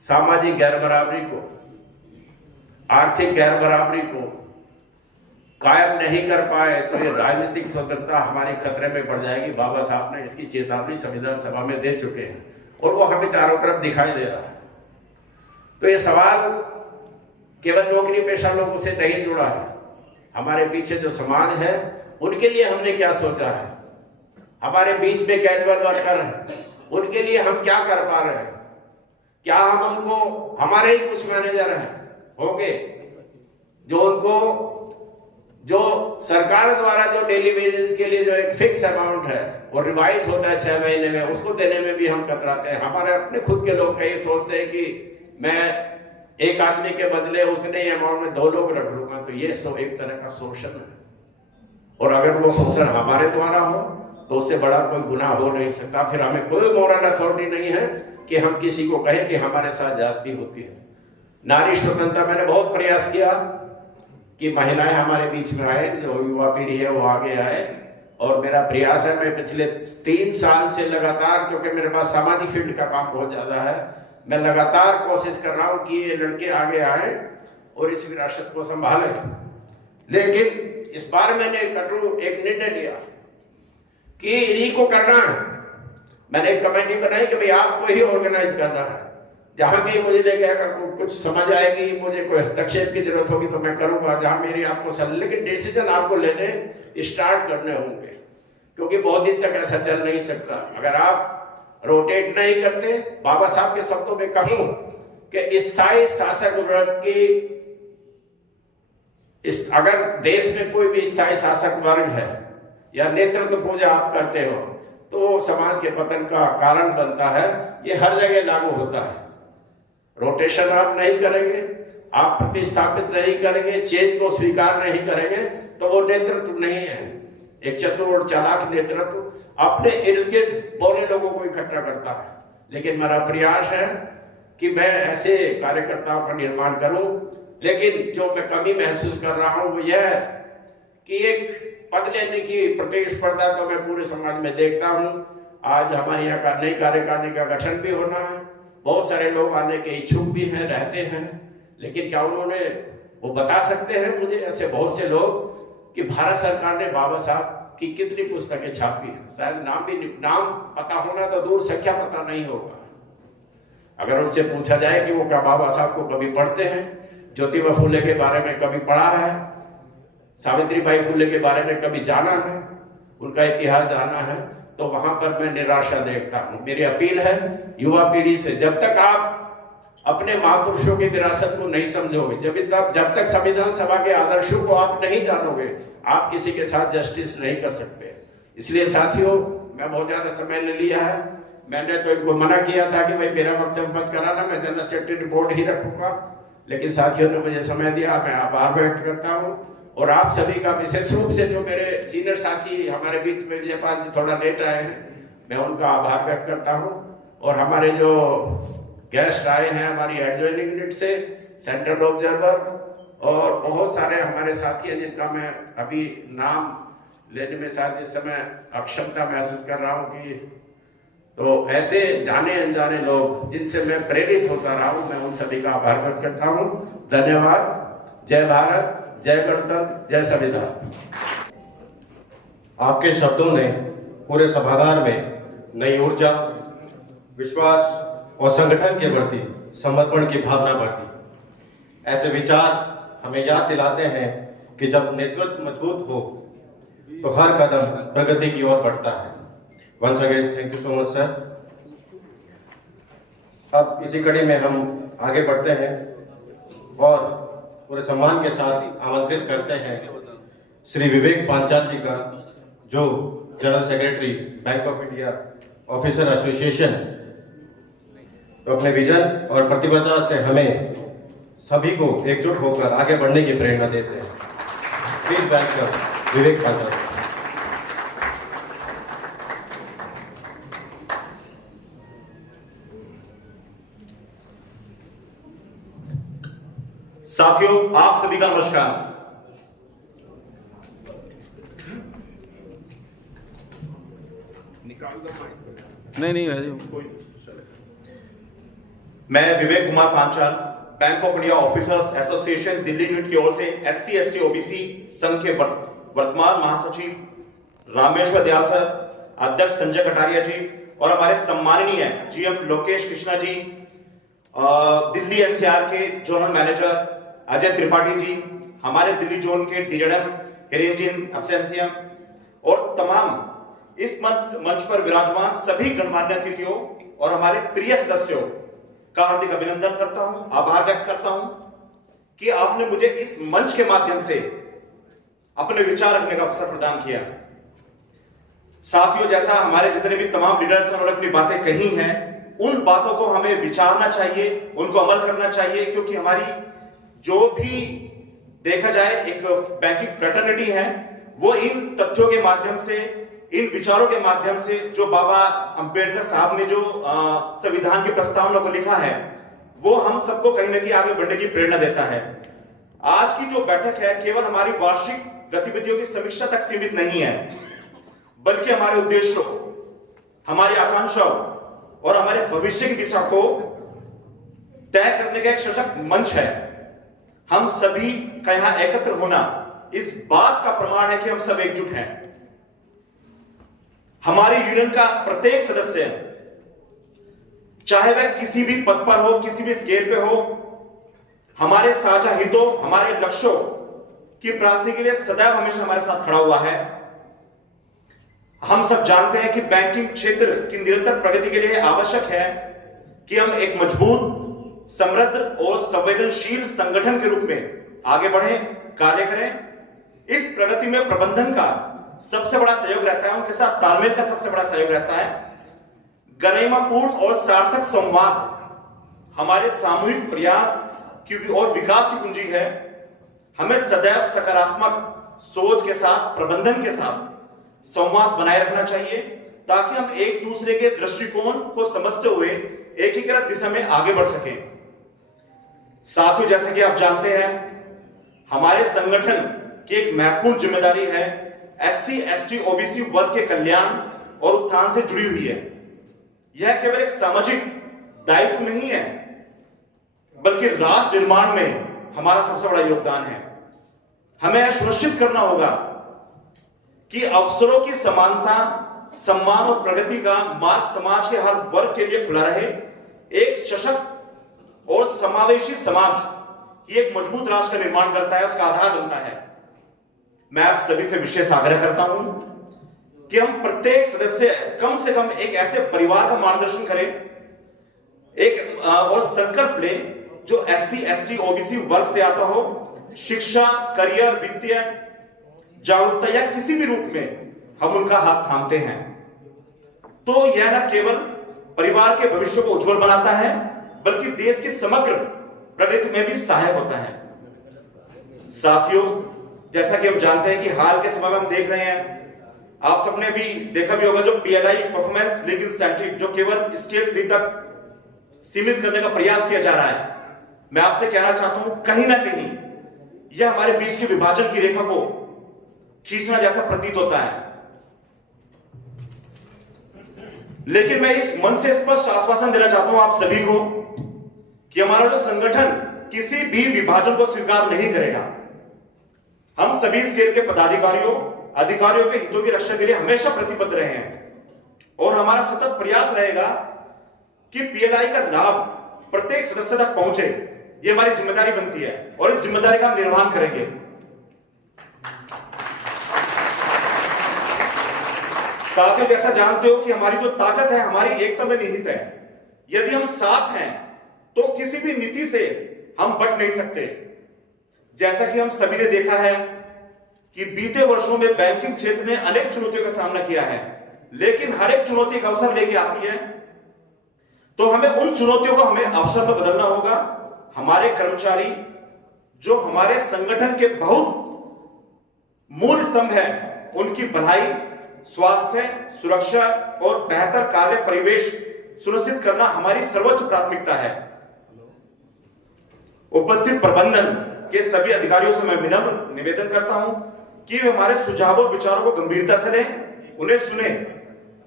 सामाजिक गैर बराबरी को, आर्थिक गैर बराबरी को कायम नहीं कर पाए तो ये राजनीतिक स्वतंत्रता हमारी खतरे में पड़ जाएगी। बाबा साहब ने इसकी चेतावनी संविधान सभा में दे चुके हैं और वो हमें चारों तरफ दिखाई दे रहा है। तो ये सवाल केवल नौकरी पेशा लोगों से नहीं जुड़ा है, हमारे पीछे जो समाज है उनके लिए हमने क्या सोचा है? हमारे बीच में कैजुअल वर्कर हैं, उनके लिए हम क्या कर पा रहे हैं? क्या हम उनको, हमारे ही कुछ मैनेजर हैं होंगे जो उनको, जो सरकार द्वारा जो डेली वेजेस के लिए जो एक फिक्स अमाउंट है वो रिवाइज होता है 6 महीने में, उसको देने में भी हम कतराते हैं। हमारे अपने खुद के लोग कई सोचते हैं कि मैं एक आदमी के बदले उतने ही अमाउंट में 2 लोग रख लूंगा, तो ये एक तरह का शोषण है। और अगर वो शोषण हमारे द्वारा हो तो उससे बड़ा कोई गुनाह हो नहीं सकता। फिर हमें कोई मॉरल अथॉरिटी नहीं है कि हम किसी को कहें कि हमारे साथ जाति होती है। नारी स्वतंत्रता, मैंने बहुत प्रयास किया कि महिलाएं हमारे बीच में आए, जो युवा पीढ़ी है वो आगे आए, और मेरा प्रयास है, मैं पिछले 3 साल से लगातार, क्योंकि मेरे पास सामाजिक फील्ड का काम बहुत ज्यादा है, मैं लगातार कोशिश कर रहा हूं कि ये लड़के आगे आए और इस विरासत को संभालें। लेकिन इस बार मैंने एक निर्णय लिया कि इन्हीं को करना है। मैंने एक कमेटी बनाई कि भाई आपको ही ऑर्गेनाइज करना है, जहां कहीं मुझे लगे कुछ समझ आएगी, मुझे कोई हस्तक्षेप की जरूरत होगी तो मैं करूंगा, जहां मेरी आपको लेकिन डिसीजन आपको लेने स्टार्ट करने होंगे, क्योंकि बहुत दिन तक ऐसा चल नहीं सकता। अगर आप रोटेट नहीं करते, बाबा साहब के शब्दों में कहूं कि स्थायी शासक वर्ग की, अगर देश में कोई भी स्थायी शासक वर्ग है या नेतृत्व पूजा आप करते हो तो समाज के पतन का कारण बनता है। ये हर जगह लागू होता है। रोटेशन आप नहीं करेंगे, आप प्रतिस्थापित नहीं करेंगे, चेंज को स्वीकार नहीं करेंगे, तो वो नेतृत्व नहीं है। एक चतुर और चालाक नेतृत्व अपने इर्द गिर्द बोले लोगों को इकट्ठा करता है। लेकिन मेरा प्रयास है कि मैं ऐसे कार्यकर्ताओं का निर्माण करूं, लेकिन जो मैं कमी महसूस कर रहा हूं वो यह है कि एक पद लेने की प्रतिस्पर्धा तो मैं पूरे समाज में देखता हूं। आज हमारे यहाँ का नई कार्यकारिणी का गठन भी होना है, बहुत सारे लोग आने के इच्छुक भी हैं, रहते हैं, लेकिन क्या उन्होंने वो बता सकते हैं मुझे, ऐसे बहुत से लोग, कि भारत सरकार ने बाबा साहब की कितनी पुस्तकें छापी है? शायद नाम पता होना तो दूर, संख्या पता नहीं होगा। अगर उनसे पूछा जाए कि वो क्या बाबा साहब को कभी पढ़ते हैं, ज्योतिबा फूले के बारे में कभी पढ़ा है, सावित्रीबाई फूले के बारे में कभी जाना है, उनका इतिहास जाना है, तो वहां पर मैं निराशा देखता हूं। मेरी अपील है युवा पीढ़ी से, जब तक आप अपने महापुरुषों की विरासत को नहीं समझोगे, जब तक संविधान सभा के आदर्शों को आप नहीं जानोगे, आप किसी के साथ जस्टिस नहीं कर सकते। इसलिए साथियों, मैं बहुत ज्यादा समय ले लिया है। मैंने तो इनको मना किया था कि भाई मेरा वक्तव्य मत कराना, मैं जनरल सेक्रेटरी रिपोर्ट ही रखूंगा, लेकिन साथियों ने मुझे समय दिया, मैं आभार व्यक्त करता हूं। और आप सभी का, विशेष रूप से जो मेरे सीनियर साथी हमारे बीच में विजयपाल जी थोड़ा लेट आए हैं, मैं उनका आभार व्यक्त करता हूं। और हमारे जो गेस्ट आए हैं हमारी एडजॉइनिंग यूनिट से, सेंट्रल ऑब्जर्वर, और बहुत सारे हमारे साथी हैं जिनका मैं अभी नाम लेने में शायद इस समय अक्षमता महसूस कर रहा हूं कि, तो ऐसे जाने अनजाने लोग जिनसे मैं प्रेरित होता रहा हूं, मैं उन सभी का आभार व्यक्त करता हूं। धन्यवाद। जय भारत, जय गणतंत्र, जय संविधान। आपके शब्दों ने पूरे सभागार में नई ऊर्जा, विश्वास और संगठन के प्रति समर्पण की भावना बढ़ती। ऐसे विचार हमें याद दिलाते हैं कि जब नेतृत्व मजबूत हो तो हर कदम प्रगति की ओर बढ़ता है। Once again, thank you so much, sir. अब इसी कड़ी में हम आगे बढ़ते हैं और पूरे सम्मान के साथ आमंत्रित करते हैं श्री विवेक पांचाल जी का, जो general secretary bank of India officer association, तो अपने विजन और प्रतिबद्धता से हमें सभी को एकजुट होकर आगे बढ़ने की प्रेरणा देते हैं। Please welcome Vivek Panchal. साथियों, आप सभी का नमस्कार। मैं Vivek Kumar Panchal, Bank of India officers association Delhi unit की ओर से SC ST OBC संघ के वर्तमान महासचिव रामेश्वर दयाल सर, अध्यक्ष संजय कटारिया जी और हमारे सम्माननीय GM लोकेश कृष्णा जी, दिल्ली NCR के जोनल मैनेजर अजय त्रिपाठी जी, हमारे दिल्ली जोन के DZM हिरेंज इन एब्सेंशियम और तमाम इस मंच पर विराजमान सभी गणमान्य अतिथियों और हमारे प्रिय सदस्यों का हार्दिक अभिनंदन करता हूं, आभार व्यक्त करता हूं कि आपने मुझे इस मंच के माध्यम से अपने विचार रखने का अवसर प्रदान किया। साथियों, जैसा हमारे जितने भी तमाम लीडर्स हैं उन्होंने अपनी बातें कही हैं, उन बातों को हमें विचारना चाहिए, उनको अमल करना चाहिए, क्योंकि हमारी जो भी देखा जाए एक बैंकिंग फ्रेटर्निटी है, वो इन तथ्यों के माध्यम से, इन विचारों के माध्यम से जो बाबा अंबेडकर साहब ने जो संविधान की प्रस्तावना को लिखा है, वो हम सबको कहीं ना कहीं आगे बढ़ने की प्रेरणा देता है। आज की जो बैठक है केवल हमारी वार्षिक गतिविधियों की समीक्षा तक सीमित नहीं है, बल्कि हमारे उद्देश्यों, हमारी आकांक्षाओं और हमारे भविष्य की दिशा को तय करने का एक सशक्त मंच है। हम सभी का यहां एकत्र होना इस बात का प्रमाण है कि हम सब एकजुट हैं। हमारी यूनियन का प्रत्येक सदस्य, चाहे वह किसी भी पद पर हो, किसी भी स्केल पे हो, हमारे साझा हितों, हमारे लक्ष्यों की प्राप्ति के लिए सदैव हमेशा हमारे साथ खड़ा हुआ है। हम सब जानते हैं कि बैंकिंग क्षेत्र की निरंतर प्रगति के लिए आवश्यक है कि हम एक मजबूत, समृद्ध और संवेदनशील संगठन के रूप में आगे बढ़ें, कार्य करें। इस प्रगति में प्रबंधन का सबसे बड़ा सहयोग रहता है, उनके साथ तालमेल का सबसे बड़ा सहयोग रहता है। गरिमापूर्ण और सार्थक संवाद हमारे सामूहिक प्रयास की और विकास की कुंजी है। हमें सदैव सकारात्मक सोच के साथ, प्रबंधन के साथ संवाद बनाए रखना चाहिए, ताकि हम एक दूसरे के दृष्टिकोण को समझते हुए एकीकृत दिशा में आगे बढ़ सकें। साथियों, जैसे कि आप जानते हैं, हमारे संगठन की एक महत्वपूर्ण जिम्मेदारी है SC ST OBC वर्ग के कल्याण और उत्थान से जुड़ी हुई है। यह केवल एक सामाजिक दायित्व नहीं है, बल्कि राष्ट्र निर्माण में हमारा सबसे बड़ा योगदान है। हमें यह सुनिश्चित करना होगा कि अवसरों की समानता, सम्मान और प्रगति का मार्ग समाज के हर वर्ग के लिए खुला रहे। एक सशक्त और समावेशी समाज ये एक मजबूत राष्ट्र का निर्माण करता है, उसका आधार बनता है। मैं आप सभी से विशेष आग्रह करता हूं कि हम प्रत्येक सदस्य कम से कम एक ऐसे परिवार का मार्गदर्शन करें, एक और संकल्प ले जो SC ST OBC वर्ग से आता हो। शिक्षा, करियर, वित्तीय जागरूकता या किसी भी रूप में हम उनका हाथ थामते हैं, तो यह न केवल परिवार के भविष्य को उज्जवल बनाता है, बल्कि देश की समग्र प्रगति में भी सहायक होता है। साथियों, जैसा कि हम जानते हैं कि हाल के समय में हम देख रहे हैं, आप सबने भी देखा भी होगा, जो PLI परफॉर्मेंस लिंक इंसेंटिव जो केवल स्केल 3 तक सीमित करने का प्रयास किया जा रहा है। मैं आपसे कहना चाहता हूं, कहीं ना कहीं यह हमारे बीच के विभाजन की रेखा को खींचना जैसा प्रतीत होता है। लेकिन मैं इस मन से स्पष्ट आश्वासन देना चाहता हूं आप सभी को कि हमारा जो संगठन किसी भी विभाजन को स्वीकार नहीं करेगा। हम सभी स्केल के पदाधिकारियों, अधिकारियों के हितों की रक्षा के लिए हमेशा प्रतिबद्ध रहे हैं और हमारा सतत प्रयास रहेगा कि PLI का लाभ प्रत्येक सदस्य तक पहुंचे। ये हमारी जिम्मेदारी बनती है और इस जिम्मेदारी का हम निर्वहन करेंगे। साथियों, जैसा जानते हो कि हमारी जो ताकत है हमारी एकता में निहित है। यदि हम साथ हैं तो किसी भी नीति से हम बट नहीं सकते। जैसा कि हम सभी ने देखा है कि बीते वर्षों में बैंकिंग क्षेत्र ने अनेक चुनौतियों का सामना किया है, लेकिन हर एक चुनौती एक अवसर लेके आती है। तो हमें उन चुनौतियों को हमें अवसर में बदलना होगा। हमारे कर्मचारी जो हमारे संगठन के बहुत मूल स्तंभ है, उनकी भलाई, स्वास्थ्य, सुरक्षा और बेहतर कार्य परिवेश सुनिश्चित करना हमारी सर्वोच्च प्राथमिकता है। उपस्थित प्रबंधन के सभी अधिकारियों से मैं विनम्र निवेदन करता हूं कि वे हमारे सुझावों और विचारों को गंभीरता से लें, उन्हें सुने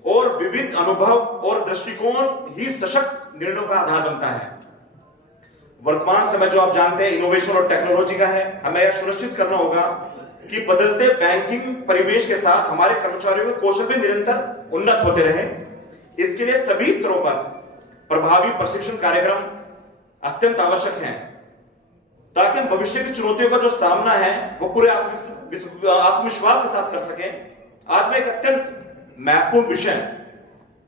और विविध अनुभव और दृष्टिकोण ही सशक्त निर्णयों का आधार बनता है। वर्तमान समय जो आप जानते हैं इनोवेशन और टेक्नोलॉजी का है। हमें यह सुनिश्चित करना होगा कि बदलते बैंकिंग परिवेश के साथ हमारे कर्मचारियों के कौशल भी निरंतर उन्नत होते रहे। इसके लिए सभी स्तरों पर प्रभावी प्रशिक्षण कार्यक्रम अत्यंत आवश्यक हैं, ताकि हम भविष्य की चुनौतियों का जो सामना है वो पूरे आत्मविश्वास के साथ कर सकें। आज मैं एक अत्यंत महत्वपूर्ण विषय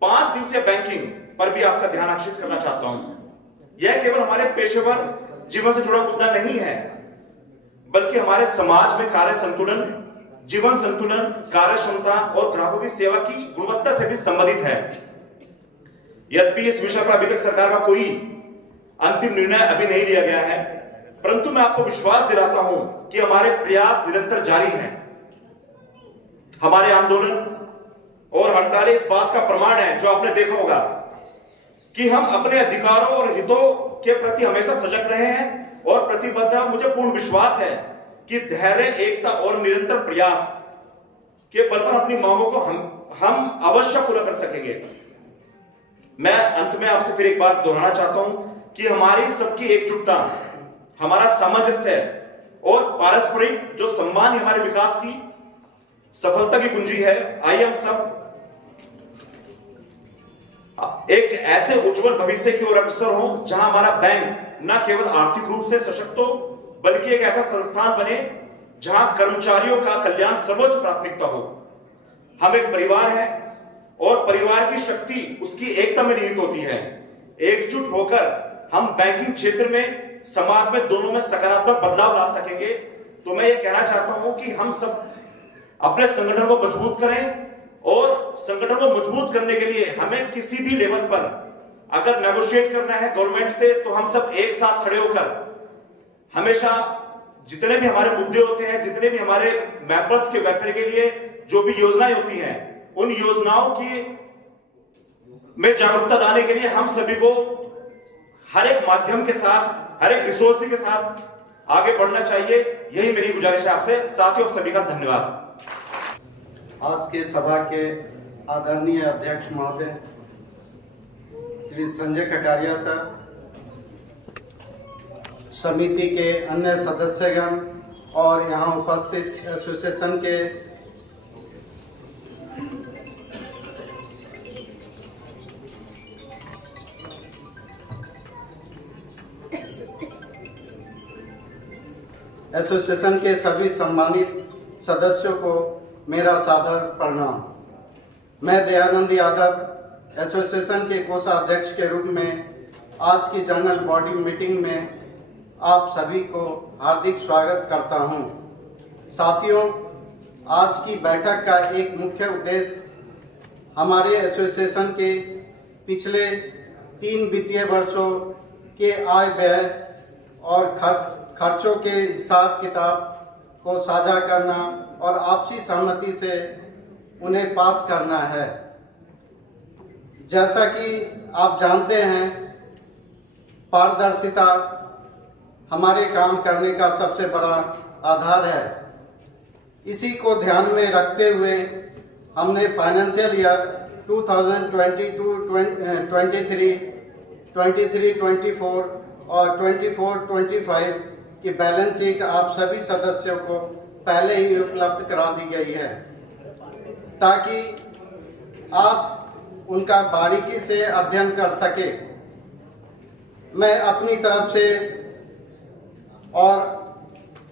5 दिवसीय बैंकिंग पर भी आपका ध्यान आकर्षित करना चाहता हूं। यह केवल हमारे पेशेवर जीवन से जुड़ा मुद्दा नहीं है, बल्कि हमारे समाज में कार्य संतुलन, जीवन संतुलन, कार्य क्षमता और ग्राहकों की सेवा की गुणवत्ता से भी संबंधित है। यद्यपि इस विषय पर अभी तक सरकार का कोई अंतिम निर्णय अभी नहीं लिया गया है, परंतु मैं आपको विश्वास दिलाता हूं कि हमारे प्रयास निरंतर जारी हैं। हमारे आंदोलन और हड़तालें इस बात का प्रमाण है, जो आपने देखा होगा कि हम अपने अधिकारों और हितों के प्रति हमेशा सजग रहे हैं और प्रतिबद्ध। मुझे पूर्ण विश्वास है कि धैर्य, एकता और निरंतर प्रयास के बल पर अपनी मांगों को हम अवश्य पूरा कर सकेंगे। मैं अंत में आपसे फिर एक बात दोहराना चाहता हूं कि हमारी सबकी एकजुटता, हमारा सामंजस्य और पारस्परिक जो सम्मान हमारे विकास की सफलता की कुंजी है। आइए हम सब एक ऐसे उज्जवल भविष्य की ओर अग्रसर हो, जहां हमारा बैंक न केवल आर्थिक रूप से सशक्त हो, बल्कि एक ऐसा संस्थान बने जहां कर्मचारियों का कल्याण सर्वोच्च प्राथमिकता हो। हम एक परिवार है और परिवार की शक्ति उसकी एकता में निहित होती है। एकजुट होकर हम बैंकिंग क्षेत्र में, समाज में, दोनों में सकारात्मक बदलाव ला सकेंगे। तो मैं ये कहना चाहता हूं कि हम सब अपने संगठन को मजबूत करें, और संगठन को मजबूत करने के लिए हमें किसी भी लेवल पर अगर नेगोशिएट करना है गवर्नमेंट से, तो हम सब एक साथ खड़े होकर हमेशा जितने भी हमारे मुद्दे होते हैं, जितने भी हमारे मेंबर्स के वेलफेयर के लिए जो भी योजनाएं होती हैं, उन योजनाओं की में जागरूकता लाने के लिए हम सभी को हर एक माध्यम के साथ, हर एक रिसोर्स के साथ आगे बढ़ना चाहिए। यही मेरी गुजारिश है आपसे। साथियों, सभी का धन्यवाद। आज के सभा के आदरणीय अध्यक्ष महोदय श्री संजय कटारिया सर, समिति के अन्य सदस्यगण और यहाँ उपस्थित एसोसिएशन के सभी सम्मानित सदस्यों को मेरा सादर प्रणाम। मैं दयानंद यादव एसोसिएशन के कोषाध्यक्ष के रूप में आज की जनरल बॉडी मीटिंग में आप सभी को हार्दिक स्वागत करता हूं। साथियों, आज की बैठक का एक मुख्य उद्देश्य हमारे एसोसिएशन के पिछले 3 वित्तीय वर्षों के आय व्यय और खर्चों के हिसाब किताब को साझा करना और आपसी सहमति से उन्हें पास करना है। जैसा कि आप जानते हैं, पारदर्शिता हमारे काम करने का सबसे बड़ा आधार है। इसी को ध्यान में रखते हुए हमने फाइनेंशियल ईयर 23-24 और 24-25 की बैलेंस शीट आप सभी सदस्यों को पहले ही उपलब्ध करा दी गई है, ताकि आप उनका बारीकी से अध्ययन कर सके। मैं अपनी तरफ से और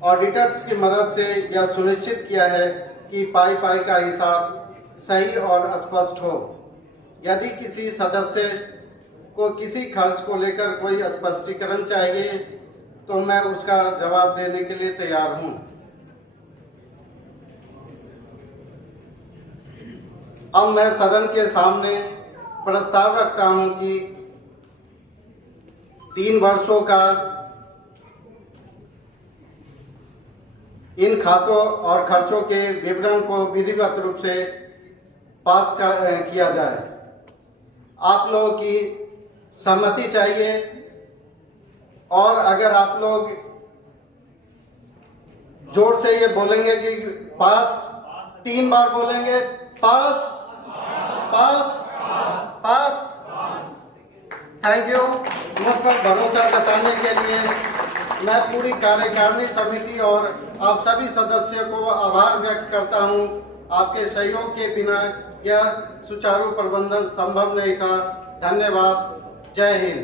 ऑडिटर्स की मदद से यह सुनिश्चित किया है कि पाई का हिसाब सही और स्पष्ट हो। यदि किसी सदस्य को किसी खर्च को लेकर कोई स्पष्टीकरण चाहिए तो मैं उसका जवाब देने के लिए तैयार हूं। अब मैं सदन के सामने प्रस्ताव रखता हूं कि 3 वर्षों का इन खातों और खर्चों के विवरण को विधिवत रूप से पास किया जाए। आप लोगों की सहमति चाहिए और अगर आप लोग जोर से ये बोलेंगे कि पास, 3 बार बोलेंगे पास पास पास। Thank you. मुझ पर भरोसा जताने के लिए मैं पूरी कार्यकारिणी समिति और आप सभी सदस्यों को आभार व्यक्त करता हूं। आपके सहयोग के बिना यह सुचारू प्रबंधन संभव नहीं था। धन्यवाद। जय हिंद।